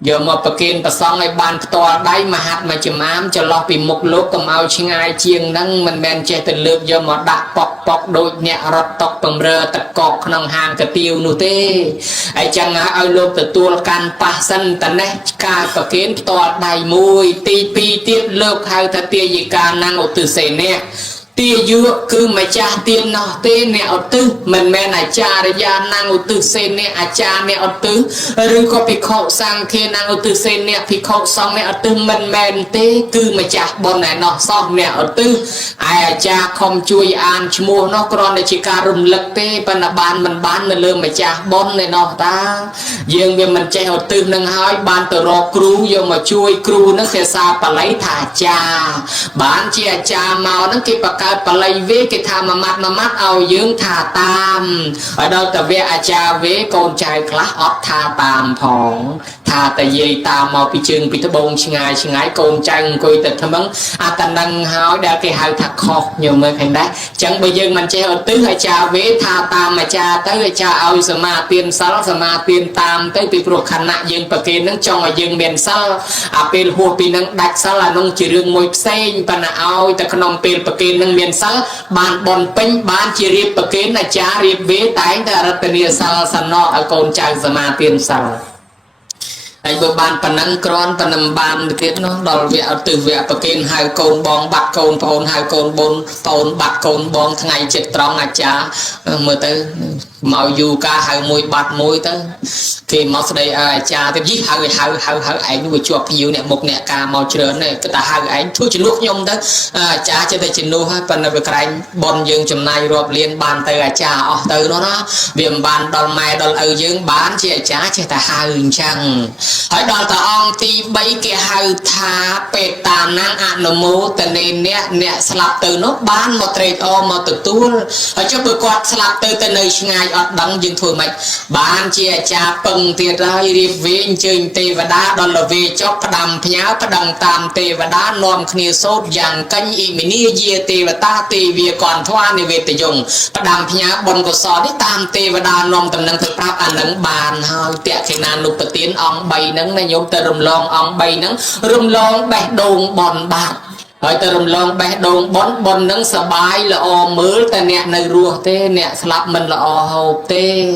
giờ mà bậc kên bậc sóng này bàn to đáy mà hạt mà chìm ám cho lo vì một lúc cầm ao chinh ai chiêng nắng mình men che từ lượt giờ mà đặt bọc đôi nhẹ rót tóc bằng rơ tật cọp nòng hàng cái tiêu nụ tê ai chẳng ai lốp từ tua can pa sân tận này ca bậc kên to đầy mùi tì pi tiết lốp hai ta tia gì ca năng ở từ sền nè tia dưa cứ mà cha tiên nó tê nè ở tư mình men là cha để ra năng ở từ sen nè cha nè ở tư rồi có bị khổ sang kia năng ở từ sen nè bị khổ xong nè ở tư mình men tê cứ mà cha bọn này nó xong nè ở tư ai cha không chui an mua nó còn để chỉ cả rùng lực tê và là mình bán là lơ mà cha bọn này nó ta riêng về mình chạy ở tư nâng hỏi ban từ rò cru vô mà chui cru nó sẽ xa và lấy thả cha bán chia cha màu nó kia bạc cái lấy về cái thà mà mắt ao dưỡng thà tam ở đâu ta về cha về con trai class ót thà tam phong thà tại vì ta màu bị chừng bị thằng bông ngài con trai coi tịch thầm mắng ta năng hỏi đã cái hai thật khó nhiều mới thành đấy chẳng bây giờ mình chơi ở tứ hay cha về thà tam mà cha tới hay cha ao sờ ma tiền sáu sờ ma tiền tam tới bị pro khăn nặng dương bậc kia nâng trong ở dương miền sau bên hồ bị nâng đặt sau là nông chỉ riêng môi sen và là ao ta không nông bên bậc kia nâng miền sau bàn bòn pin bàn chỉ riêng bậc kia là cha riêng về tái ta rất nhiều sau sân nọ ở con trai sờ ma tiền sau anh vừa bàn phần năng con phần nằm bàn tiết nó đòi vẽ từ vẽ bậc kia hai con bong bạc con phồn hai con bồn bạc con bong ngày chết tròn là cha mưa tới màu dù ca hai môi bạc môi tới khi mà đây cha tiếp giết hai anh vừa chuột nhiều nè một nè ca màu trơn này cái ta hai anh thôi chỉ luộc nhom đó cha cho tới chỉ nuôi hai phần là việc anh bon dương chấm này rồi liên bàn tới cha từ đó nó viêm bàn đòn mày đòn ở dương bán chia cha chia ta hai chăng hỏi đòn ta ông thì bấy cái hai tha pet tam năng ăn nó mô từ nên nè slap từ nó bán một trade một từ tu ở cho bữa quạt slap từ nơi ngay đăng dương thôi mày bạn chia cha pừng tiền ra đi về chơi tê và đá đòn là về cho đầm nhá đầm tam tê và đá nom kia sốt dạng canh y mình nia dìa tê và ta tê về còn thoa này về tê dùng đầm nhá bồn của sò đi tam tê và đá nom tầm năng thực pháp ăn nắng bàn hơi tẹt khi nan lục bờ tiến ong bay nắng này nhôm tơ rùm lon ong bay nắng rùm lon bẹt đồn bòn bạc hỏi tơ rùm lon bẹt đồn bòn nắng sờ bài là o mớ ta nẹt nơi rùa tê nẹt slap mình là o hộp tê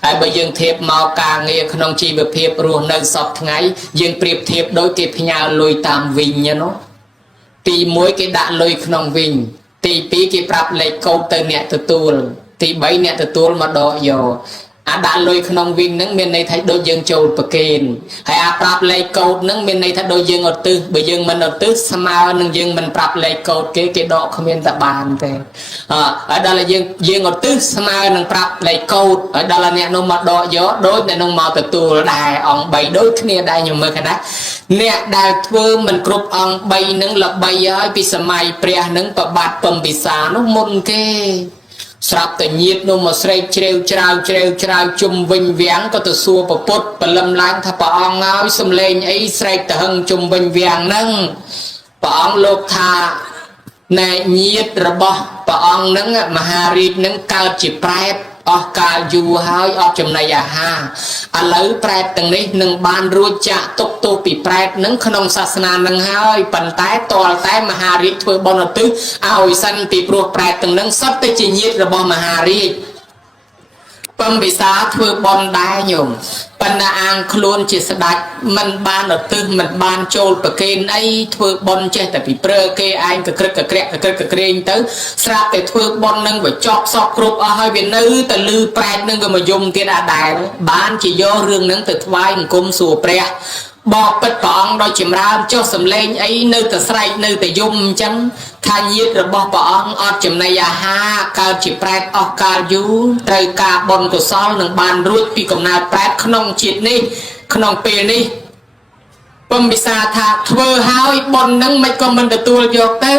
ai bây giờ thiệp màu càng nghe không chi về thiệp rùa nơi sọt ngay dương priệp thiệp đối kịp nhà lùi tam vinh nha nó tì mỗi cái đạn lùi không vinh tì pí cái prap lấy câu tơ nẹt từ tuol tì bấy nẹt từ tuol mà đỏ dầu đã lôi khung viên nắng bên này thấy đôi dương châu bậc kền hay prap lấy cột nắng bên này thấy đôi dương ở tư bởi dương mình ở tư sao nâng dương mình prap lấy cột cái độ không yên ta bàn thế ở đây là dương ở tư sao nâng prap lấy cột ở đây là nè nông mặt độ gió đối này nông màu từ tù đài ông bảy đối kia đài nhiều mơ cái đó nè đài thưa mình cướp ông bay nâng là bay ấy bị sầm mai pre nâng bạc bát bầm bị xả nó môn kê sạp tự nhiệt nó mà srei treo chum vinh viáng có từ xua bờ pốt bờ lâm lang thà bờ ong áo xâm lên ấy srei tự hưng chum vinh viáng nâng bờ ong lục thà này nhiệt rồi bờ ong nâng mà harit nâng cao chỉ prep cả dù hơi chấm này ha lấy prep từng đấy nâng ban ruột chạ tục tu bị prep nâng không sát na nâng hơi bàn tay to tay mà harit thôi bon tứ ao xanh bị pro prep từng nâng sắp tới chỉ nhiệt rồi bon mà harit ពំពិសាធ្វើបនដែរញោមប៉ុន្តែអាងខ្លួនជាស្ដាច់មិនបានឧទ្ទិសមិនបានចូលប្រគេនអីធ្វើបនចេះតែពីប្រើគេឯងកក្រឹកកក្រែកកក្រឹកកក្រែងទៅស្រាប់តែធ្វើបននឹងវាចប់សពគ្រប់អស់ហើយវានៅតែលឺប្រែតនឹងក៏មកយំទៀតអាដែរបានជាយករឿងនឹងទៅថ្វាយអង្គមសួរព្រះបបពិតព្រះអង្គដោយចម្រើនចុះសម្លេងអីនៅតែស្រែកនៅតែយំអញ្ចឹងថាញាតិរបស់ព្រះអង្គអត់ចំណីអាហារកើតជាប្រែតអស់កាលយូរត្រូវការបន់កុសលនឹងបានរួចពីកំណើតប្រែតក្នុងជាតិនេះក្នុងពេលនេះពំពិសាថាធ្វើហើយបន់នឹងមិនក៏មិនទទួលយកទៅ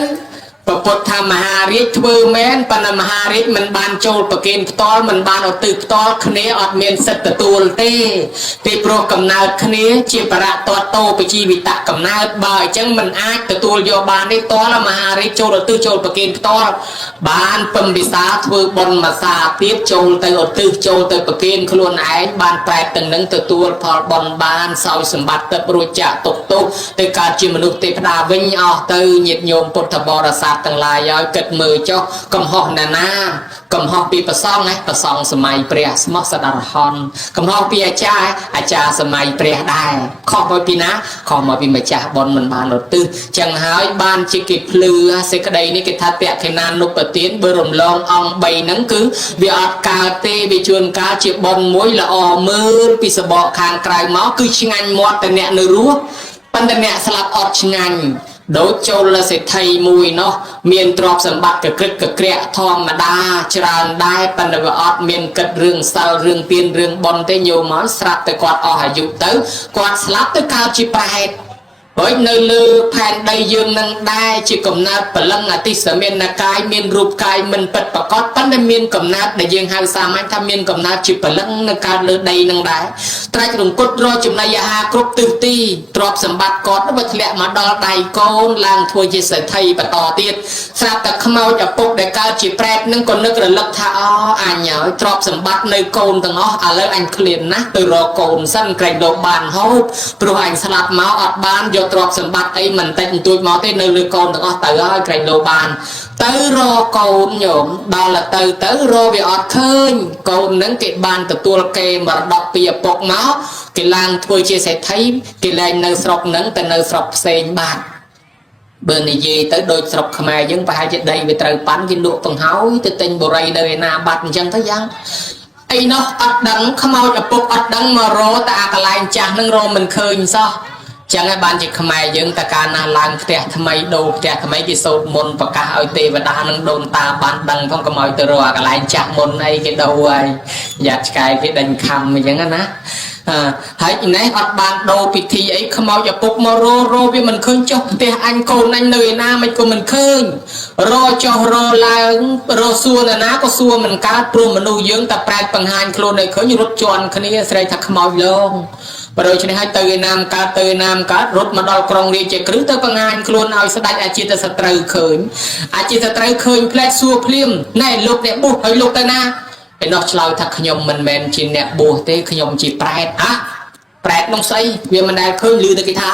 ព្រះពុទ្ធថាមហារាជធ្វើមែនប៉ុន្តែមហារាជមិនបានចូលប្រគេនផ្ទាល់មិនបានឧទ្ទិសផ្ទាល់គ្នាអត់មានសិទ្ធិទទួលទេពីព្រោះកំណើតគ្នាជាបរៈតតោបជីវិតកំណើតបើអញ្ចឹងមិនអាចទទួលយកបានទេតលមហារាជចូលឧទ្ទិសចូលប្រគេនផ្ទាល់បានពំពិសាធ្វើបុណ្យមួយសាទៀតចូលទៅឧទ្ទិសចូលទៅប្រគេនខ្លួនឯងបានប្រែតទាំងនឹងទទួលផលបុណ្យបានសោយសម្បត្តិទឹករួចចាក់ទុកទុកទៅកើតជាមនុស្សទេវតាវិញអស់ទៅញាតិញោមពុទ្ធបរិស័ទទាំងឡាយឲ្យគិតមើលចុះកំហុសណាណាកំហុសពីប្រសងឯប្រសងសម័យព្រះស្មោះសដរហនកំហុសពីអាចារ្យសម័យព្រះដែរខុសមកពីណាខុសមកពីម្ចាស់បុណ្យមិនបានឧទ្ទិសចឹងហើយបានជាគេភ្លឺសេចក្តីនេះគេថាតេខេណានុបទានបើរំលងអង្គ3ហ្នឹងគឺវាអត់កើតទេវាជួនកាលជាបុណ្យមួយល្អមើលពីសបកខាងក្រៅមកគឺឆ្ងាញ់មាត់តែអ្នកនៅរស់ប៉ុន្តែអ្នកស្លាប់អត់ឆ្ងាញ់ដូចចូលសេដ្ឋីមួយនោះមានទ្រព្យសម្បត្តិកក្រឹកកក្រែកធម្មតាច្រើនដែរប៉ុន្តែវាអត់មានគិតរឿងសិលរឿងទានរឿងបុណ្យទេញោមមកស្រាប់តែគាត់អស់អាយុទៅគាត់ស្លាប់ទៅកើតជាប្រែតហើយនៅលើផែនដីយើងនឹងដែរជាកំណើតព្រលឹងអតិសមានកាយមានរូបកាយមិនពិតប្រកបប៉ុន្តែមានកំណើតដែលយើងហៅសាមញ្ញថាមានកំណើតជាព្រលឹងនៅកើតលើដីនឹងដែរត្រាច់រង្គត់រកចំណីអាហារគ្រប់ទិសទីទ្រព្យសម្បត្តិគាត់វាធ្លាក់មកដល់ដៃកូនឡើងធ្វើជាសេដ្ឋីបន្តទៀតស្រាប់តែខ្មោចឪពុកដែលកើតជាប្រែតនឹងក៏នឹករលឹកថាអូអញហើយទ្រព្យសម្បត្តិនៅកូនទាំងអស់ឥឡូវអញឃ្លានណាស់ទៅរកកូនសិនក្រែងលោកបានហូបព្រោះអញស្លាប់មកអត់បានយកទ្រព្យសម្បត្តិអីមិនតិចបន្តួចមកទេនៅលើកូនទាំងអស់ទៅហើយក្រែងលោបានទៅរកកូនញោមដល់ទៅរកវាអត់ឃើញកូននឹងគេបានទទួលគេមរតកពីឪពុកមកគេឡើងធ្វើជាសេដ្ឋីគេលែងនៅស្រុកនឹងទៅនៅស្រុកផ្សេងបាទបើនិយាយទៅដូចស្រុកខ្មែរយើងប្រហែលជាដីវាត្រូវប៉ាន់គេលក់បង្ហើយទៅទិញបរិយនៅឯណាបាត់អញ្ចឹងទៅយ៉ាងអីនោះអត់ដឹងខ្មោចឪពុកអត់ដឹងមករកតែអាកន្លែងចាស់នឹងរកមិនឃើញសោះចឹងហើយបានជាខ្មែរយើងតើកាលណាឡើងផ្ទះថ្មីដូរផ្ទះថ្មីគេសូត្រមន្តប្រកាសឲ្យទេវតានឹងដូនតាបានដឹងផងកុំឲ្យទៅរកអាកន្លែងចាស់មុនអីគេដូរហើយយ៉ាត់ឆ្កែគេដេញខំអញ្ចឹងណាហើយនេះអត់បានដូរពិធីអីខ្មោចឪពុកមករវាមិនឃើញចុះផ្ទះអញកូនអញនៅឯណាមិនក៏មិនឃើញរចុះរឡើងរសួរណាក៏សួរមិនកើតព្រោះមនុស្សយើងតែប្រែតបង្ហាញខ្លួនឲ្យឃើញរត់ជន់គ្នាស្រីថាខ្មោចលងបើដូច្នេះហើយទៅឯណាមកើតរត់មកដល់ក្រុងរាជក្រឹសទៅបង្ហាញខ្លួនឲ្យស្ដេចអាជាតសត្រូវឃើញអាជាតត្រូវឃើញផ្លែតសួរភ្លាមណែលោកអ្នកបុះឲ្យលោកទៅណាឯនោះឆ្លើយថាខ្ញុំមិនមែនជាអ្នកបួសទេខ្ញុំជាប្រែតប្រែតនោះស្អីវាមិនដែលឃើញឮតែគេថា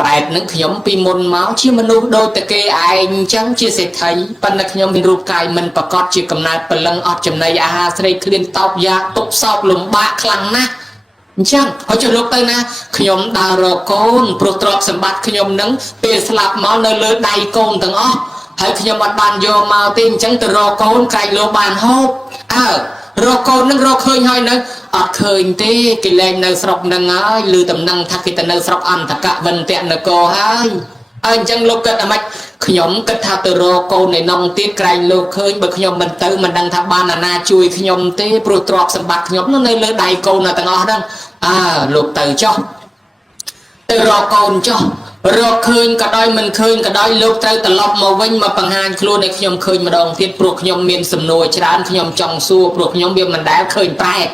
ប្រែតនឹងខ្ញុំពីមុនមកជាមនុស្សដូចតែគេឯងអញ្ចឹងជាសេដ្ឋីប៉ុន្តែខ្ញុំមានរូបកាយមិនប្រកបជាកំណើតព្រលឹងអត់ចំណីអាហារស្រីឃ្លានតោកយ៉ាទុកសោកលំបាកខ្លាំងណាស់អញ្ចឹងហើយចុះលោកទៅណាខ្ញុំដើររកកូនព្រោះទ្រព្យសម្បត្តិខ្ញុំនឹងពេលស្លាប់មកនៅលើដៃកូនទាំងអស់ហើយខ្ញុំអត់បានយកមកទេអញ្ចឹងទៅរកកូនក្រែងលោកបានហូបរកកូននឹងរកឃើញហើយនៅអត់ឃើញទេគេលែងនៅស្រុកនឹងហើយឮតំណឹងថាគេទៅនៅស្រុកអន្តកវិន្ទនគរហើយអញ្ចឹងលោកគិតអាម៉េចខ្ញុំគិតថាទៅរកកូនในនងទៀតក្រែងលោកឃើញបើខ្ញុំមិនទៅមិនដឹងថាបានអាណាជួយខ្ញុំទេព្រោះទ្រព្យសម្បត្តិខ្ញុំនៅលើដៃកូនទាំងអស់ហ្នឹងលោកទៅចុះទៅរកកូនចុះរកឃើញក៏ដោយមិនឃើញក៏ដោយលោកត្រូវត្រឡប់មកវិញមកបង្ហាញខ្លួនឲ្យខ្ញុំឃើញម្ដងទៀតព្រោះខ្ញុំមានសំណួរច្រើនខ្ញុំចង់សួរព្រោះខ្ញុំវាមិនដែលឃើញប្រែត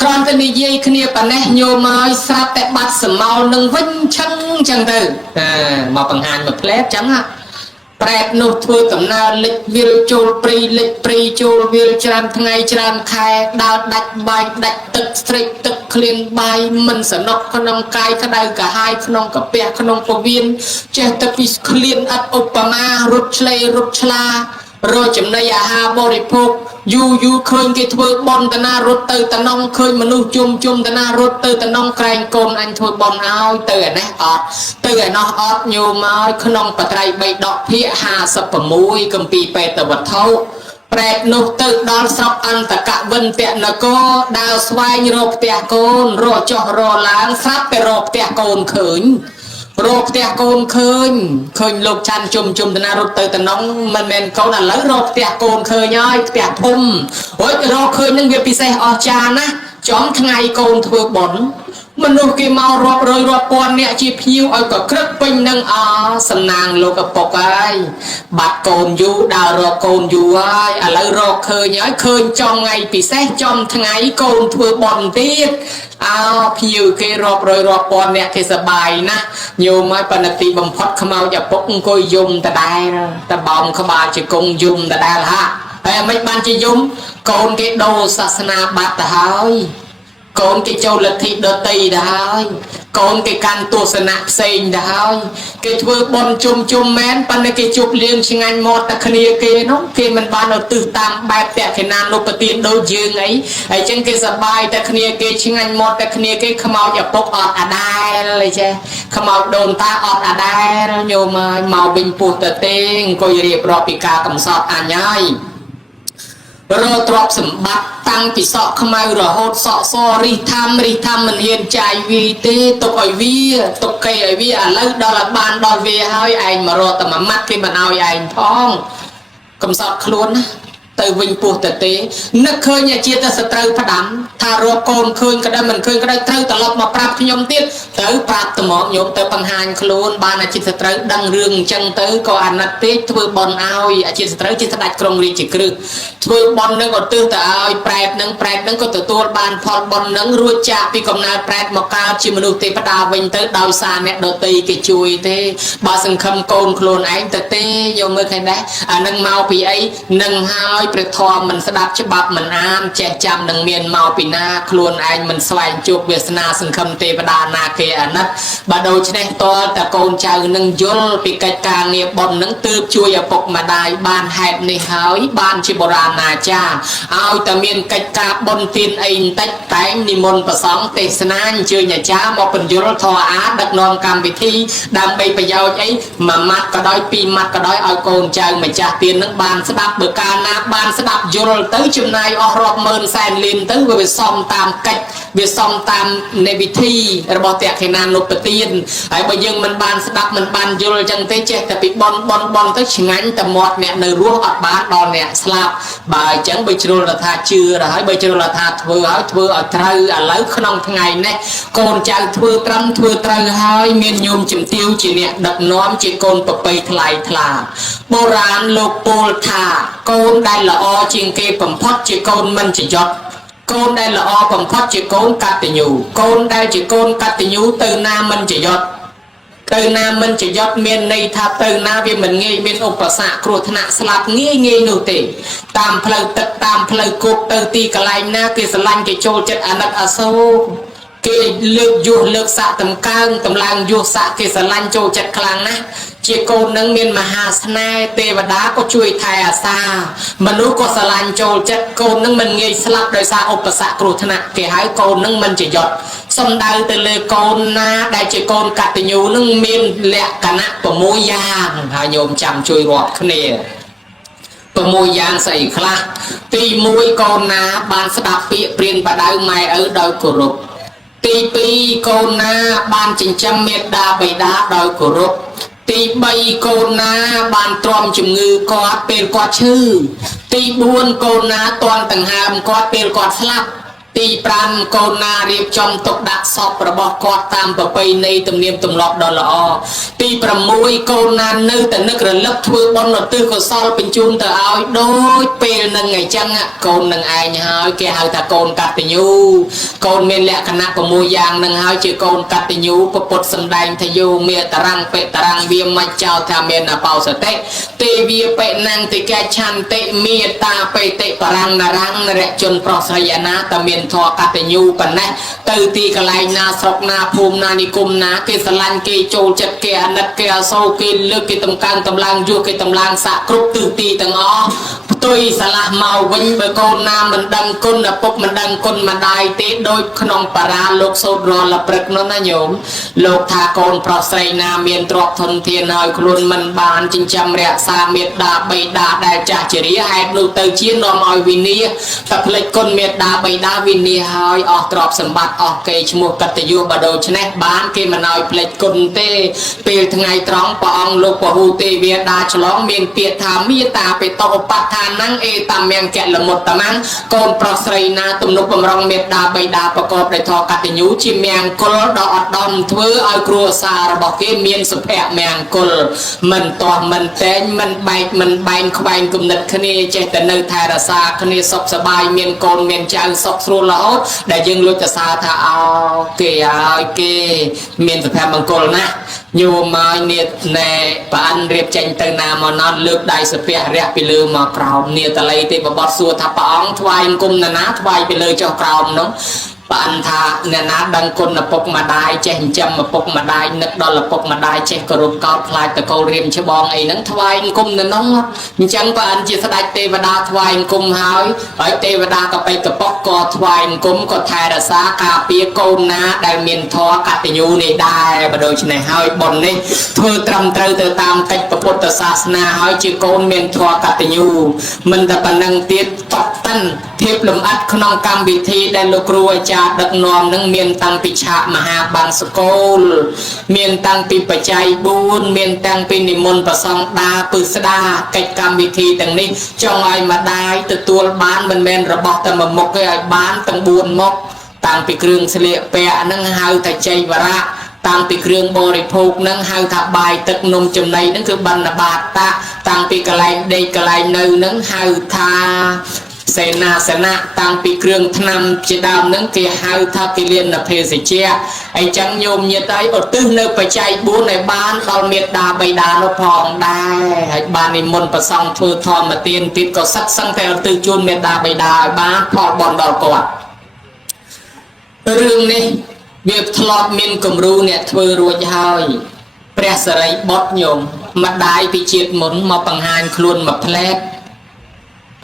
គ្រាន់តែនិយាយគ្នាប៉ណ្ណេះញោមឲ្យស្រាប់តែបាត់សមោលនឹងវិញឆឹងចឹងទៅមកបង្ហាញមកផ្លែតចឹងប្រែតនោះធ្វើដំណើរលិចវាលចូលព្រីលិចព្រីចូលវាលច្រើនថ្ងៃច្រើនខែដើរដាច់បាយដាច់ទឹកស្រេកទឹកឃ្លានបាយមិនសនុកក្នុងកាយក្តៅកាហាយក្នុងកាពះក្នុងពវៀនចេះតែពីឃ្លានអត់ឧបមារត់ឆ្លេរត់ឆ្លា រកចំណីអាហារបរិភោគយូរឃើញគេធ្វើបន់តាណារត់ទៅតំណងឃើញមនុស្សជុំតាណារត់ទៅតំណងក្រែងកូនអញធ្វើបន់ឲ្យទៅឯនេះអត់ទៅឯនោះអត់ញោមឲ្យក្នុងបត្រៃ3ដកភាគ56គម្ពីរបេតវត្ថុប្រែតនោះទៅដល់ស្រុកអន្តកវិន្ទនគរដើរស្វែងរកផ្ទះកូនរកចុះរកឡើងស្រាប់តែរកផ្ទះកូនឃើញរកផ្ទះកូនឃើញលោកឆាន់ជុំតាណារត់ទៅតំណងមិនមែនកូនឥឡូវរកផ្ទះកូនឃើញហើយផ្ទះធំរួចរកឃើញនឹងវាពិសេសអស្ចារ្យណាស់ចំថ្ងៃកូនធ្វើបុណ្យមនុស្សគេមករាប់រយរាប់ពាន់អ្នកជាភ្ញៀវឲ្យក៏ក្រឹកពេញនឹងសំណាងលោកឪពុកហើយបាត់កូនយូរដើររកកូនយូរហើយឥឡូវរកឃើញហើយឃើញចំថ្ងៃពិសេសចំថ្ងៃកូនធ្វើបុណ្យទៀតភ្ញៀវគេរាប់រយរាប់ពាន់អ្នកគេសប្បាយណាស់ញោមហើយប៉ុន្តែទីបំផុតខ្មោចឪពុកអង្គុយយំដដែលតបោមក្បាលជាគង់យំដដែលហាហើយមិនបានជាយំកូនគេដូរសាសនាបាត់ទៅហើយកូនគេចូលលទ្ធិដតីទៅហើយកូនគេកាន់ទស្សនៈផ្សេងទៅហើយគេធ្វើបន់ជុំមែនប៉ុន្តែគេជប់លៀងឆ្ងាញ់មាត់តែគ្នាគេនោះគេមិនបានទៅទិសតាមបែបតក្កិណានុបទានដូចយើងអីហើយចឹងគេសប្បាយតែគ្នាគេឆ្ងាញ់មាត់តែគ្នាគេខ្មោចឪពុកអត់អាដែលអីចេះខ្មោចដូនតាអត់អាដែលញោមមកវិញពោះទៅទេអង្គុយរៀបរាប់ពីការកំសត់អញហើយរកទ្រព្យសម្បត្តិតាំងពីសក់ខ្មៅរហូតសក់សរិះថាមមិនហ៊ានចាយវាទេទុកឲ្យវាទុកគេឲ្យវាឥឡូវដល់បានដល់វាហើយឯងមករកតែមួយម៉ាត់គេមិនឲ្យឯងផងកំសត់ខ្លួនណាទៅវិញពោះទៅទេនឹកឃើញជាតែសត្រូវផ្ដាំថារកកូនឃើញក្តីមិនឃើញក្តីត្រូវត្រឡប់មកប្រាប់ខ្ញុំទៀតទៅប្រាប់ត្មងញោមទៅបង្ហាញខ្លួនបានអាជីសត្រូវដឹងរឿងអញ្ចឹងទៅក៏អាណិតពេកធ្វើបន់ឲ្យអាជីសត្រូវជាស្ដេចក្រុងរាជគ្រឹះធ្វើបន់នឹងឧទ្ទិសទៅឲ្យប្រែតនឹងក៏ទទួលបានផលបន់នឹងរួចចាកពីកំណើតប្រែតមកកើតជាមនុស្សទេវតាវិញទៅដោយសារអ្នកដតីគេជួយទេបើសង្ឃឹមកូនខ្លួនឯងទៅទេយកមើលឃើញដែរអានឹងមកពីអីនឹងហើយព្រះធម៌មិនស្ដាប់ច្បាប់មិនអានចេះចាំនឹងមានមកពីណាខ្លួនឯងមិនស្វែងជួបវាសនាសង្ឃឹមទេវតាណាគេអាណិតបើដូច្នេះតើតកូនចៅនឹងយល់ពីកិច្ចការងារបុណ្យនឹងទើបជួយឪពុកម្ដាយបានហេតុនេះហើយបានជាបុរាណាចារ្យឲ្យតែមានកិច្ចការបុណ្យទានអីបន្តិចតែងនិមន្តព្រះសង្ឃទេសនាអញ្ជើញអាចារ្យមកបញ្យល់ធម៌អាដឹកនាំកម្មវិធីដើម្បីប្រយោជន៍អីមួយម៉ាត់ក៏ដោយពីរម៉ាត់ក៏ដោយឲ្យកូនចៅម្ចាស់ទាននឹងបានស្ដាប់បើកាលណាបានស្ដាប់យល់ទៅចំណាយអស់រាប់ម៉ឺនសែនលានទៅវាសំតាមកិច្ចវាសំតាមនៃវិធីរបស់តក្កិណានុបទានហើយបើយើងមិនបានស្ដាប់មិនបានយល់អញ្ចឹងទេចេះតែពីបន់ទៅឆ្ងាញ់តែមាត់អ្នកនៅរស់អត់បានដល់អ្នកស្លាប់បើអញ្ចឹងបើជ្រុលថាជឿទៅហើយបើជ្រុលថាធ្វើឲ្យត្រូវឥឡូវក្នុងថ្ងៃនេះកូនចៅធ្វើត្រឹមធ្វើត្រូវហើយមានញោមជំទាវជាអ្នកដឹកនាំជាកូនប្រពៃថ្លៃថ្លាបុរាណលោកពោលថាកូនដែលល្អជាងគេបំផុតជាកូនមិនចយត់កូនដែលល្អបំផុតជាកូនកតញ្ញូកូនដែលជាកូនកតញ្ញូទៅណាមិនចយត់ទៅណាមិនចយត់មានន័យថាទៅណាវាមិនងាយមានឧបសគ្គគ្រោះថ្នាក់ស្លាប់ងាយនោះទេតាមផ្លូវទឹកតាមផ្លូវគោកទៅទីកន្លែងណាគេស្រឡាញ់គេចូលចិត្តអាណិតអាសូរគេលើកយុះលើកសាក់តម្កើងតម្លើងយុះសាក់គេស្រឡាញ់ចូលចិត្តខ្លាំងណាស់ជាកូននឹងមានមហាស្នេហ៍ទេវតាក៏ជួយថែអាសាមនុស្សក៏ស្រឡាញ់ចូលចិត្តកូននឹងមិនងាយស្លាប់ដោយសារឧបសគ្គគ្រោះថ្នាក់គេហៅកូននឹងមិនចយត់សំដៅទៅលើកូនណាដែលជាកូនកតញ្ញូនឹងមានលក្ខណៈ6យ៉ាងហើយញោមចាំជួយរាប់គ្នា6យ៉ាងស្អីខ្លះទី1កូនណាបានស្ដាប់ពាក្យព្រានបដៅម៉ែឪដោយគោរពទី2កូនណាបានចិញ្ចឹមមេត្តាបិតាដោយគោរពទី3កូនណាបានទ្រាំជំងឺគាត់ពេលគាត់ឈឺទី4កូនណាតន់ដង្ហើមគាត់ពេលគាត់ស្លាប់ទី5កូនណារៀបចំទុកដាក់សពរបស់គាត់តាមប្រពៃណីទំនៀមទម្លាប់ដ៏ល្អទី6កូនណានៅតែនឹករលឹកធ្វើបុណ្យឧទ្ទិសកុសលបញ្ជូនទៅឲ្យដូចពេលនឹងអញ្ចឹងកូននឹងឯងហើយគេហៅថាកូនកតញ្ញូកូនមានលក្ខណៈ6យ៉ាងនឹងហើយជាកូនកតញ្ញូពុទ្ធសម្ដែងថាយោមេតរੰបេតរੰវាមិនចោលថាមានអបោសតិទេវាបេណੰតិកឆន្តិមេតាបេតិបរੰនរੰនរជនប្រុសស្រីអាណាតមាន ធរកតញ្ញូប៉ុណ្ណេះទៅទីកន្លែងណាស្រុកណាភូមិណានិគមណាគេស្រឡាញ់គេចូលចិត្តគេអាណិតគេអសូរគេលើកគេតម្កើងតម្លើងយកគេតម្លើងសាក់គ្រប់ទិសទីទាំងអស់ផ្ទុយឆ្លាស់មកវិញបើកូនណាមិនដឹងគុណឪពុកមិនដឹងគុណម្ដាយទេដូចក្នុងបារាលោកសូត្ររាល់ព្រឹកនោះណាញោមលោកថាកូនប្រុសស្រីណាមានទ្រព្យធនធានហើយខ្លួនមិនបានចិញ្ចឹមរក្សាមេត្តាបិតាដែលចាស់ជរាហេតុនោះទៅជានាំឲ្យវិនាសតែផ្លេចគុណមេត្តាបិតាវិនាសហើយអស់ទ្រព្យសម្បត្តិអស់កេរ្តិ៍ឈ្មោះកតញ្ញូបើដូច្នេះបានគេមិនឲ្យផ្លេចគុណទេពេលថ្ងៃត្រង់ព្រះអង្គលោកពហុទេវតាឆ្លងមានពាក្យថាមេត្តាបេតឧបដ្ឋានnăngអេតាមង្គលមុតតមាំងកូនប្រុសស្រីណាទំនុកបំរុងមេត្តាបិតាប្រកបដោយធម៌កតញ្ញូជាមង្គលដ៏ឧត្តមធ្វើឲ្យគ្រួសាររបស់គេមានសុភមង្គលមិនទាស់មិនតែងមិនបែកមិនបែងខ្វែងគំនិតគ្នាចេះតែនៅថែរក្សាគ្នាសុខសប្បាយមានកូនមានចៅសុខស្រួលរហូតដែលយើងលួចទៅសារថាអោគេឲ្យគេមានសុភមង្គលណាស់ញោមឲ្យនេះណែប្រអិនរៀបចេញទៅណាមកណត់លើកដៃសាពះរះពីលើមកក្រោមនាតល័យទេបបត់សួរថាព្រះអង្គថ្វាយអង្គមណាថ្វាយពីលើចុះក្រោមនោះប្រអិនថាអ្នកណាដឹងគុណឪពុកម្ដាយចេះចិញ្ចឹមឪពុកម្ដាយនឹកដល់ឪពុកម្ដាយចេះគោរពកោតខ្លាចតកូលរៀមច្បងអីហ្នឹងថ្វាយអង្គមនៅនោះអញ្ចឹងប្រអិនជាស្ដេចទេវតាថ្វាយអង្គមហើយទេវតាក៏បិកប៉ុកក៏ថ្វាយអង្គមក៏ថែរក្សាការពារកូនណាដែលមានធម៌កតញ្ញូនេះដែរបើដូច្នេះហើយបុណ្យនេះធ្វើត្រឹមត្រូវទៅតាមកិច្ចពុទ្ធសាសនាហើយជាកូនមានធម៌កតញ្ញូមិនតែប៉ុណ្្នឹងទៀតតបតាន់ភាពលំអិតក្នុងកម្មវិធីដែលលោកគ្រូអាចារ្យដឹកនាំនឹងមានតាំងពីឆាកមហាបានសកូលមានតាំងពីបច្ច័យ4មានតាំងពីនិមន្តប្រសង់ដាពឹស្ដាកិច្ចកម្មវិធីទាំងនេះចង់ឲ្យម្ដាយទទួលបានមិនមែនរបស់តែមួយមុខទេឲ្យបានទាំង4មុខតាំងពីគ្រឿងស្លៀកពាក់ហ្នឹងហៅថាចៃវរៈតាំងពីគ្រឿងបរិភោគហ្នឹងហៅថាបាយទឹកនំចំណីហ្នឹងគឺបណ្ឌបាតតាតាំងពីកន្លែងដេកកន្លែងនៅហ្នឹងហៅថាសេនាសនៈតាំងពីគ្រឿងថ្នាំជាដើមហ្នឹងគេហៅថាគិលានភេសជ្ជៈអញ្ចឹងញោមញាតិឲ្យឧទ្ទិសនៅបច្ច័យ4ឲ្យបានដល់មេត្តាបិតានោះផងដែរហើយបាននិមន្តប្រសង់ធ្វើធម្មទានទៀតក៏សិតសឹងតែឧទ្ទិសជូនមេត្តាបិតាឲ្យបានផលបន់ដល់គាត់រឿងនេះវាធ្លាប់មានគំរូអ្នកធ្វើរួចហើយព្រះសិរីបុត្រញោមម្ដាយពីជាតិមុនមកបង្ហាញខ្លួនមកផ្លែត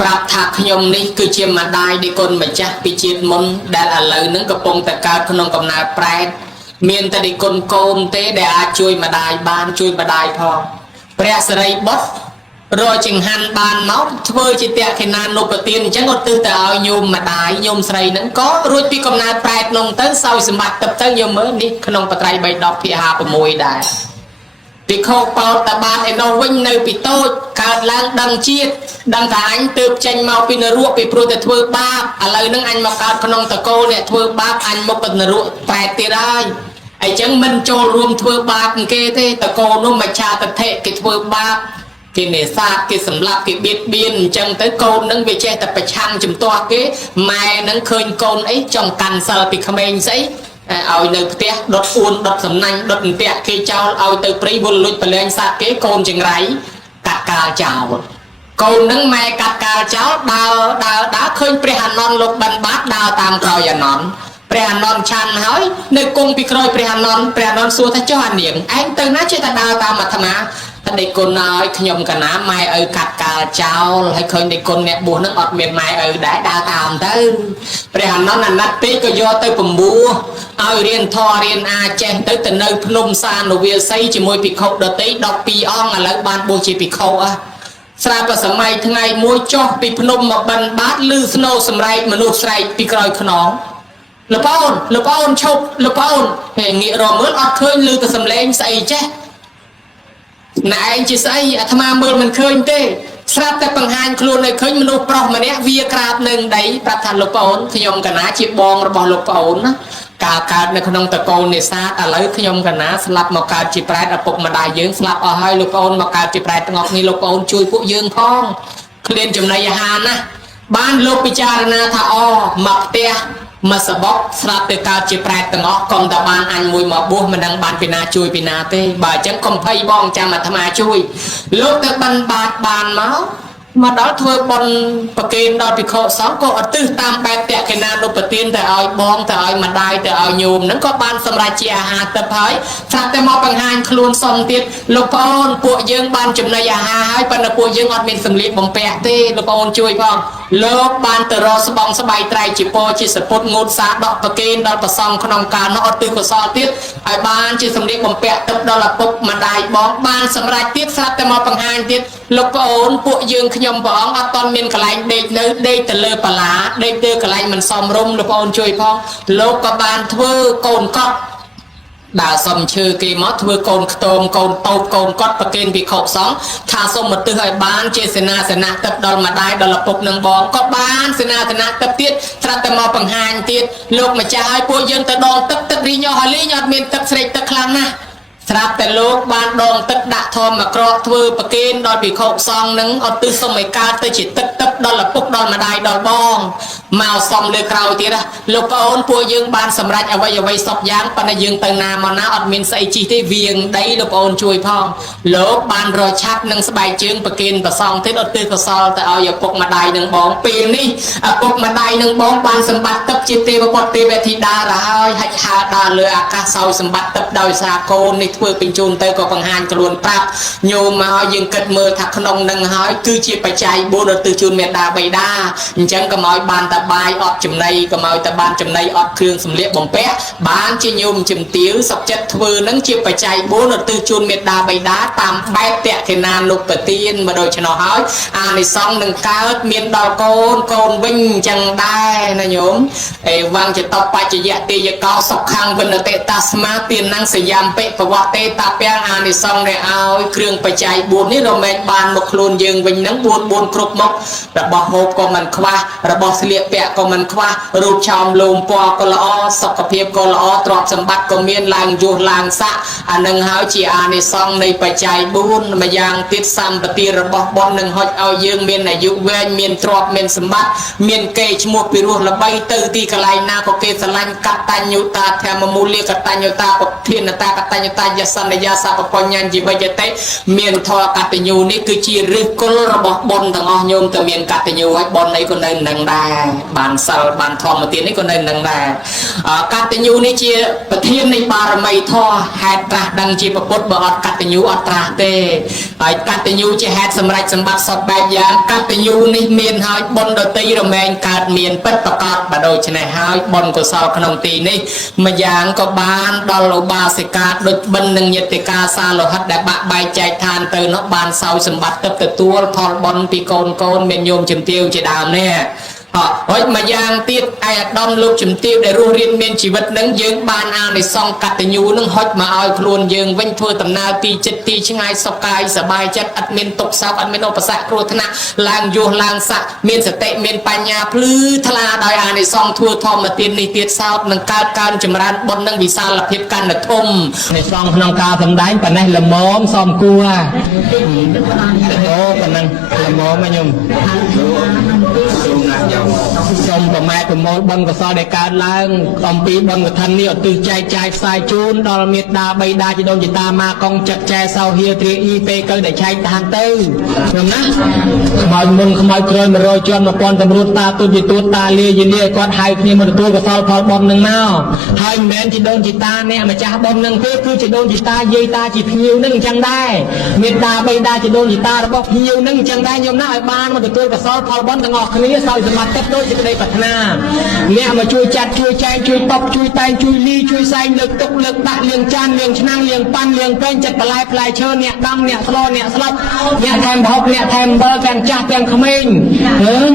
ប្រាប់ថាខ្ញុំនេះគឺជាម្ដាយនៃគុណម្ចាស់ពីជាតិមុនដែលឥឡូវហ្នឹងកំពុងតែកើតក្នុងកំណើតប្រែតមានតែនៃគុណកូនទេដែលអាចជួយម្ដាយបានជួយម្ដាយផងព្រះសិរីបុត្ររកចង្ហាន់បានមកធ្វើជាតេខិណានុបទានអញ្ចឹងឧទ្ទិសទៅឲ្យញោមម្ដាយញោមស្រីហ្នឹងក៏រួចពីកំណើតប្រែតនោះទៅសោយសម្បត្តិទៅញោមមើលនេះក្នុងបត្រៃ3 10ភាគ56ដែរពីខោបោតបាតឯនោះវិញនៅពីតូចកើតឡើងដឹងជាតិដឹងថាអញទើបចេញមកពីនរកពីព្រោះតែធ្វើបាបឥឡូវហ្នឹងអញមកកើតក្នុងតកូលអ្នកធ្វើបាបអញមកទៅនរកប្រែតទៀតហើយអញ្ចឹងមិនចូលរួមធ្វើបាបគេទេតកូលនោះមច្ឆាទិដ្ឋិគេធ្វើបាបគេនេសាទគេសម្លាប់គេបៀតបៀនអញ្ចឹងទៅកូននឹងវាចេះតែប្រឆាំងជំទាស់គេម៉ែនឹងឃើញកូនអីចង់កាន់សិលពីក្មេងស្អីឲ្យនៅផ្ទះដុតអួនដុតសំណាញ់ដុតអន្ទាក់គេចោលឲ្យទៅព្រៃវល់លួចប្រឡែងសត្វគេកូនចង្រៃកាត់កាលចោលកូននឹងម៉ែកាត់កាលចោលដើរឃើញព្រះអានន្ទលោកបានបាត់ដើរតាមក្រោយអានន្ទព្រះអានន្ទឆាន់ហើយនៅគង់ពីក្រោយព្រះអានន្ទសួរថាចុះអានាងឯងទៅណាចេះតែដើរតាមអាត្មាតែដេកគុណឲ្យខ្ញុំកណាម៉ែឪកាត់កាលចោលហើយឃើញដេកគុណអ្នកបួសនឹងអត់មានម៉ែឪដែរដើរតាមទៅព្រះអានន្ទអាណិតពេកក៏យកទៅពំបួសឲ្យរៀនធម៌រៀនអាចេះទៅនៅភ្នំសានុវាសីជាមួយភិក្ខុដតី12អង្គឥឡូវបានបួសជាភិក្ខុស្រាប់តែសម័យថ្ងៃមួយចុះពីភ្នំមកបិណ្ឌបាតឮស្នូសម្រែកមនុស្សស្រែកពីក្រោយខ្នងលប្អូនឈប់លប្អូនពេលងាករមើលអត់ឃើញឮតែសំឡេងស្អីចេះណែឯងជាស្អីអាត្មាមើលមិនឃើញទេស្រាប់តែបង្ហាញខ្លួនឲ្យឃើញមនុស្សប្រុសម្នាក់វាក្រាបនឹងដីប្រាប់ថាលោកប្អូនខ្ញុំកណាជាបងរបស់លោកប្អូនណាកាលកើតនៅក្នុងតកូលនេសាទឥឡូវខ្ញុំកណាស្លាប់មកកើតជាប្រែតឪពុកម្ដាយយើងស្លាប់អស់ហើយលោកប្អូនមកកើតជាប្រែតទាំងអស់នេះលោកប្អូនជួយពួកយើងផងគ្លៀនចំណីអាហារណាបានលោកពិចារណាថាមកផ្ទះមកសបកស្រាប់តែកើតជាប្រែតទាំងអស់កុំតែបានអញមួយមកបួសមិនដឹងបានពីណាជួយពីណាទេបើអញ្ចឹងកុំភ័យបងចាំអាត្មាជួយលោកទៅបិណ្ឌបាតបានមក mà đó thưa bọn bậc kênh đó thì khổ sống có ở tư tam bạc tẹt cái nào đục tiên tại oi bong tại oi mà đai tại oi nhùm nó có ban sầm ra chia hà tập hỏi sát tại mò bằng hai luôn xong tiết lục ôn bộ dương ban chùm này hà hai phần là bộ dương ọt miền sầm liệt bồng bẹt tê lục ôn chui phong lục ban từ rò sờ bong sờ bay trai chỉ po chỉ sập phốt ngột sát đọ bậc kênh đó bậc xong khôn cả nó ở tư của so tiết ai ban chỉ sầm liệt bồng bẹt tập đó là bốc mà đai bong ban sầm ra tiết sát tại mò bằng hai tiết lục ôn bộ dương nhom bong ởตอนមានកន្លែងដេកនៅដេកទៅលើបាឡាដេកទៅកន្លែងមិនសមរម្យលោកបងជួយផងលោកក៏បានធ្វើកូនកត់ដើរសុំឈើគេមកធ្វើកូនខ្ទមកូនតូបកូនកត់ប្រគេនវិខុសង្ឃថាសុំមកទឹះឲ្យបានជាសេនាសនៈទឹកដល់ម្ដាយដល់ឪពុកនឹងបងក៏បានសេនាសនៈទឹកទៀតត្រាប់តែមកបង្ហាញទៀតលោកម្ចាស់ឲ្យពួកយើងទៅដងទឹករីញោះហើយលេងអត់មានទឹកស្រេកទឹកខ្លាំងណាស់ស្រាប់តែលោកបានដងទឹកដាក់ធម្មក្រកធ្វើប្រគេនដល់ភិក្ខុសង្ឃនឹងអត់ទិសុំឲ្យកើតទៅជាទឹកដល់ឪពុកដល់ម្ដាយដល់បងមកសំលើក្រោយទៀតណាលោកប្អូនពួកយើងបានសម្រេចអ្វីសពយ៉ាងប៉ុន្តែយើងទៅណាមកណាអត់មានស្អីជីទេវៀងដីលោកប្អូនជួយផងលោកបានរឆាប់នឹងស្បែកជើងប្រគេនប្រសងទៀតអត់ទិកសលទៅឲ្យឪពុកម្ដាយនឹងបងពេលនេះឪពុកម្ដាយនឹងបងបានសម្បត្តិទឹកជាទេវបុត្រទេវធីតារហើយហិចហើរដើរលើអាកាសសោយសម្បត្តិទឹកដោយសារកូននេះធ្វើបញ្ជូនទៅក៏បង្ហាញខ្លួនប្រាប់ញោមមកឲ្យយើងគិតមើលថាក្នុងនឹងហើយគឺជាបច្ច័យ4ទៅជូនមេដាបៃតាអញ្ចឹងកុំឲ្យបានតែបាយអត់ចំណីកុំឲ្យតែបានចំណីអត់គ្រឿងសម្លៀកបំពាក់បានជាញោមជំទាវសុខចិត្តធ្វើនឹងជាបច្ច័យ4ទៅជូនមេដាបៃតាតាមបែបតេកិណានុបទានមកដូចឆ្នោះហើយអានិសង្ឃនឹងកើតមានដល់កូនវិញអញ្ចឹងដែរណាញោមអេវងចតបច្ចយៈទេយកោសុខੰវិនតេតាស្មាទាននឹងសយាមពេបវតេតាពាំងអានិសង្ឃដែលឲ្យគ្រឿងបច្ច័យ4នេះរមែងបានមកខ្លួនយើងវិញនឹង4គ្រប់មករបស់ហូបក៏មិនខ្វះរបស់ស្លៀកពាក់ក៏មិនខ្វះរូបឆោមលោមពណ៌ក៏ល្អសុខភាពក៏ល្អទ្រព្យសម្បត្តិក៏មានឡើងយោះឡើងស័កអានឹងហើយជាអានិសង្ឃនៃបច្ច័យ4ម្យ៉ាងទៀតសម្បត្តិរបស់បុណ្យនឹងហុចឲ្យយើងមានអាយុវែងមានទ្រព្យមានសម្បត្តិមានកេរ្តិ៍ឈ្មោះពីរោះល្បីទៅទីកន្លែងណាក៏គេស្រឡាញ់កតញ្ញុតាធម្មមូលកតញ្ញុតាពធានតាកតញ្ញុតាយសន្យាសពបញ្ញជីវិតទេមានធម៌កតញ្ញូនេះគឺជាឫសគល់របស់បុណ្យទាំងអស់ញោមទៅមានកតញ្ញូហើយបុណ្យនេះក៏នៅនឹងដែរបានសិលបានធម្មទាននេះក៏នៅនឹងដែរកតញ្ញូនេះជាប្រធាននៃបារមីធម៌ហេតុត្រាស់ដឹងជាពុទ្ធបើអត់កតញ្ញូអត់ត្រាស់ទេហើយកតញ្ញូជាហេតុសម្រេចសម្បត្តិសពបែបយ៉ាងកតញ្ញូនេះមានហើយបុណ្យដតីរមែងកើតមានពិតប្រកបបើដូច្នេះហើយបុណ្យកុសលក្នុងទីនេះម្យ៉ាងក៏បានដល់ឧបាសិកាដូចបិណ្ឌនិងញាតិកាសាលោហិតដែលបាក់បែកចែកឋានទៅនោះបានសោយសម្បត្តិទឹកទទួលផលបុណ្យពីកូនមានញោមជំទាវជាដើមនេះហើយមួយយ៉ាងទៀតឯអាដាមលោកជំទាវដែលរស់រៀនមានជីវិតនឹងយើងបានអានិសង្ឃកតញ្ញូនឹងហុចមកឲ្យខ្លួនយើងវិញធ្វើដំណើរទីចិត្តទីឆ្ងាយសុខកាយសบายចិត្តអត់មានទុក្ខសោកអត់មានឧបសគ្គគ្រោះថ្នាក់ឡើងយោះឡើងស័កមានសតិមានបញ្ញាភ្លឺថ្លាដោយអានិសង្ឃធ្វើធម្មទាននេះទៀតសោតនឹងកើតកើនចម្រើនបុណ្យនឹងវិសាលភាពកាន់តែធំអានិសង្ឃក្នុងការសម្ដែងប៉ុណ្ណេះល្មមសមគួរអូប៉ុណ្ណឹងល្មមញោមសូមប្រម៉ែប្រមូលបុណ្យកុសលដែលកើតឡើងអំពីបុណ្យកឋិននេះឧទ្ទិសចែកចាយផ្សាយជូនដល់មេត្តាបិតាជីដូនជីតាម៉ាកងចិត្តចែសោហៀទ្រាអ៊ីពេលទៅដែលចែកឋានទៅខ្ញុំណាខ្មោចមុនខ្មោចក្រោយ100ជាន់1000តម្រួតតាទុតិទូតតាលាយលាគាត់ហៅគ្នាមកទទួលកុសលផលបុណ្យនឹងមកហើយមិនមែនជីដូនជីតាអ្នកម្ចាស់បុណ្យនឹងទេគឺជីដូនជីតាយាយតាជាភ្ញៀវនឹងអញ្ចឹងដែរមេត្តាបិតាជីដូនជីតារបស់ភ្ញៀវនឹងអញ្ចឹងដែរខ្ញុំណាឲ្យបានមកទទួលកុសលផលបុណ្យទាំងអស់គ្នាសោយសមត្ថដូចជាក្តីប្រាថ្នាអ្នកមកជួយចាត់ជួយចែកជួយតបជួយតែងជួយលីជួយសែងលើកទុកលើកដាក់លាងចានលាងឆ្នាំងលាងប៉ាន់លាងពេញចិត្តបន្លែផ្លែឈើអ្នកដំអ្នកស្លអ្នកស្លាប់អ្នកថែមប្រហុកអ្នកថែមអំបិលទាំងចាស់ទាំងក្មេង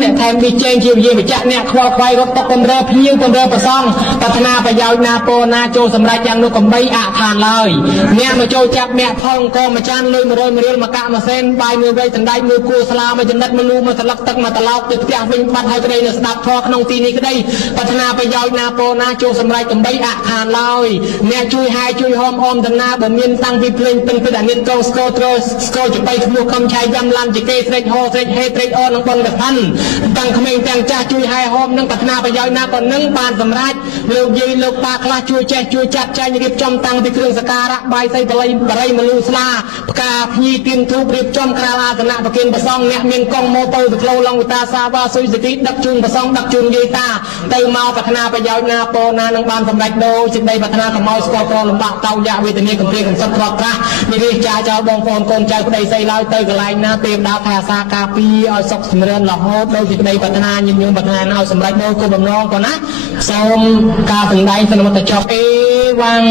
អ្នកថែមទីចេងជាវិជាបច្ចៈអ្នកខ្វល់ខ្វាយរត់តុកបំរើភ្ញៀវបំរើប្រសងប្រាថ្នាប្រយោជន៍ណាពោណាចូលសម្រេចយ៉ាងនោះកំបីអឋានឡើយអ្នកមកចូលចាប់អ្នកផងក៏មួយចានលុយ100រៀលមកកាក់មួយសេនបាយមួយវែកសណ្ដែកមួយគួរស្លាមួយចំណិតមួយលូមួយស្លឹកទឹកមួយត្រឡោកទៅផ្ទះវិញបាត់ហើយក្តីនៅស្ដាប់ធម៌ក្នុងទីនេះក្តីប្រាថ្នាប្រយោជន៍ណាពោណាចូលសម្រេចកំបីអឋានឡើយអ្នកជួយហាយជួយហោមអមដំណើរបើមានតាំងពីភ្លេងពេញពីអានិតកោស្គរត្រស្គរចបៃធ្នួខំឆាយយ៉ាំឡាន់ជាគេស្រេចហោស្រេចហេស្រេចអនឹងបនកឋិនទាំងក្មេងទាំងចាស់ជួយហាយហោមនឹងប្រាថ្នាប្រយោជន៍ណាក៏នឹងបានសម្រេច លោកយាយលោកតាខ្លះជួយចេះជួយចាត់ចែងរៀបចំតាំងពីគ្រឿងសក្ការៈបាយសីបល័យបរិយមនុស្សស្លាផ្កាភ្ញីទៀនធូបរៀបចំក្រាលអាសនៈប្រគិនប្រសងអ្នកមានកងម៉ូតូទៅក្លោឡងវិតាសាវ៉ាសុយសគីដឹកជូនប្រសងដឹកជូនយាយតាទៅមកប្រាថ្នាប្រយោជន៍ណាពោណានឹងបានសម្រេចដូចសេចក្តីប្រាថ្នាកុំឲ្យស្គាល់ក្រលំបាកតោយៈវេទនាកំព្រាកំសត់ក្រត់ប្រាស់និរិះចាចោលបងប្អូនកូនចៅប្តីស្រីឡើយទៅកន្លែងណាទេវតាថែអាសាការពារឲ្យសុខចម្រើនរហូតដោយសេចក្តីប្រាថ្នាញញឹមប្រាថ្នាឲ្យសម្រេចដោយគោលបំណងក៏ណាសូមការសម្ដែងសន្មតចប់អេវ៉ាំង